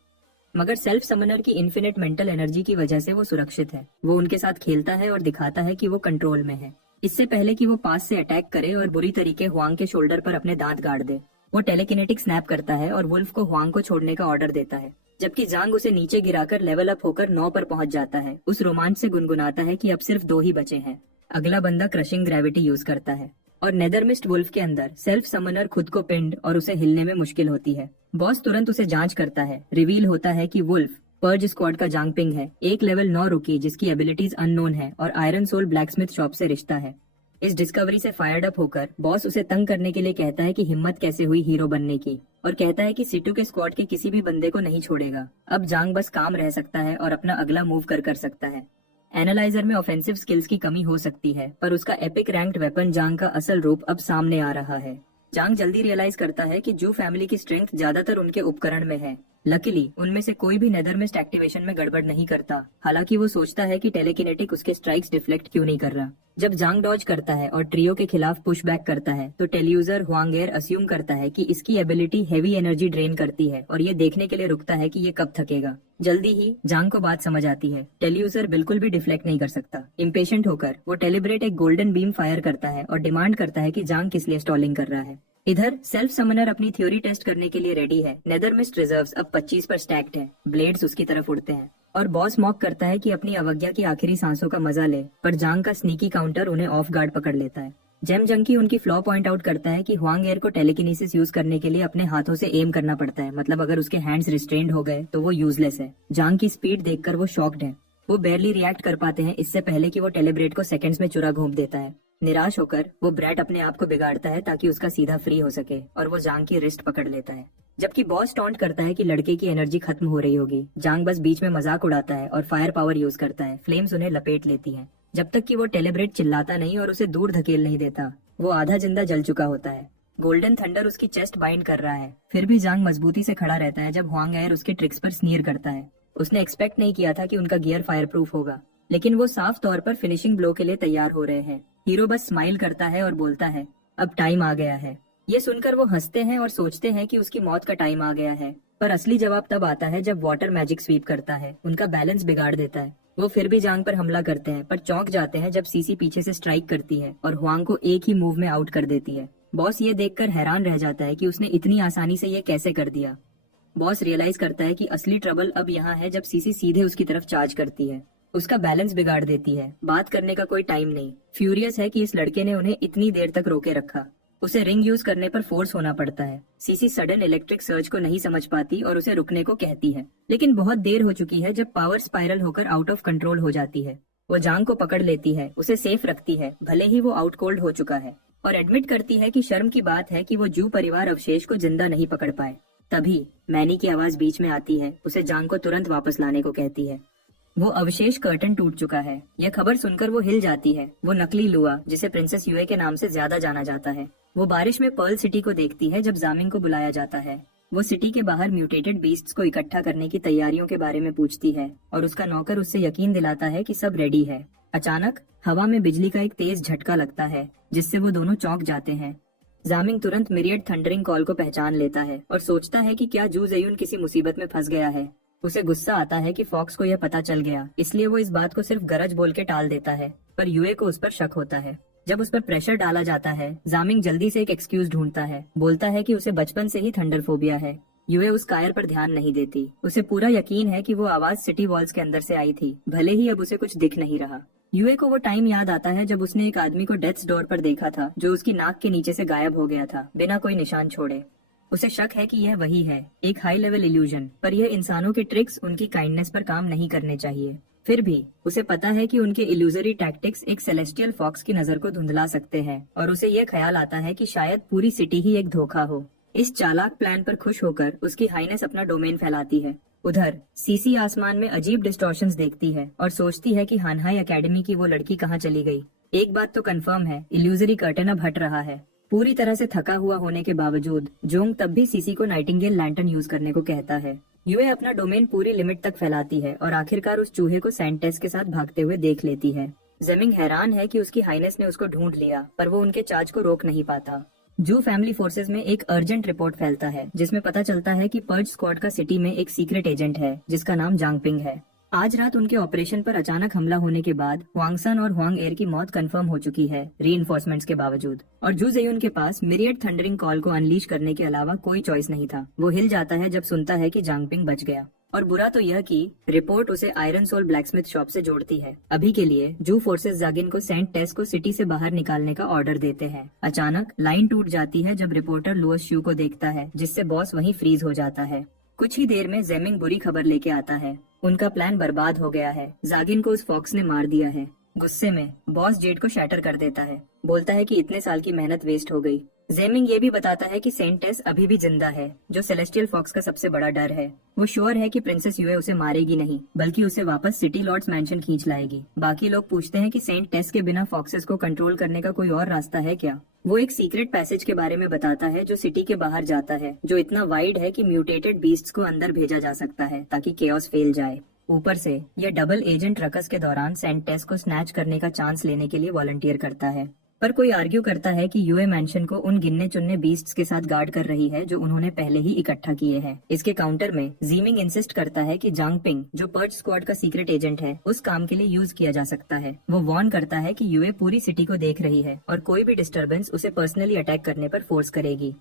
मगर सेल्फ समनर की इन्फिनिट मेंटल एनर्जी की वजह से वो सुरक्षित है। वो उनके साथ खेलता है और दिखाता है कि वो कंट्रोल में है। इससे पहले कि वो पास से अटैक करे और बुरी तरीके हुआंग के शोल्डर पर अपने दांत गाड़ दे, वो टेलीकिनेटिक स्नैप करता है और वुल्फ को हुआंग को छोड़ने का ऑर्डर देता है, जबकि जांग उसे नीचे गिराकर लेवल अप होकर 9 पर पहुंच जाता है। उस रोमांच से गुनगुनाता है कि अब सिर्फ 2 ही बचे हैं। अगला बंदा क्रशिंग ग्रेविटी यूज करता है और नेदरमिस्ट वुल्फ के अंदर सेल्फ समनर खुद को पिंड और उसे हिलने में मुश्किल होती है। बॉस तुरंत उसे जांच करता है। रिवील होता है कि वुल्फ पर्ज स्क्वाड का जांगपिंग है, एक लेवल 9 रुकी जिसकी एबिलिटीज अननोन है और आयरन सोल ब्लैकस्मिथ शॉप से रिश्ता है। इस डिस्कवरी से फायर्ड अप होकर बॉस उसे तंग करने के लिए कहता है कि हिम्मत कैसे हुई हीरो बनने की, और कहता है कि सिटू के स्क्वाड के किसी भी बंदे को नहीं छोड़ेगा। अब जांग बस काम रह सकता है और अपना अगला मूव कर सकता है। एनालाइजर में ऑफेंसिव स्किल्स की कमी हो सकती है, पर उसका एपिक रैंक्ड वेपन जांग का असल रूप अब सामने आ रहा है। जांग जल्दी रियलाइज करता है कि जू फैमिली की स्ट्रेंथ ज्यादातर उनके उपकरण में है। लकीली उनमें से कोई भी नेदरमिस्ट एक्टिवेशन में गड़बड़ नहीं करता। हालांकि वो सोचता है कि टेलेकिनेटिक उसके स्ट्राइक्स डिफ्लेक्ट क्यों नहीं कर रहा। जब जांग डॉज करता है और ट्रियो के खिलाफ पुश बैक करता है तो टेल्यूजर हुआंगेर अस्यूम करता है कि इसकी एबिलिटी हेवी एनर्जी ड्रेन करती है और ये देखने के लिए रुकता है कि ये कब थकेगा। जल्दी ही जांग को बात समझ आती है। टेल्यूजर बिल्कुल भी डिफ्लेक्ट नहीं कर सकता। इम्पेशेंट होकर वो टेलिब्रेट एक गोल्डन बीम फायर करता है और डिमांड करता है कि जांग किस लिए स्टॉलिंग कर रहा है। इधर सेल्फ समनर अपनी थ्योरी टेस्ट करने के लिए रेडी है। नेदरमिस्ट रिजर्व्स अब 25 पर स्टैक्ड है। ब्लेड्स उसकी तरफ उड़ते हैं और बॉस मॉक करता है कि अपनी अवज्ञा की आखिरी सांसों का मजा ले, पर जांग का स्नीकी काउंटर उन्हें ऑफ गार्ड पकड़ लेता है। जेम जंकी उनकी फ्लॉ पॉइंट आउट करता है कि हुआंगेर को टेलीकिनेसिस यूज करने के लिए अपने हाथों से एम करना पड़ता है, मतलब अगर उसके हैंड्स रिस्ट्रेन्ड हो गए तो वो यूजलेस है। जांग की स्पीड देखकर वो शॉक्ड है। वो बेरली रिएक्ट कर पाते हैं इससे पहले कि वो टेलीब्रेट को सेकंड्स में चुरा घोंप देता है। निराश होकर वो ब्रैट अपने आप को बिगाड़ता है ताकि उसका सीधा फ्री हो सके और वो जांग की रिस्ट पकड़ लेता है। जबकि बॉस टॉन्ट करता है कि लड़के की एनर्जी खत्म हो रही होगी। जांग बस बीच में मजाक उड़ाता है और फायर पावर यूज करता है। फ्लेम्स उन्हें लपेट लेती हैं जब तक कि वो टेलीब्रेट चिल्लाता नहीं और उसे दूर धकेल नहीं देता। वो आधा जिंदा जल चुका होता है। गोल्डन थंडर उसकी चेस्ट बाइंड कर रहा है। फिर भी जांग मजबूती से खड़ा रहता है जब हुआंगेर उसके ट्रिक्स पर स्नीर करता है। उसने एक्सपेक्ट नहीं किया था कि उनका गियर फायर प्रूफ होगा, लेकिन वो साफ तौर पर फिनिशिंग ब्लो के लिए तैयार हो रहे हैं। हीरो बस स्माइल करता है और बोलता है, अब टाइम आ गया है। ये सुनकर वो हंसते हैं और सोचते हैं कि उसकी मौत का टाइम आ गया है, पर असली जवाब तब आता है जब वाटर मैजिक स्वीप करता है। उनका बैलेंस बिगाड़ देता है। वो फिर भी जांग पर हमला करते हैं, पर चौंक जाते हैं जब सीसी पीछे से स्ट्राइक करती है और हुआंग को एक ही मूव में आउट कर देती है। बॉस ये देखकर हैरान रह जाता है कि उसने इतनी आसानी से ये कैसे कर दिया। बॉस रियलाइज करता है कि असली ट्रबल अब यहाँ है जब सीसी सीधे उसकी तरफ चार्ज करती है। उसका बैलेंस बिगाड़ देती है। बात करने का कोई टाइम नहीं। फ्यूरियस है कि इस लड़के ने उन्हें इतनी देर तक रोके रखा। उसे रिंग यूज करने पर फोर्स होना पड़ता है। सीसी सडन इलेक्ट्रिक सर्ज को नहीं समझ पाती और उसे रुकने को कहती है, लेकिन बहुत देर हो चुकी है जब पावर स्पाइरल होकर आउट ऑफ कंट्रोल हो जाती है। वो जांग को पकड़ लेती है, उसे सेफ रखती है भले ही वो आउट कोल्ड हो चुका है, और एडमिट करती है कि शर्म की बात है कि वो जू परिवार अवशेष को जिंदा नहीं पकड़ पाए। तभी मैनी की आवाज बीच में आती है। उसे जांग को तुरंत वापस लाने को कहती है। वो अवशेष कर्टन टूट चुका है। यह खबर सुनकर वो हिल जाती है। वो नकली लुआ, जिसे प्रिंसेस युए के नाम से ज्यादा जाना जाता है, वो बारिश में पर्ल सिटी को देखती है जब जामिंग को बुलाया जाता है। वो सिटी के बाहर म्यूटेटेड बीस्ट्स को इकट्ठा करने की तैयारियों के बारे में पूछती है और उसका नौकर उससे यकीन दिलाता है कि सब रेडी है। अचानक हवा में बिजली का एक तेज झटका लगता है जिससे वो दोनों चौंक जाते हैं। जामिंग तुरंत मिरियड थंडरिंग कॉल को पहचान लेता है और सोचता है कि क्या जू ज़ेयुन किसी मुसीबत में फंस गया है। उसे गुस्सा आता है कि फॉक्स को यह पता चल गया, इसलिए वो इस बात को सिर्फ गरज बोल के टाल देता है, पर युए को उस पर शक होता है। जब उस पर प्रेशर डाला जाता है, जामिंग जल्दी से एक एक्सक्यूज ढूंढता है। बोलता है कि उसे बचपन से ही थंडर फोबिया है। युए उस कायर पर ध्यान नहीं देती। उसे पूरा यकीन है कि वो आवाज सिटी वॉल्स के अंदर से आई थी, भले ही अब उसे कुछ दिख नहीं रहा। युए को वो टाइम याद आता है जब उसने एक आदमी को डेथ्स डोर पर देखा था जो उसकी नाक के नीचे से गायब हो गया था बिना कोई निशान छोड़े। उसे शक है कि यह वही है, एक हाई लेवल इल्यूजन, पर यह इंसानों के ट्रिक्स उनकी काइंडनेस पर काम नहीं करने चाहिए। फिर भी उसे पता है कि उनके इल्यूजरी टैक्टिक्स एक सेलेस्टियल फॉक्स की नजर को धुंधला सकते हैं, और उसे यह ख्याल आता है कि शायद पूरी सिटी ही एक धोखा हो। इस चालाक प्लान पर खुश होकर उसकी हाईनेस अपना डोमेन फैलाती है। उधर सीसी आसमान में अजीब डिस्टॉर्शंस देखती है और सोचती है कि हानहाई एकेडमी की वो लड़की कहाँ चली गई। एक बात तो कंफर्म है, इल्यूजरी कर्टन अब हट रहा है। पूरी तरह से थका हुआ होने के बावजूद जोंग तब भी सीसी को नाइटिंगेल लैंटर्न यूज करने को कहता है। युए अपना डोमेन पूरी लिमिट तक फैलाती है और आखिरकार उस चूहे को सैंटेस के साथ भागते हुए देख लेती है। जेमिंग हैरान है कि उसकी हाईनेस ने उसको ढूंढ लिया, पर वो उनके चार्ज को रोक नहीं पाता। जू फैमिली फोर्सेस में एक अर्जेंट रिपोर्ट फैलता है जिसमें पता चलता है कि पर्ज स्क्वाड का सिटी में एक सीक्रेट एजेंट है जिसका नाम जांगपिंग है। आज रात उनके ऑपरेशन पर अचानक हमला होने के बाद हुआंगसन और हुआंग एयर की मौत कंफर्म हो चुकी है रीइंफोर्समेंट्स के बावजूद, और जू ज़ेयुन के पास मिरियड थंडरिंग कॉल को अनलीश करने के अलावा कोई चॉइस नहीं था। वो हिल जाता है जब सुनता है कि जांगपिंग बच गया। और बुरा तो यह कि रिपोर्ट उसे आयरन सोल ब्लैकस्मिथ शॉप से जोड़ती है। अभी के लिए जू फोर्सेस जागिन को सेंट टेस को सिटी से बाहर निकालने का ऑर्डर देते हैं। अचानक लाइन टूट जाती है जब रिपोर्टर लुअस शू को देखता है, जिससे बॉस वहीं फ्रीज हो जाता है। कुछ ही देर में जेमिंग बुरी खबर लेके आता है। उनका प्लान बर्बाद हो गया है। जागिन को उस फॉक्स ने मार दिया है। गुस्से में बॉस जेड को शैटर कर देता है। बोलता है कि इतने साल की मेहनत वेस्ट हो गई। जेमिंग ये भी बताता है कि सेंट टेस अभी भी जिंदा है, जो सेलेस्टियल फॉक्स का सबसे बड़ा डर है। वो श्योर है कि प्रिंसेस यूए उसे मारेगी नहीं, बल्कि उसे वापस सिटी लॉर्ड्स मैंशन खींच लाएगी। बाकी लोग पूछते हैं कि सेंट टेस के बिना फॉक्सेस को कंट्रोल करने का कोई और रास्ता है क्या। वो एक सीक्रेट पैसेज के बारे में बताता है जो सिटी के बाहर जाता है, जो इतना वाइड है कि म्यूटेटेड बीस्ट्स को अंदर भेजा जा सकता है ताकि केओस फैल जाए। ऊपर से यह डबल एजेंट रकस के दौरान सेंट टेस को स्नैच करने का चांस लेने के लिए वॉलंटियर करता है। पर कोई आर्ग्यू करता है कि यूए मैंशन को उन गिनने चुनने बीस्ट्स के साथ गार्ड कर रही है जो उन्होंने पहले ही इकट्ठा किए हैं। इसके काउंटर में जीमिंग इंसिस्ट करता है कि जांग पिंग, जो पर्च स्क्वाड का सीक्रेट एजेंट है, उस काम के लिए यूज किया जा सकता है। वो वार्न करता है कि यूए पूरी सिटी को देख रही है और कोई भी डिस्टर्बेंस उसे पर्सनली अटैक करने पर फोर्स करेगी।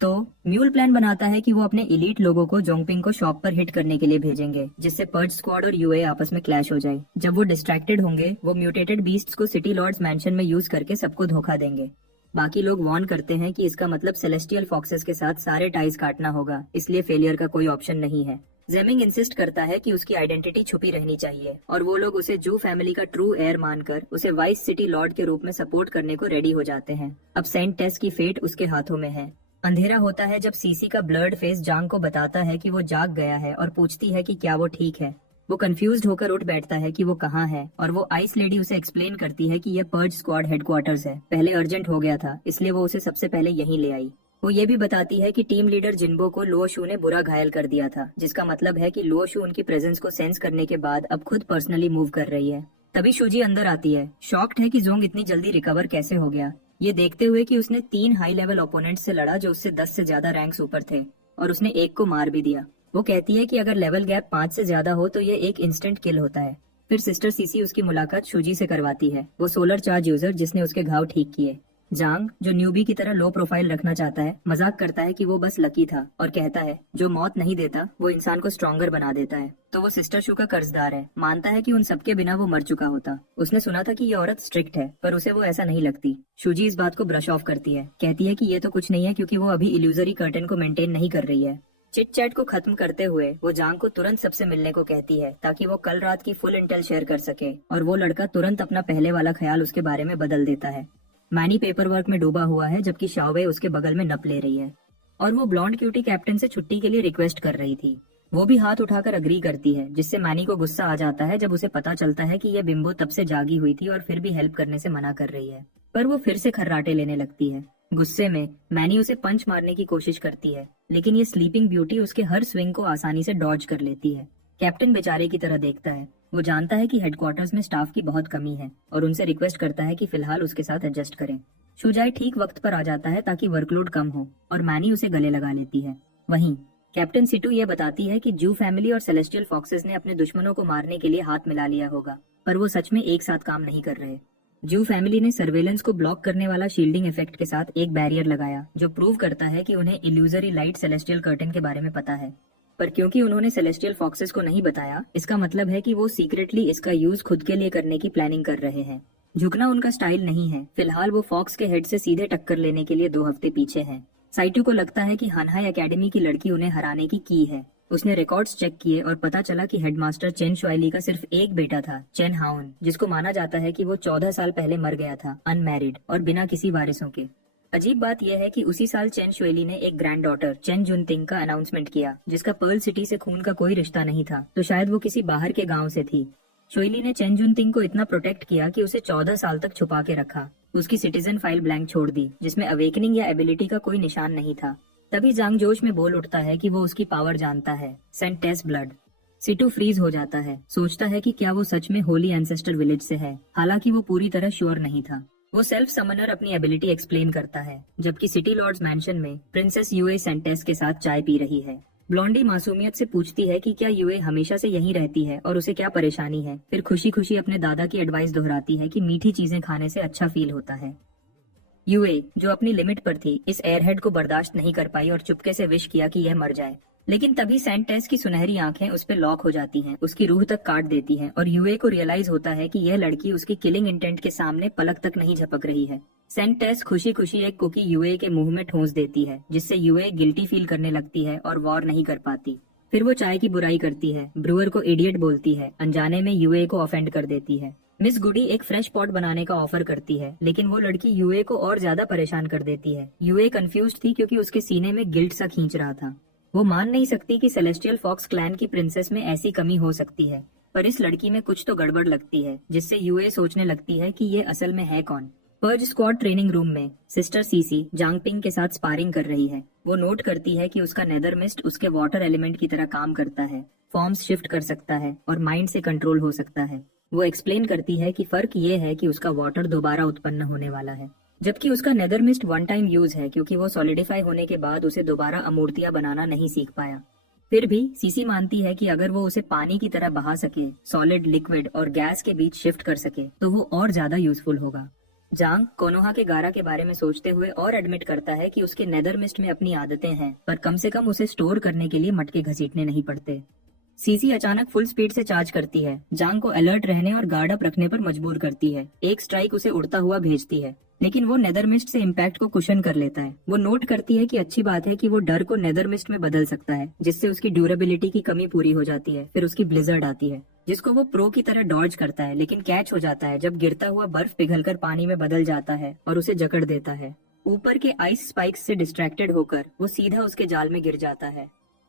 तो म्यूल प्लान बनाता है कि वो अपने इलीट लोगों को जोंगपिंग को शॉप पर हिट करने के लिए भेजेंगे, जिससे पर्च स्क्वाड और यूए आपस में क्लैश हो जाए। जब वो डिस्ट्रैक्टेड होंगे, वो म्यूटेटेड बीस्ट्स को सिटी लॉर्ड्स मैंशन में यूज करके सबको धोखा देंगे। बाकी लोग वार्न करते हैं कि इसका मतलब सेलेस्टियल फॉक्सेस के साथ सारे टाइज काटना होगा, इसलिए फेलियर का कोई ऑप्शन नहीं है। जेमिंग इंसिस्ट करता है कि उसकी आइडेंटिटी छुपी रहनी चाहिए और वो लोग उसे जू फैमिली का ट्रू एयर मानकर उसे वाइस सिटी लॉर्ड के रूप में सपोर्ट करने को रेडी हो जाते हैं। अब सेंट टेस की फेट उसके हाथों में है। अंधेरा होता है जब सीसी का ब्लर्ड फेस जांग को बताता है कि वो जाग गया है और पूछती है कि क्या वो ठीक है। वो कंफ्यूज्ड होकर उठ बैठता है कि वो कहाँ है और वो आइस लेडी उसे एक्सप्लेन करती है कि ये पर्च स्क्वाड हेडक्वार्टर्स है। पहले अर्जेंट हो गया था, इसलिए वो उसे सबसे पहले यहीं ले आई। वो ये भी बताती है कि टीम लीडर जिन्बो को लुओ शू ने बुरा घायल कर दिया था, जिसका मतलब है कि लुओ शू उनकी प्रेजेंस को सेंस करने के बाद अब खुद पर्सनली मूव कर रही है। तभी शूजी अंदर आती है, शॉक्ड है कि जोंग इतनी जल्दी रिकवर कैसे हो गया, ये देखते हुए कि उसने 3 हाई लेवल ओपोनेंट से लड़ा जो उससे 10 से ज्यादा रैंक्स ऊपर थे और उसने एक को मार भी दिया। वो कहती है कि अगर लेवल गैप 5 से ज्यादा हो तो ये एक इंस्टेंट किल होता है। फिर सिस्टर सीसी उसकी मुलाकात शूजी से करवाती है, वो सोलर चार्ज यूजर जिसने उसके घाव ठीक किए। जांग, जो न्यूबी की तरह लो प्रोफाइल रखना चाहता है, मजाक करता है कि वो बस लकी था और कहता है जो मौत नहीं देता वो इंसान को स्ट्रॉन्गर बना देता है। तो वो सिस्टर शू का कर्जदार है, मानता है कि उन सबके बिना वो मर चुका होता। उसने सुना था कि ये औरत स्ट्रिक्ट है, पर उसे वो ऐसा नहीं लगती। शूजी इस बात को ब्रश ऑफ करती है, कहती है कि ये तो कुछ नहीं है क्योंकि वो अभी इल्यूजरी कर्टन को मेंटेन नहीं कर रही है। चिट चैट को खत्म करते हुए वो जांग को तुरंत सबसे मिलने को कहती है ताकि वो कल रात की फुल इंटेल शेयर कर सके, और वो लड़का तुरंत अपना पहले वाला ख्याल उसके बारे में बदल देता है। मैनी पेपर वर्क में डूबा हुआ है जबकि शाओवे उसके बगल में नप ले रही है और वो ब्लॉन्ड क्यूटी कैप्टन से छुट्टी के लिए रिक्वेस्ट कर रही थी। वो भी हाथ उठाकर अग्री करती है, जिससे मैनी को गुस्सा आ जाता है जब उसे पता चलता है कि यह बिम्बो तब से जागी हुई थी और फिर भी हेल्प करने से मना कर रही है। पर वो फिर से खर्राटे लेने लगती है। गुस्से में मैनी उसे पंच मारने की कोशिश करती है, लेकिन ये स्लीपिंग ब्यूटी उसके हर स्विंग को आसानी से डॉज कर लेती है। कैप्टन बेचारे की तरह देखता है। वो जानता है कि हेडक्वार्टर्स में स्टाफ की बहुत कमी है और उनसे रिक्वेस्ट करता है कि फिलहाल उसके साथ एडजस्ट करें। शुजाई ठीक वक्त पर आ जाता है ताकि वर्कलोड कम हो और मैनी उसे गले लगा लेती है। वहीं कैप्टन सिटू ये बताती है कि जू फैमिली और सेलेस्टियल फॉक्सेस ने अपने दुश्मनों को मारने के लिए हाथ मिला लिया होगा, पर वो सच में एक साथ काम नहीं कर रहे। जू फैमिली ने सर्वेलेंस को ब्लॉक करने वाला शील्डिंग इफेक्ट के साथ एक बैरियर लगाया, जो प्रूव करता है कि उन्हें इल्यूजरी लाइट सेलेस्टियल कर्टन के बारे में पता है। पर क्योंकि उन्होंने सेलेस्टियल फॉक्सेस को नहीं बताया, इसका मतलब है कि वो सीक्रेटली इसका यूज खुद के लिए करने की प्लानिंग कर रहे हैं। झुकना उनका स्टाइल नहीं है। फिलहाल वो फॉक्स के हेड से सीधे टक्कर लेने के लिए 2 हफ्ते पीछे हैं। साइटू को लगता है कि हानहाई एकेडमी की लड़की उन्हें हराने की है। उसने रिकॉर्ड्स चेक किए और पता चला कि हेडमास्टर चेन शुआइली का सिर्फ एक बेटा था, चेन हाउन, जिसको माना जाता है कि वो 14 साल पहले मर गया था, अनमैरिड और बिना किसी वारिसों के। अजीब बात यह है कि उसी साल चेन शुएली ने एक ग्रैंड डॉटर चेन जुनतिंग का अनाउंसमेंट किया, जिसका पर्ल सिटी से खून का कोई रिश्ता नहीं था, तो शायद वो किसी बाहर के गांव से थी। शुएली ने चेन जुनतिंग को इतना प्रोटेक्ट किया कि उसे 14 साल तक छुपा के रखा। उसकी सिटीजन फाइल ब्लैंक छोड़ दी, जिसमें अवेकनिंग या एबिलिटी का कोई निशान नहीं था। तभी जांग जोश में बोल उठता है कि वो उसकी पावर जानता है, सेंट टेस ब्लड। सिटू फ्रीज हो जाता है, सोचता है कि क्या वो सच में होली एंसेस्टर विलेज से है, हालांकि वो पूरी तरह श्योर नहीं था। वो सेल्फ समनर अपनी एबिलिटी एक्सप्लेन करता है, जबकि सिटी लॉर्ड्स मैंशन में प्रिंसेस यूए सेंटेस के साथ चाय पी रही है। ब्लॉन्डी मासूमियत से पूछती है कि क्या यूए हमेशा से यहीं रहती है और उसे क्या परेशानी है। फिर खुशी खुशी अपने दादा की एडवाइस दोहराती है कि मीठी चीजें खाने से अच्छा फील होता है। यूए, जो अपनी लिमिट पर थी, इस एयरहेड को बर्दाश्त नहीं कर पाई और चुपके से विश किया कि यह मर जाए। लेकिन तभी सेंटेस की सुनहरी आंखें उस पर लॉक हो जाती हैं, उसकी रूह तक काट देती हैं और यूए को रियलाइज होता है कि यह लड़की उसकी किलिंग इंटेंट के सामने पलक तक नहीं झपक रही है। सेंटेस खुशी खुशी एक कुकी यूए के मुंह में ठोंस देती है, जिससे यूए गिल्टी फील करने लगती है और वॉर नहीं कर पाती। फिर वो चाय की बुराई करती है, ब्रूअर को इडियट बोलती है, अनजाने में यूए को ऑफेंड कर देती है। मिस गुडी एक फ्रेश पॉट बनाने का ऑफर करती है, लेकिन वो लड़की यूए को और ज्यादा परेशान कर देती है। यूए कंफ्यूज थी क्योंकि उसके सीने में गिल्ट सा खींच रहा था। वो मान नहीं सकती कि सेलेस्टियल फॉक्स क्लैन की प्रिंसेस में ऐसी कमी हो सकती है, पर इस लड़की में कुछ तो गड़बड़ लगती है, जिससे यूए सोचने लगती है कि ये असल में है कौन। पर्ज स्क्वाड ट्रेनिंग रूम में सिस्टर सीसी जांगपिंग के साथ स्पारिंग कर रही है। वो नोट करती है कि उसका नेदर मिस्ट उसके वाटर एलिमेंट की तरह काम करता है, फॉर्म्स शिफ्ट कर सकता है और माइंड से कंट्रोल हो सकता है। वो एक्सप्लेन करती है कि फर्क ये है कि उसका वाटर दोबारा उत्पन्न होने वाला है, जबकि उसका nether mist one time use है, क्योंकि वो सॉलिडिफाई होने के बाद उसे दोबारा अमूर्तियां बनाना नहीं सीख पाया। फिर भी सीसी मानती है कि अगर वो उसे पानी की तरह बहा सके, सॉलिड, लिक्विड और गैस के बीच शिफ्ट कर सके, तो वो और ज्यादा यूजफुल होगा। जांग कोनोहा के गारा के बारे में सोचते हुए और एडमिट करता है कि उसके नेदर मिस्ट में अपनी आदतें हैं, पर कम से कम उसे स्टोर करने के लिए मटके घसीटने नहीं पड़ते। सीसी अचानक फुल स्पीड से चार्ज करती है, जांग को अलर्ट रहने और गार्ड अप रखने पर मजबूर करती है। एक स्ट्राइक उसे उड़ता हुआ भेजती है, लेकिन वो नेदर मिस्ट से इम्पैक्ट को कुशन कर लेता है। वो नोट करती है कि अच्छी बात है कि वो डर को नेदर मिस्ट में बदल सकता है, जिससे उसकी ड्यूरेबिलिटी की कमी पूरी हो जाती है। फिर उसकी ब्लिजर्ड आती है, जिसको वो प्रो की तरह डॉज करता है, लेकिन कैच हो जाता है जब गिरता हुआ बर्फ पिघलकर पानी में बदल जाता है और उसे जकड़ देता है। ऊपर के आइस स्पाइक्स से डिस्ट्रैक्टेड होकर वो सीधा उसके जाल में गिर जाता है।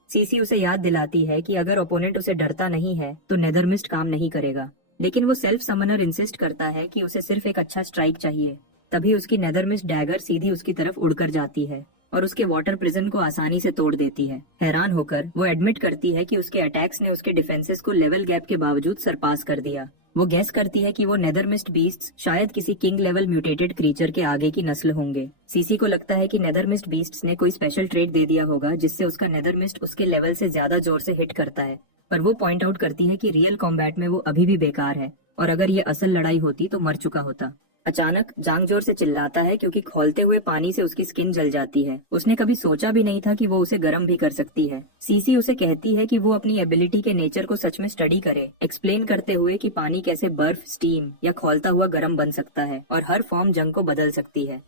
सीसी उसे याद दिलाती है कि अगर ओपोनेंट उसे डरता नहीं है तो नेदर मिस्ट काम नहीं करेगा, लेकिन वो सेल्फ समनर इंसिस्ट करता है कि उसे सिर्फ एक अच्छा स्ट्राइक चाहिए। तभी उसकी नेदर मिस्ट डैगर सीधी उसकी तरफ उड़कर जाती है और उसके वाटर प्रिजन को आसानी से तोड़ देती है। हैरान होकर वो एडमिट करती है कि उसके अटैक्स ने उसके डिफेंसेस को लेवल गैप के बावजूद सरपास कर दिया। वो गैस करती है कि वो नेदर मिस्ट बीस्ट्स शायद किसी किंग लेवल म्यूटेटेड क्रीचर के आगे की नस्ल होंगे। सीसी को लगता है कि नेदर मिस्ट बीस्ट्स ने कोई स्पेशल ट्रेट दे दिया होगा, जिससे उसका नेदर मिस्ट उसके लेवल से ज्यादा जोर से हिट करता है। पर वो पॉइंट आउट करती है कि रियल कॉम्बैट में वो अभी भी बेकार है, और अगर ये असल लड़ाई होती तो मर चुका होता। अचानक जांग जोर से चिल्लाता है क्योंकि खौलते हुए पानी से उसकी स्किन जल जाती है। उसने कभी सोचा भी नहीं था कि वो उसे गर्म भी कर सकती है। सीसी उसे कहती है कि वो अपनी एबिलिटी के नेचर को सच में स्टडी करे, एक्सप्लेन करते हुए कि पानी कैसे बर्फ, स्टीम या खौलता हुआ गर्म बन सकता है और हर फॉर्म जंग को बदल सकती है।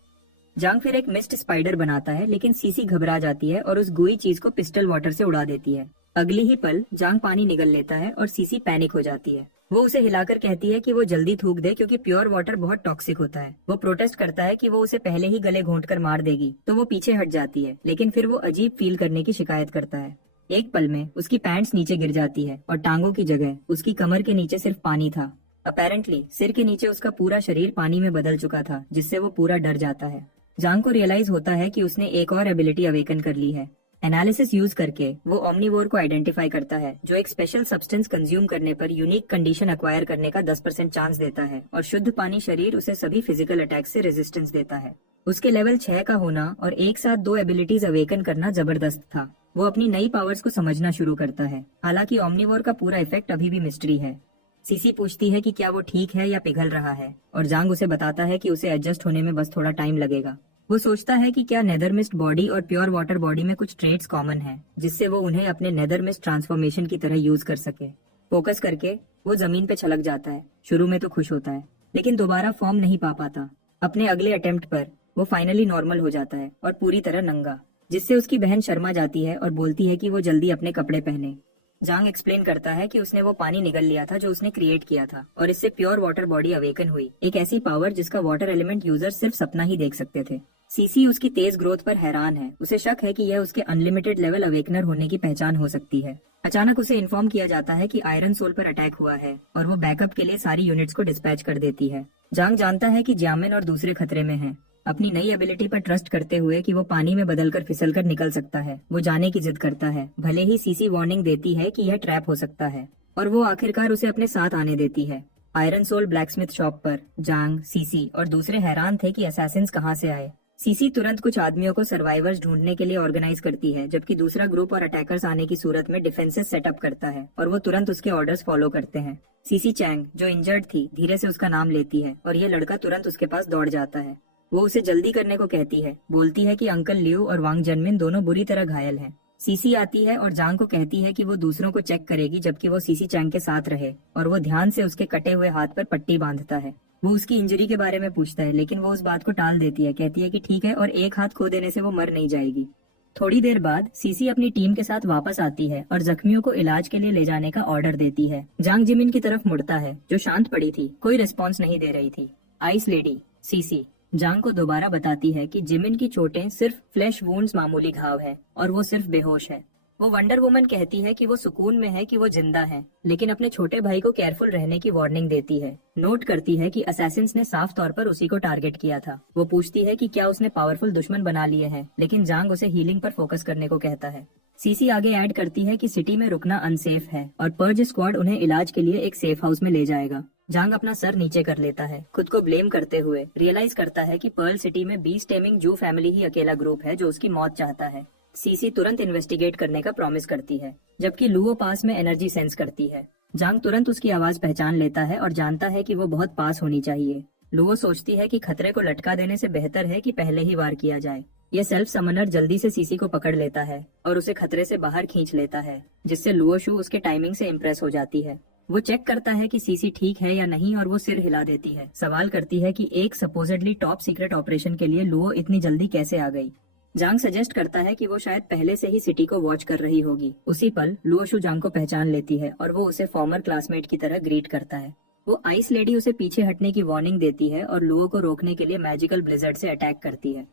जांग फिर एक मिस्ट स्पाइडर बनाता है, लेकिन सीसी घबरा जाती है और उस गुई चीज को पिस्टल वाटर से उड़ा देती है। अगली ही पल जांग पानी निगल लेता है और सीसी पैनिक हो जाती है। वो उसे हिलाकर कहती है कि वो जल्दी थूक दे क्योंकि प्योर वाटर बहुत टॉक्सिक होता है। वो प्रोटेस्ट करता है कि वो उसे पहले ही गले घोंट कर मार देगी, तो वो पीछे हट जाती है, लेकिन फिर वो अजीब फील करने की शिकायत करता है। एक पल में उसकी पैंट्स नीचे गिर जाती है और टांगों की जगह उसकी कमर के नीचे सिर्फ पानी था। अपेरेंटली सिर के नीचे उसका पूरा शरीर पानी में बदल चुका था, जिससे वो पूरा डर जाता है। जांग को रियलाइज होता है कि उसने एक और एबिलिटी अवेकन कर ली है। एनालिसिस यूज करके वो ओमनीवोर को आइडेंटिफाई करता है, जो एक स्पेशल सब्सटेंस कंज्यूम करने पर यूनिक कंडीशन एक्वायर करने का 10% चांस देता है, और शुद्ध पानी शरीर उसे सभी फिजिकल अटैक से रेजिस्टेंस देता है। उसके लेवल 6 का होना और एक साथ 2 एबिलिटीज अवेकन करना जबरदस्त था। वो अपनी नई पावर्स को समझना शुरू करता है, हालांकि ओमनीवोर का पूरा इफेक्ट अभी भी मिस्ट्री है। सीसी पूछती है कि क्या वो ठीक है या पिघल रहा है, और जांग उसे बताता है कि उसे एडजस्ट होने में बस थोड़ा टाइम लगेगा। वो सोचता है कि क्या नेदर मिस्ट बॉडी और प्योर वाटर बॉडी में कुछ ट्रेड्स कॉमन हैं, जिससे वो उन्हें अपने नेदर मिस्ट ट्रांसफॉर्मेशन की तरह यूज कर सके। फोकस करके वो जमीन पे छलक जाता है। शुरू में तो खुश होता है, लेकिन दोबारा फॉर्म नहीं पा पाता। अपने अगले अटेम्प्ट पर वो फाइनली नॉर्मल हो जाता है और पूरी तरह नंगा, जिससे उसकी बहन शर्मा जाती है और बोलती है कि वो जल्दी अपने कपड़े पहने। जांग एक्सप्लेन करता है कि उसने वो पानी निगल लिया था जो उसने क्रिएट किया था, और इससे प्योर वाटर बॉडी अवेकन हुई, एक ऐसी पावर जिसका वाटर एलिमेंट यूजर सिर्फ सपना ही देख सकते थे। सीसी उसकी तेज ग्रोथ पर हैरान है। उसे शक है कि यह उसके अनलिमिटेड लेवल अवेकनर होने की पहचान हो सकती है। अचानक उसे इन्फॉर्म किया जाता है कि आयरन सोल पर अटैक हुआ है, और वो बैकअप के लिए सारी यूनिट्स को डिस्पैच कर देती है। जांग जानता है कि ज्यामिन और दूसरे खतरे में हैं। अपनी नई एबिलिटी पर ट्रस्ट करते हुए कि वो पानी में बदलकर फिसलकर निकल सकता है, वो जाने की जिद करता है, भले ही सीसी वार्निंग देती है कि यह ट्रैप हो सकता है, और वो आखिरकार उसे अपने साथ आने देती है। आयरन सोल ब्लैकस्मिथ शॉप पर जांग, सीसी और दूसरे हैरान थे कि असैसिन्स कहाँ से आए। सीसी तुरंत कुछ आदमियों को सर्वाइवर्स ढूंढने के लिए ऑर्गेनाइज करती है, जबकि दूसरा ग्रुप और अटैकर्स आने की सूरत में डिफेंसेस सेटअप करता है, और वो तुरंत उसके ऑर्डर्स फॉलो करते हैं। सीसी चैंग, जो इंजर्ड थी, धीरे से उसका नाम लेती है, और ये लड़का तुरंत उसके पास दौड़ जाता है। वो उसे जल्दी करने को कहती है, बोलती है कि अंकल लियू और वांग जनमिन दोनों बुरी तरह घायल हैं। सीसी आती है और जांग को कहती है कि वो दूसरों को चेक करेगी जबकि वो सीसी चैंग के साथ रहे, और वो ध्यान से उसके कटे हुए हाथ पर पट्टी बांधता है। वो उसकी इंजरी के बारे में पूछता है, लेकिन वो उस बात को टाल देती है, कहती है कि ठीक है और एक हाथ खो देने से वो मर नहीं जाएगी। थोड़ी देर बाद सीसी अपनी टीम के साथ वापस आती है और जख्मियों को इलाज के लिए ले जाने का ऑर्डर देती है। जांग जिमिन की तरफ मुड़ता है जो शांत पड़ी थी, कोई रिस्पॉन्स नहीं दे रही थी। आइस लेडी सीसी जांग को दोबारा बताती है कि जिमिन की चोटें सिर्फ फ्लैश वुंड्स, मामूली घाव है और वो सिर्फ बेहोश है। वो वंडर वुमन कहती है कि वो सुकून में है कि वो जिंदा है, लेकिन अपने छोटे भाई को केयरफुल रहने की वार्निंग देती है। नोट करती है कि असैसिन्स ने साफ तौर पर उसी को टारगेट किया था। वो पूछती है कि क्या उसने पावरफुल दुश्मन बना लिए हैं, लेकिन जांग उसे हीलिंग पर फोकस करने को कहता है। सीसी आगे ऐड करती है कि सिटी में रुकना अनसेफ है और पर्ज स्क्वाड उन्हें इलाज के लिए एक सेफ हाउस में ले जाएगा। जांग अपना सर नीचे कर लेता है, खुद को ब्लेम करते हुए रियलाइज करता है कि पर्ल सिटी में बीस्ट टेमिंग जू फैमिली ही अकेला ग्रुप है जो उसकी मौत चाहता है। सीसी तुरंत इन्वेस्टिगेट करने का प्रॉमिस करती है, जबकि लुओ पास में एनर्जी सेंस करती है। जांग तुरंत उसकी आवाज पहचान लेता है और जानता है कि वो बहुत पास होनी चाहिए। लुओ सोचती है कि खतरे को लटका देने से बेहतर है कि पहले ही वार किया जाए। यह सेल्फ समनर जल्दी से सीसी को पकड़ लेता है और उसे खतरे से बाहर खींच लेता है, जिससे लुओ शू उसके टाइमिंग से इम्प्रेस हो जाती है। वो चेक करता है कि सीसी ठीक है या नहीं और वो सिर हिला देती है। सवाल करती है कि एक सपोजिडली टॉप सीक्रेट ऑपरेशन के लिए लुओ इतनी जल्दी कैसे आ गई। जांग सजेस्ट करता है कि वो शायद पहले से ही सिटी को वॉच कर रही होगी। उसी पल लुओ शू जांग को पहचान लेती है और वो उसे फॉर्मर क्लासमेट की तरह ग्रीट करता है। वो आइस लेडी उसे पीछे हटने की वार्निंग देती है और लुओ को रोकने के लिए मैजिकल ब्लिजर्ड से अटैक करती है।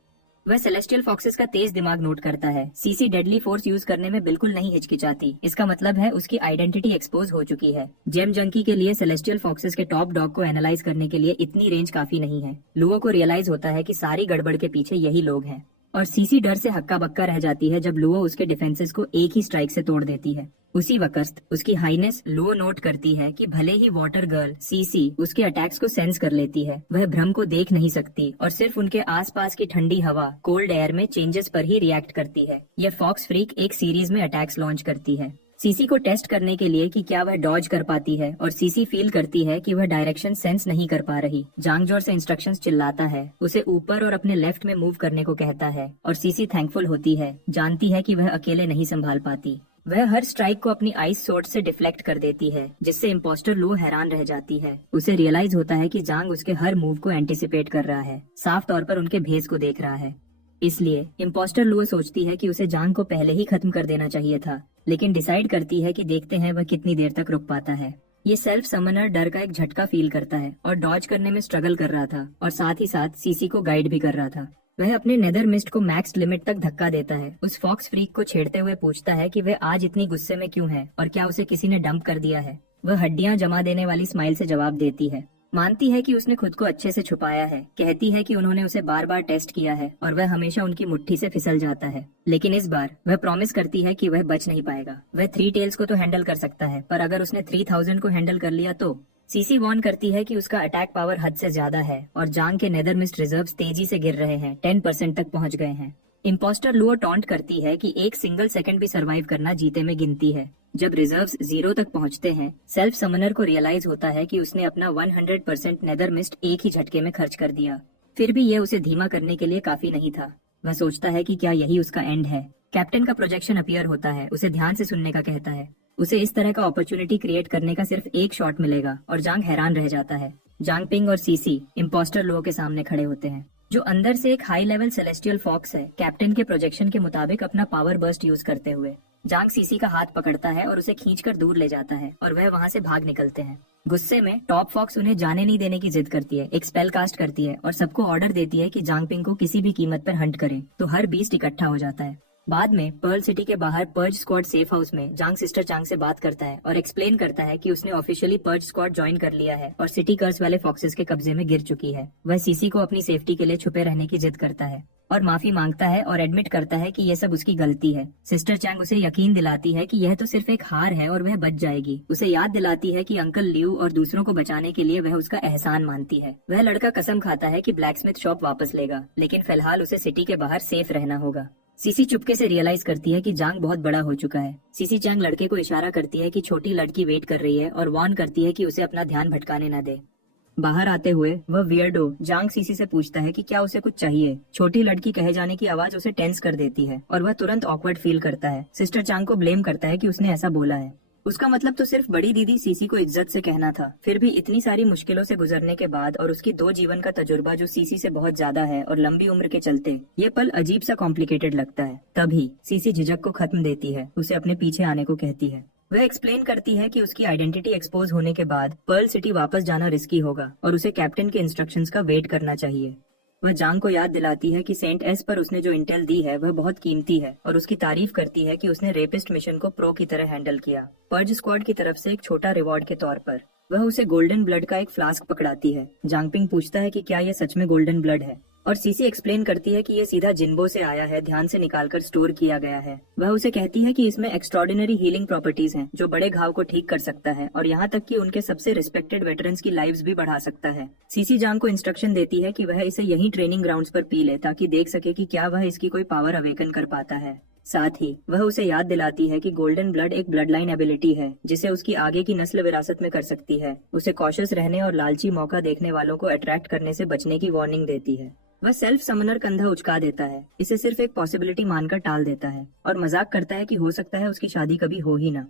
वह सेलेस्टियल फॉक्सेस का तेज दिमाग नोट करता है। सीसी डेडली फोर्स यूज करने में बिल्कुल नहीं हिचकिचाती। इसका मतलब है उसकी आइडेंटिटी एक्सपोज हो चुकी है। जेम जंकी के लिए सेलेस्टियल फॉक्सेस के टॉप डॉग को एनालाइज करने के लिए इतनी रेंज काफी नहीं है। लुओ को रियलाइज होता है कि सारी गड़बड़ के पीछे यही लोग हैं, और सीसी डर से हक्का बक्का रह जाती है जब लुओ उसके डिफेंसेस को एक ही स्ट्राइक से तोड़ देती है। उसी वक्त उसकी हाईनेस लुओ नोट करती है कि भले ही वाटर गर्ल सीसी उसके अटैक्स को सेंस कर लेती है, वह भ्रम को देख नहीं सकती और सिर्फ उनके आसपास की ठंडी हवा, कोल्ड एयर में चेंजेस पर ही रिएक्ट करती है। यह फॉक्स फ्रीक एक सीरीज में अटैक्स लॉन्च करती है, सीसी को टेस्ट करने के लिए कि क्या वह डॉज कर पाती है, और सीसी फील करती है कि वह डायरेक्शन सेंस नहीं कर पा रही। जांग जोर से इंस्ट्रक्शंस चिल्लाता है, उसे ऊपर और अपने लेफ्ट में मूव करने को कहता है, और सीसी थैंकफुल होती है, जानती है कि वह अकेले नहीं संभाल पाती। वह हर स्ट्राइक को अपनी आइस सोर्ड से डिफ्लेक्ट कर देती है, जिससे इम्पोस्टर लुओ हैरान रह जाती है। उसे रियलाइज होता है कि जांग उसके हर मूव को एंटिसिपेट कर रहा है, साफ तौर पर उनके भेस को देख रहा है। इसलिए इम्पोस्टर लुओ सोचती है कि उसे जांग को पहले ही खत्म कर देना चाहिए था, लेकिन डिसाइड करती है कि देखते हैं वह कितनी देर तक रुक पाता है। ये सेल्फ समनर डर का एक झटका फील करता है और डॉज करने में स्ट्रगल कर रहा था, और साथ ही साथ सीसी को गाइड भी कर रहा था। वह अपने नेदर मिस्ट को मैक्स लिमिट तक धक्का देता है। उस फॉक्स फ्रीक को छेड़ते हुए पूछता है कि वह आज इतनी गुस्से में क्यों है और क्या उसे किसी ने डंप कर दिया है। वह हड्डियां जमा देने वाली स्माइल से जवाब देती है, मानती है कि उसने खुद को अच्छे से छुपाया है, कहती है कि उन्होंने उसे बार बार टेस्ट किया है और वह हमेशा उनकी मुट्ठी से फिसल जाता है, लेकिन इस बार वह प्रॉमिस करती है कि वह बच नहीं पाएगा। वह 3 टेल्स को तो हैंडल कर सकता है, पर अगर उसने 3000 को हैंडल कर लिया तो। सीसी वार्न करती है कि उसका अटैक पावर हद से ज्यादा है और जांग के नेदर मिस्ट रिजर्व्स तेजी से गिर रहे हैं, 10% तक पहुंच गए हैं। इम्पोस्टर लुओ टॉन्ट करती है कि एक सिंगल सेकंड भी सरवाइव करना जीते में गिनती है। जब रिजर्व्स 0 तक पहुंचते हैं, सेल्फ समनर को रियलाइज होता है कि उसने अपना 100% नेदर मिस्ट एक ही झटके में खर्च कर दिया। फिर भी यह उसे धीमा करने के लिए काफी नहीं था। वह सोचता है कि क्या यही उसका एंड है। कैप्टन का प्रोजेक्शन अपीयर होता है, उसे ध्यान से सुनने का कहता है। उसे इस तरह का अपॉर्चुनिटी क्रिएट करने का सिर्फ एक शॉट मिलेगा, और जांग हैरान रह जाता है। जांग पिंग और सीसी इम्पोस्टर लुओ के सामने खड़े होते हैं, जो अंदर से एक हाई लेवल सेलेस्टियल फॉक्स है, कैप्टन के प्रोजेक्शन के मुताबिक अपना पावर बर्स्ट यूज करते हुए। जांग सीसी का हाथ पकड़ता है और उसे खींचकर दूर ले जाता है, और वह वहां से भाग निकलते हैं। गुस्से में टॉप फॉक्स उन्हें जाने नहीं देने की जिद करती है, एक स्पेल कास्ट करती है और सबको ऑर्डर देती है कि जांग पिंग को किसी भी कीमत पर हंट करें, तो हर बीस्ट इकट्ठा हो जाता है। बाद में पर्ल सिटी के बाहर पर्ज स्क्वाड सेफ हाउस में जांग सिस्टर चांग से बात करता है और एक्सप्लेन करता है कि उसने ऑफिशियली पर्ज स्क्वाड ज्वाइन कर लिया है और सिटी कर्स वाले फॉक्सेस के कब्जे में गिर चुकी है। वह सीसी को अपनी सेफ्टी के लिए छुपे रहने की जिद करता है और माफी मांगता है और एडमिट करता है कि यह सब उसकी गलती है। सिस्टर चैंग उसे यकीन दिलाती है कि यह तो सिर्फ एक हार है और वह बच जाएगी। उसे याद दिलाती है कि अंकल लियू और दूसरों को बचाने के लिए वह उसका एहसान मानती है। वह लड़का कसम खाता है कि ब्लैकस्मिथ शॉप वापस लेगा, लेकिन फिलहाल उसे सिटी के बाहर सेफ रहना होगा। सीसी चुपके से रियलाइज करती है कि जांग बहुत बड़ा हो चुका है। सीसी चैंग लड़के को इशारा करती है कि छोटी लड़की वेट कर रही है और वार्न करती है कि उसे अपना ध्यान भटकाने न दे। बाहर आते हुए वह वियर्डो जांग सीसी से पूछता है कि क्या उसे कुछ चाहिए। छोटी लड़की कहे जाने की आवाज उसे टेंस कर देती है और वह तुरंत ऑकवर्ड फील करता है। सिस्टर चांग को ब्लेम करता है कि उसने ऐसा बोला है। उसका मतलब तो सिर्फ बड़ी दीदी सीसी को इज्जत से कहना था। फिर भी इतनी सारी मुश्किलों से गुजरने के बाद और उसकी 2 जीवन का तजुर्बा जो सीसी से बहुत ज्यादा है और लंबी उम्र के चलते ये पल अजीब सा कॉम्प्लिकेटेड लगता है। तभी सीसी झिझक को खत्म देती है, उसे अपने पीछे आने को कहती है। वह एक्सप्लेन करती है कि उसकी आइडेंटिटी एक्सपोज होने के बाद पर्ल सिटी वापस जाना रिस्की होगा और उसे कैप्टन के इंस्ट्रक्शंस का वेट करना चाहिए। वह जांग को याद दिलाती है कि सेंट एस पर उसने जो इंटेल दी है वह बहुत कीमती है और उसकी तारीफ करती है कि उसने रेपिस्ट मिशन को प्रो की तरह हैंडल किया। पर्ज स्क्वाड की तरफ से एक छोटा रिवॉर्ड के तौर पर वह उसे गोल्डन ब्लड का एक फ्लास्क पकड़ाती है। जांगपिंग पूछता है कि क्या यह सच में गोल्डन ब्लड है और सीसी एक्सप्लेन करती है कि ये सीधा जिन्बो से आया है, ध्यान से निकालकर स्टोर किया गया है। वह उसे कहती है कि इसमें एक्स्ट्रॉर्डिनरी हीलिंग प्रॉपर्टीज हैं जो बड़े घाव को ठीक कर सकता है और यहाँ तक कि उनके सबसे रिस्पेक्टेड वेटरन्स की लाइव्स भी बढ़ा सकता है। सीसी जांग को इंस्ट्रक्शन देती है कि वह इसे यहीं ट्रेनिंग ग्राउंड्स पर पी ले ताकि देख सके कि क्या वह इसकी कोई पावर अवेकन कर पाता है। साथ ही वह उसे याद दिलाती है कि गोल्डन ब्लड एक ब्लड लाइन एबिलिटी है जिसे उसकी आगे की नस्ल विरासत में कर सकती है। उसे कॉशियस रहने और लालची मौका देखने वालों को अट्रैक्ट करने से बचने की वार्निंग देती है। वह सेल्फ समनर कंधा उचका देता है, इसे सिर्फ एक पॉसिबिलिटी मानकर टाल देता है और मजाक करता है कि हो सकता है उसकी शादी कभी हो ही ना।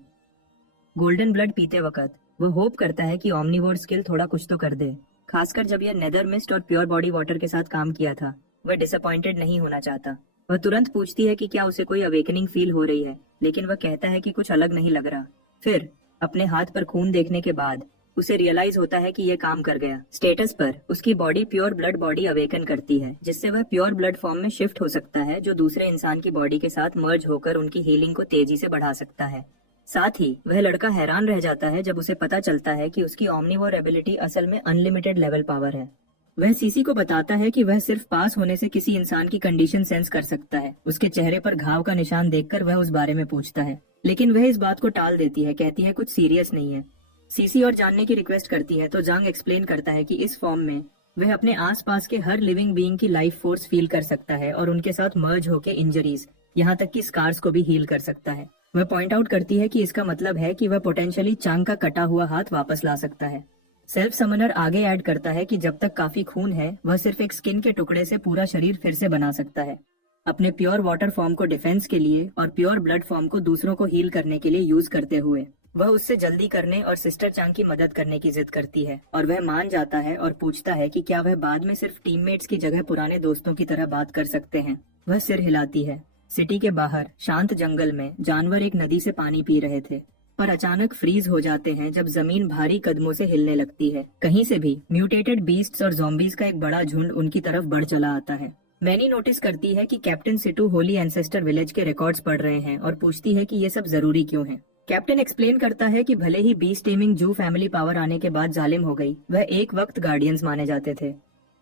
गोल्डन ब्लड पीते वक्त वह होप करता है कि ओमनिवोर स्किल थोड़ा कुछ तो कर दे, खासकर जब यह नेदर मिस्ट और प्योर बॉडी वाटर के साथ काम किया था। वह डिसअपॉइंटेड नहीं होना चाहता। वह तुरंत पूछती है कि क्या उसे कोई अवेकनिंग फील हो रही है, लेकिन वह कहता है कि कुछ अलग नहीं लग रहा। फिर अपने हाथ पर खून देखने के बाद उसे रियलाइज होता है कि यह काम कर गया। स्टेटस पर उसकी body pure blood body awaken करती है जिससे वह प्योर ब्लड फॉर्म में शिफ्ट हो सकता है जो दूसरे इंसान की बॉडी के साथ मर्ज होकर उनकी हीलिंग को तेजी से बढ़ा सकता है। साथ ही वह लड़का हैरान रह जाता है जब उसे पता चलता है कि उसकी ओमनिवोर एबिलिटी असल में अनलिमिटेड लेवल पावर है। वह सीसी को बताता है कि वह सिर्फ पास होने से किसी इंसान की कंडीशन सेंस कर सकता है। उसके चेहरे पर घाव का निशान देखकर वह उस बारे में पूछता है, लेकिन वह इस बात को टाल देती है, कहती है कुछ सीरियस नहीं है। सीसी और जानने की रिक्वेस्ट करती है तो जांग एक्सप्लेन करता है कि इस फॉर्म में वह अपने आसपास के हर लिविंग बीइंग की लाइफ फोर्स फील कर सकता है और उनके साथ मर्ज होकर इंजरीज, यहाँ तक कि स्कार्स को भी हील कर सकता है। वह पॉइंट आउट करती है कि इसका मतलब है कि वह पोटेंशियली चांग का कटा हुआ हाथ वापस ला सकता है। सेल्फ समनर आगे ऐड करता है कि जब तक काफी खून है वह सिर्फ एक स्किन के टुकड़े से पूरा शरीर फिर से बना सकता है। अपने प्योर वाटर फॉर्म को डिफेंस के लिए और प्योर ब्लड फॉर्म को दूसरों को हील करने के लिए यूज करते हुए वह उससे जल्दी करने और सिस्टर चांग की मदद करने की जिद करती है और वह मान जाता है और पूछता है कि क्या वह बाद में सिर्फ टीममेट्स की जगह पुराने दोस्तों की तरह बात कर सकते हैं। वह सिर हिलाती है। सिटी के बाहर शांत जंगल में जानवर एक नदी से पानी पी रहे थे पर अचानक फ्रीज हो जाते हैं जब जमीन भारी कदमों से हिलने लगती है। कहीं से भी म्यूटेटेड बीस्ट्स और ज़ॉम्बीज का एक बड़ा झुंड उनकी तरफ बढ़ चला आता है। मैनी नोटिस करती है कि captain Situ Holi ancestor village के रिकॉर्ड्स पढ़ रहे हैं और पूछती है कि ये सब जरूरी क्यों है। कैप्टन एक्सप्लेन करता है कि भले ही बीस्ट टेमिंग जू फैमिली पावर आने के बाद जालिम हो गई, वह एक वक्त गार्डियंस माने जाते थे।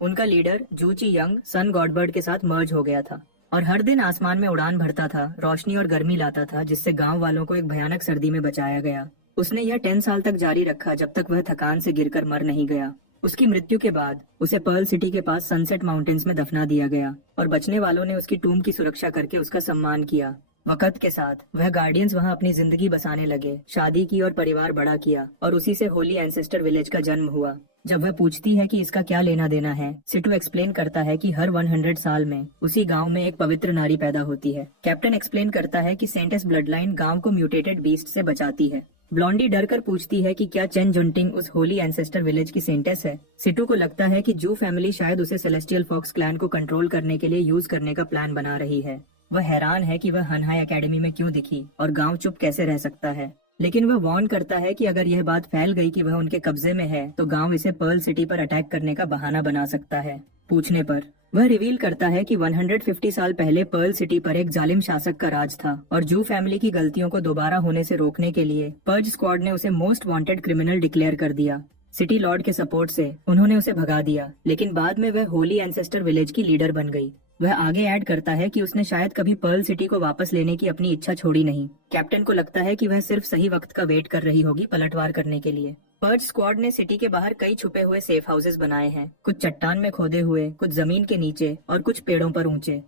उनका लीडर जूची यंग सन गॉडबर्ड के साथ मर्ज हो गया था और हर दिन आसमान में उड़ान भरता था, रोशनी और गर्मी लाता था जिससे गांव वालों को एक भयानक सर्दी में बचाया गया। उसने यह 10 साल तक जारी रखा जब तक वह थकान से गिरकर मर नहीं गया। उसकी मृत्यु के बाद उसे पर्ल सिटी के पास सनसेट माउंटेन्स में दफना दिया गया और बचने वालों ने उसकी टूम की सुरक्षा करके उसका सम्मान किया। वक्त के साथ वह गार्डियंस वहां अपनी जिंदगी बसाने लगे, शादी की और परिवार बड़ा किया और उसी से होली एंसेस्टर विलेज का जन्म हुआ। जब वह पूछती है कि इसका क्या लेना देना है, सिटू एक्सप्लेन करता है कि हर 100 साल में उसी गांव में एक पवित्र नारी पैदा होती है। कैप्टन एक्सप्लेन करता है कि सेंटेस ब्लड लाइन गांव को म्यूटेटेड बीस्ट से बचाती है। ब्लॉन्डी डर कर पूछती है कि क्या चेन जुंटिंग उस होली एंसेस्टर विलेज की सेंटेस है। सिटू को लगता है कि जू फैमिली शायद उसे सेलेस्टियल फॉक्स क्लैन को कंट्रोल करने के लिए यूज करने का प्लान बना रही है। वह हैरान है कि वह हनहाई एकेडमी में क्यों दिखी और गांव चुप कैसे रह सकता है, लेकिन वह वार्न करता है कि अगर यह बात फैल गई कि वह उनके कब्जे में है तो गांव इसे पर्ल सिटी पर अटैक करने का बहाना बना सकता है। पूछने पर वह रिवील करता है कि 150 साल पहले पर्ल सिटी पर एक जालिम शासक का राज था और जू फैमिली की गलतियों को दोबारा होने से रोकने के लिए पर्ज स्क्वाड ने उसे मोस्ट वांटेड क्रिमिनल डिक्लेयर कर दिया। सिटी लॉर्ड के सपोर्ट से उन्होंने उसे भगा दिया, लेकिन बाद में वह होली एंसेस्टर विलेज की लीडर बन गई। वह आगे ऐड करता है कि उसने शायद कभी पर्ल सिटी को वापस लेने की अपनी इच्छा छोड़ी नहीं। कैप्टन को लगता है कि वह सिर्फ सही वक्त का वेट कर रही होगी पलटवार करने के लिए। पर्ज स्क्वाड ने सिटी के बाहर कई छुपे हुए सेफ हाउसेस बनाए हैं, कुछ चट्टान में खोदे हुए, कुछ जमीन के नीचे और कुछ पेड़ों पर ऊंचे।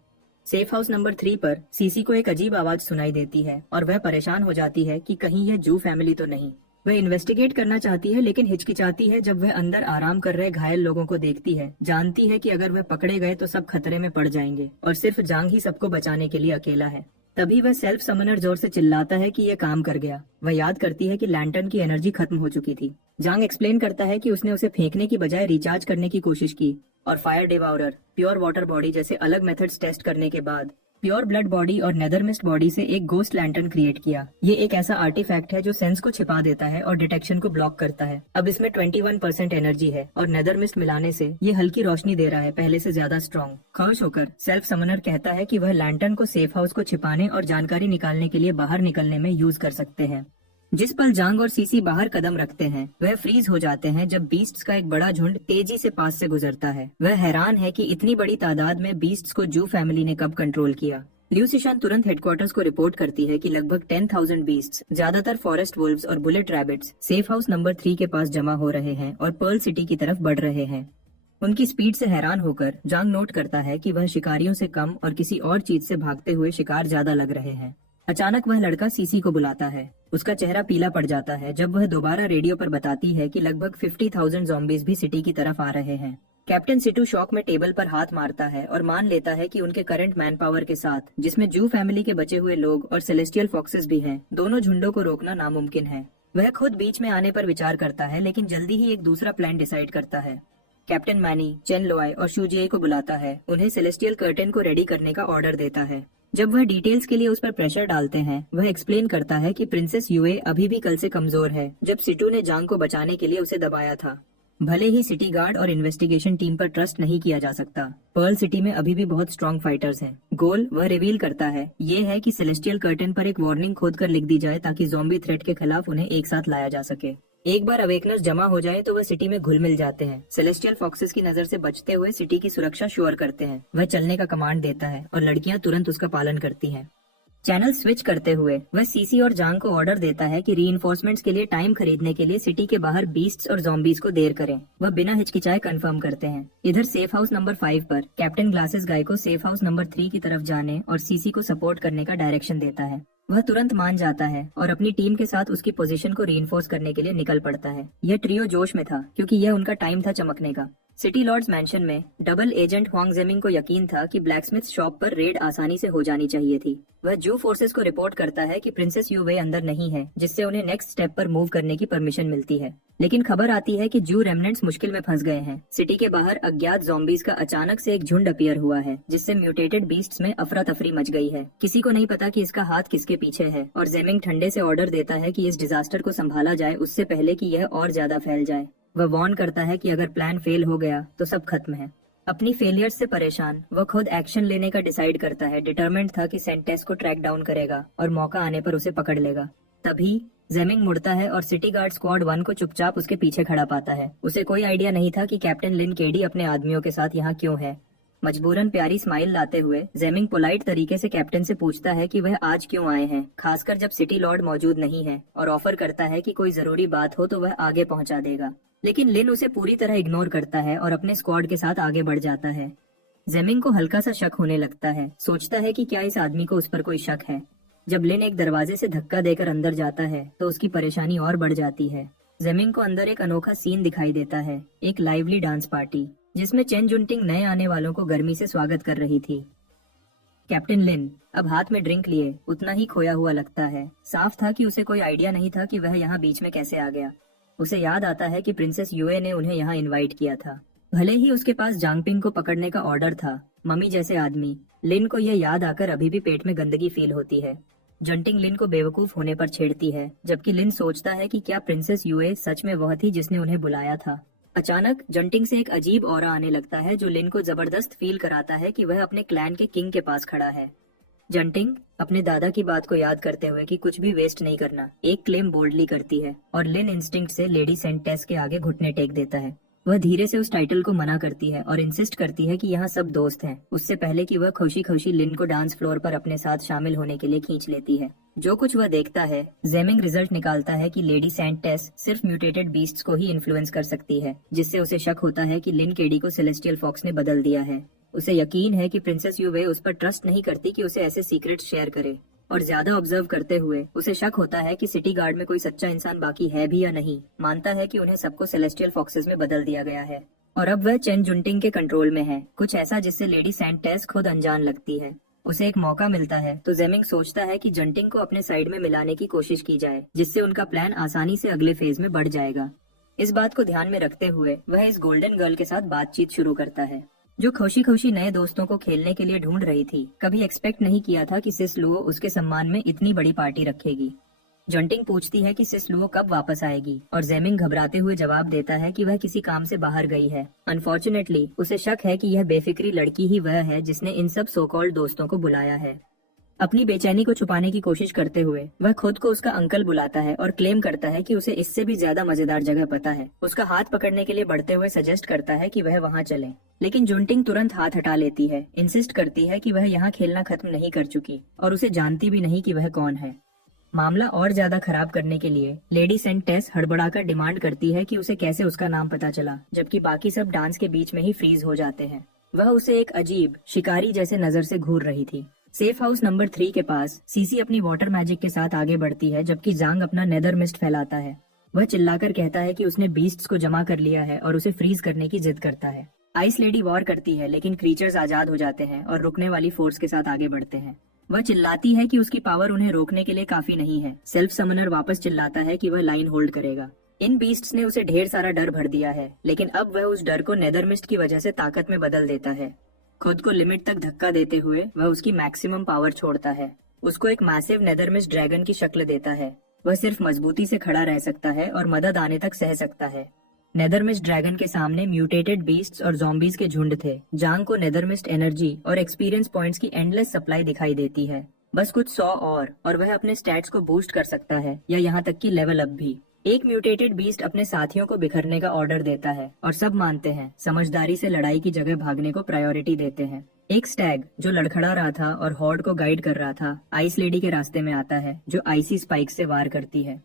सेफ हाउस नंबर 3 पर सीसी को एक अजीब आवाज सुनाई देती है और वह परेशान हो जाती है कि कहीं यह जू फैमिली तो नहीं। वह इन्वेस्टिगेट करना चाहती है लेकिन हिचकिचाती है जब वह अंदर आराम कर रहे घायल लोगों को देखती है। जानती है कि अगर वह पकड़े गए तो सब खतरे में पड़ जाएंगे और सिर्फ जांग ही सबको बचाने के लिए अकेला है। तभी वह सेल्फ समनर जोर से चिल्लाता है कि यह काम कर गया। वह याद करती है कि लैंटर्न की एनर्जी खत्म हो चुकी थी। जांग एक्सप्लेन करता है कि उसने उसे फेंकने की बजाय रिचार्ज करने की कोशिश की और फायर डिवाउरर, प्योर वाटर बॉडी जैसे अलग मेथड्स टेस्ट करने के बाद प्योर ब्लड बॉडी और नेदर मिस्ट बॉडी से एक गोस्ट लैंटर्न क्रिएट किया। ये एक ऐसा आर्टिफैक्ट है जो सेंस को छिपा देता है और डिटेक्शन को ब्लॉक करता है। अब इसमें 21% एनर्जी है और नेदर मिस्ट मिलाने से ये हल्की रोशनी दे रहा है, पहले से ज्यादा स्ट्रॉन्ग। खुश होकर सेल्फ समनर कहता है कि वह लैंटर्न को सेफ हाउस को छिपाने और जानकारी निकालने के लिए बाहर निकलने में यूज कर सकते हैं। जिस पल जांग और सीसी बाहर कदम रखते हैं वह फ्रीज हो जाते हैं जब बीस्ट्स का एक बड़ा झुंड तेजी से पास से गुजरता है। वह हैरान है कि इतनी बड़ी तादाद में बीस्ट्स को जू फैमिली ने कब कंट्रोल किया। ल्यू सिशान तुरंत हेडक्वार्टर्स को रिपोर्ट करती है कि लगभग 10,000 बीस्ट्स, ज्यादातर फॉरेस्ट वुल्व्स और bullet rabbits, safe house number 3 के पास जमा हो रहे हैं और पर्ल सिटी की तरफ बढ़ रहे हैं। उनकी स्पीड से हैरान होकर जांग नोट करता है कि वह शिकारियों से कम और किसी और चीज से भागते हुए शिकार ज्यादा लग रहे हैं। अचानक वह लड़का सीसी को बुलाता है। उसका चेहरा पीला पड़ जाता है जब वह दोबारा रेडियो पर बताती है कि लगभग 50,000 ज़ॉम्बीज भी सिटी की तरफ आ रहे हैं। कैप्टन सिटू शॉक में टेबल पर हाथ मारता है और मान लेता है कि उनके करंट मैन पावर के साथ, जिसमें जू फैमिली के बचे हुए लोग और सेलेस्टियल फॉक्सेस भी हैं, दोनों झुंडों को रोकना नामुमकिन है। वह खुद बीच में आने पर विचार करता है लेकिन जल्दी ही एक दूसरा प्लान डिसाइड करता है। कैप्टन मैनी, चेन लोआई और शूजिए को बुलाता है, उन्हें सेलेस्टियल कर्टेन को रेडी करने का ऑर्डर देता है। जब वह डिटेल्स के लिए उस पर प्रेशर डालते हैं, वह एक्सप्लेन करता है कि प्रिंसेस यूए अभी भी कल से कमजोर है, जब सिटू ने जांग को बचाने के लिए उसे दबाया था। भले ही सिटी गार्ड और इन्वेस्टिगेशन टीम पर ट्रस्ट नहीं किया जा सकता, पर्ल सिटी में अभी भी बहुत स्ट्रॉन्ग फाइटर्स हैं। गोल वह रिवील करता है ये है कि सेलेस्टियल कर्टेन पर एक वार्निंग खोदकर लिख दी जाए ताकि ज़ॉम्बी थ्रेट के खिलाफ उन्हें एक साथ लाया जा सके। एक बार अवेकनर्स जमा हो जाए तो वह सिटी में घुल मिल जाते हैं। सेलेस्टियल फॉक्सेस की नजर से बचते हुए सिटी की सुरक्षा श्योर करते हैं। वह चलने का कमांड देता है और लड़कियां तुरंत उसका पालन करती हैं। चैनल स्विच करते हुए वह सीसी और जांग को ऑर्डर देता है कि रीइंफोर्समेंट्स के लिए टाइम खरीदने के लिए सिटी के बाहर बीस्ट्स और ज़ॉम्बीज को देर करें। वह बिना हिचकिचाए कंफर्म करते हैं। इधर सेफ हाउस नंबर 5 पर कैप्टन ग्लासेस गाय को सेफ हाउस नंबर 3 की तरफ जाने और सीसी को सपोर्ट करने का डायरेक्शन देता है। वह तुरंत मान जाता है और अपनी टीम के साथ उसकी पोजीशन को रीइंफोर्स करने के लिए निकल पड़ता है। यह ट्रियो जोश में था क्योंकि यह उनका टाइम था चमकने का। सिटी लॉर्ड्स मैंशन में डबल एजेंट हुआंग जेमिंग को यकीन था कि ब्लैकस्मिथ शॉप पर रेड आसानी से हो जानी चाहिए थी। वह जू फोर्सेस को रिपोर्ट करता है कि प्रिंसेस यूवे अंदर नहीं है, जिससे उन्हें नेक्स्ट स्टेप पर मूव करने की परमिशन मिलती है। लेकिन खबर आती है कि जू रेमनेंट्स मुश्किल में फंस गए हैं। सिटी के बाहर अज्ञात ज़ॉम्बीज का अचानक से एक झुंड अपीयर हुआ है, जिससे म्यूटेटेड बीस्ट्स में अफरा तफरी मच गई है। किसी को नहीं पता कि इसका हाथ किसके पीछे है और जेमिंग ठंडे से ऑर्डर देता है कि इस डिजास्टर को संभाला जाए उससे पहले कि यह और ज्यादा फैल जाए। वह वार्न करता है कि अगर प्लान फेल हो गया तो सब खत्म है। अपनी फेलियर्स से परेशान वह खुद एक्शन लेने का डिसाइड करता है। डिटरमेंट था कि सेंटेस को ट्रैक डाउन करेगा और मौका आने पर उसे पकड़ लेगा। तभी जेमिंग मुड़ता है और सिटी गार्ड स्क्वाड 1 को चुपचाप उसके पीछे खड़ा पाता है। उसे कोई आइडिया नहीं था कि कैप्टन लिन केडी अपने आदमियों के साथ यहाँ क्यों है। मजबूरन प्यारी स्माइल लाते हुए जेमिंग पोलाइट तरीके से कैप्टन से पूछता है कि वह आज क्यों आए हैं, खासकर जब सिटी लॉर्ड मौजूद नहीं है, और ऑफर करता है कि कोई जरूरी बात हो तो वह आगे पहुंचा देगा। लेकिन लिन उसे पूरी तरह इग्नोर करता है और अपने स्क्वाड के साथ आगे बढ़ जाता है। जेमिंग को हल्का सा शक होने लगता है। सोचता है कि क्या इस आदमी को उस पर कोई शक है। जब लिन एक दरवाजे से धक्का देकर अंदर जाता है तो उसकी परेशानी और बढ़ जाती है। जेमिंग को अंदर एक अनोखा सीन दिखाई देता है, एक लाइवली डांस पार्टी जिसमें चेन जुनटिंग नए आने वालों को गर्मी से स्वागत कर रही थी। कैप्टन लिन अब हाथ में ड्रिंक लिए उतना ही खोया हुआ लगता है। साफ था कि उसे कोई आइडिया नहीं था कि वह यहाँ बीच में कैसे आ गया। उसे याद आता है कि प्रिंसेस यूए ने उन्हें यहाँ इनवाइट किया था। भले ही उसके पास जांगपिंग को पकड़ने का ऑर्डर था, मम्मी जैसे आदमी, लिन को यह याद आकर अभी भी पेट में गंदगी फील होती है। जंटिंग लिन को बेवकूफ होने पर छेड़ती है, जबकि लिन सोचता है कि क्या प्रिंसेस यूए सच में वह थी जिसने उन्हें बुलाया था। अचानक जंटिंग से एक अजीब ऑरा आने लगता है जो लिन को जबरदस्त फील कराता है कि वह अपने क्लैन के किंग के पास खड़ा है। जंटिंग अपने दादा की बात को याद करते हुए कि कुछ भी वेस्ट नहीं करना, एक क्लेम बोल्डली करती है और लिन इंस्टिंक्ट से लेडी सेंटेस के आगे घुटने टेक देता है। वह धीरे से उस टाइटल को मना करती है और इंसिस्ट करती है कि यहाँ सब दोस्त हैं, उससे पहले कि वह खुशी खुशी लिन को डांस फ्लोर पर अपने साथ शामिल होने के लिए खींच लेती है। जो कुछ वह देखता है, जेमिंग रिजल्ट निकालता है कि लेडी सेंटेस सिर्फ म्यूटेटेड बीस्ट्स को ही इन्फ्लुएंस कर सकती है, जिससे उसे शक होता है कि लिन केडी को सेलेस्टियल फॉक्स ने बदल दिया है। उसे यकीन है कि प्रिंसेस यूवे उस पर ट्रस्ट नहीं करती कि उसे ऐसे सीक्रेट्स शेयर करे, और ज्यादा ऑब्जर्व करते हुए उसे शक होता है कि सिटी गार्ड में कोई सच्चा इंसान बाकी है भी या नहीं। मानता है कि उन्हें सबको सेलेस्टियल फॉक्सेस में बदल दिया गया है और अब वह चेन जुनटिंग के कंट्रोल में है, कुछ ऐसा जिससे लेडी सैंटेस खुद अनजान लगती है। उसे एक मौका मिलता है तो जेमिंग सोचता है कि जंटिंग को अपने साइड में मिलाने की कोशिश की जाए, जिससे उनका प्लान आसानी से अगले फेज में बढ़ जाएगा। इस बात को ध्यान में रखते हुए वह इस गोल्डन गर्ल के साथ बातचीत शुरू करता है, जो खुशी खुशी नए दोस्तों को खेलने के लिए ढूंढ रही थी। कभी एक्सपेक्ट नहीं किया था कि सिस लुओ उसके सम्मान में इतनी बड़ी पार्टी रखेगी। जंटिंग पूछती है कि सिस लुओ कब वापस आएगी और जेमिंग घबराते हुए जवाब देता है कि वह किसी काम से बाहर गई है। अनफॉर्चुनेटली उसे शक है कि यह बेफिक्री लड़की ही वह है जिसने इन सब सो कॉल्ड दोस्तों को बुलाया है। अपनी बेचैनी को छुपाने की कोशिश करते हुए वह खुद को उसका अंकल बुलाता है और क्लेम करता है कि उसे इससे भी ज्यादा मजेदार जगह पता है। उसका हाथ पकड़ने के लिए बढ़ते हुए सजेस्ट करता है कि वह वहां चले, लेकिन जुनटिंग तुरंत हाथ हटा लेती है, इंसिस्ट करती है कि वह यहाँ खेलना खत्म नहीं कर चुकी और उसे जानती भी नहीं कि वह कौन है। मामला और ज्यादा खराब करने के लिए लेडी सेंटेस हड़बड़ाकर डिमांड करती है कि उसे कैसे उसका नाम पता चला, जबकि बाकी सब डांस के बीच में ही फ्रीज हो जाते हैं। वह उसे एक अजीब शिकारी जैसे नजर से घूर रही थी। सेफ हाउस नंबर 3 के पास सीसी अपनी वाटर मैजिक के साथ आगे बढ़ती है, जबकि जांग अपना नेदर मिस्ट फैलाता है। वह चिल्लाकर कहता है कि उसने बीस्ट्स को जमा कर लिया है और उसे फ्रीज करने की जिद करता है। आइस लेडी वॉर करती है, लेकिन क्रीचर्स आजाद हो जाते हैं और रुकने वाली फोर्स के साथ आगे बढ़ते हैं। वह चिल्लाती है कि उसकी पावर उन्हें रोकने के लिए काफी नहीं है। सेल्फ समनर वापस चिल्लाता है कि वह लाइन होल्ड करेगा। इन बीस्ट्स ने उसे ढेर सारा डर भर दिया है, लेकिन अब वह उस डर को नेदर मिस्ट की वजह से ताकत में बदल देता है। खुद को लिमिट तक धक्का देते हुए वह उसकी मैक्सिमम पावर छोड़ता है। उसको एक मैसिव नेदर मिस्ट ड्रैगन की शक्ल देता है। वह सिर्फ मजबूती से खड़ा रह सकता है और मदद आने तक सह सकता है। नेदर मिस्ट ड्रैगन के सामने म्यूटेटेड बीस्ट्स और ज़ॉम्बीज के झुंड थे। जांग को नेदर मिस्ट एनर्जी और एक्सपीरियंस पॉइंट्स की एंडलेस सप्लाई दिखाई देती है। बस कुछ 100 और वह अपने स्टैट्स को बूस्ट कर सकता है, या यहाँ तक कि लेवल अप भी। एक म्यूटेटेड बीस्ट अपने साथियों को बिखरने का ऑर्डर देता है और सब मानते हैं, समझदारी से लड़ाई की जगह भागने को प्रायोरिटी देते हैं। एक स्टैग जो लड़खड़ा रहा था और हॉर्ड को गाइड कर रहा था, आइस लेडी के रास्ते में आता है, जो आइसी स्पाइक से वार करती है।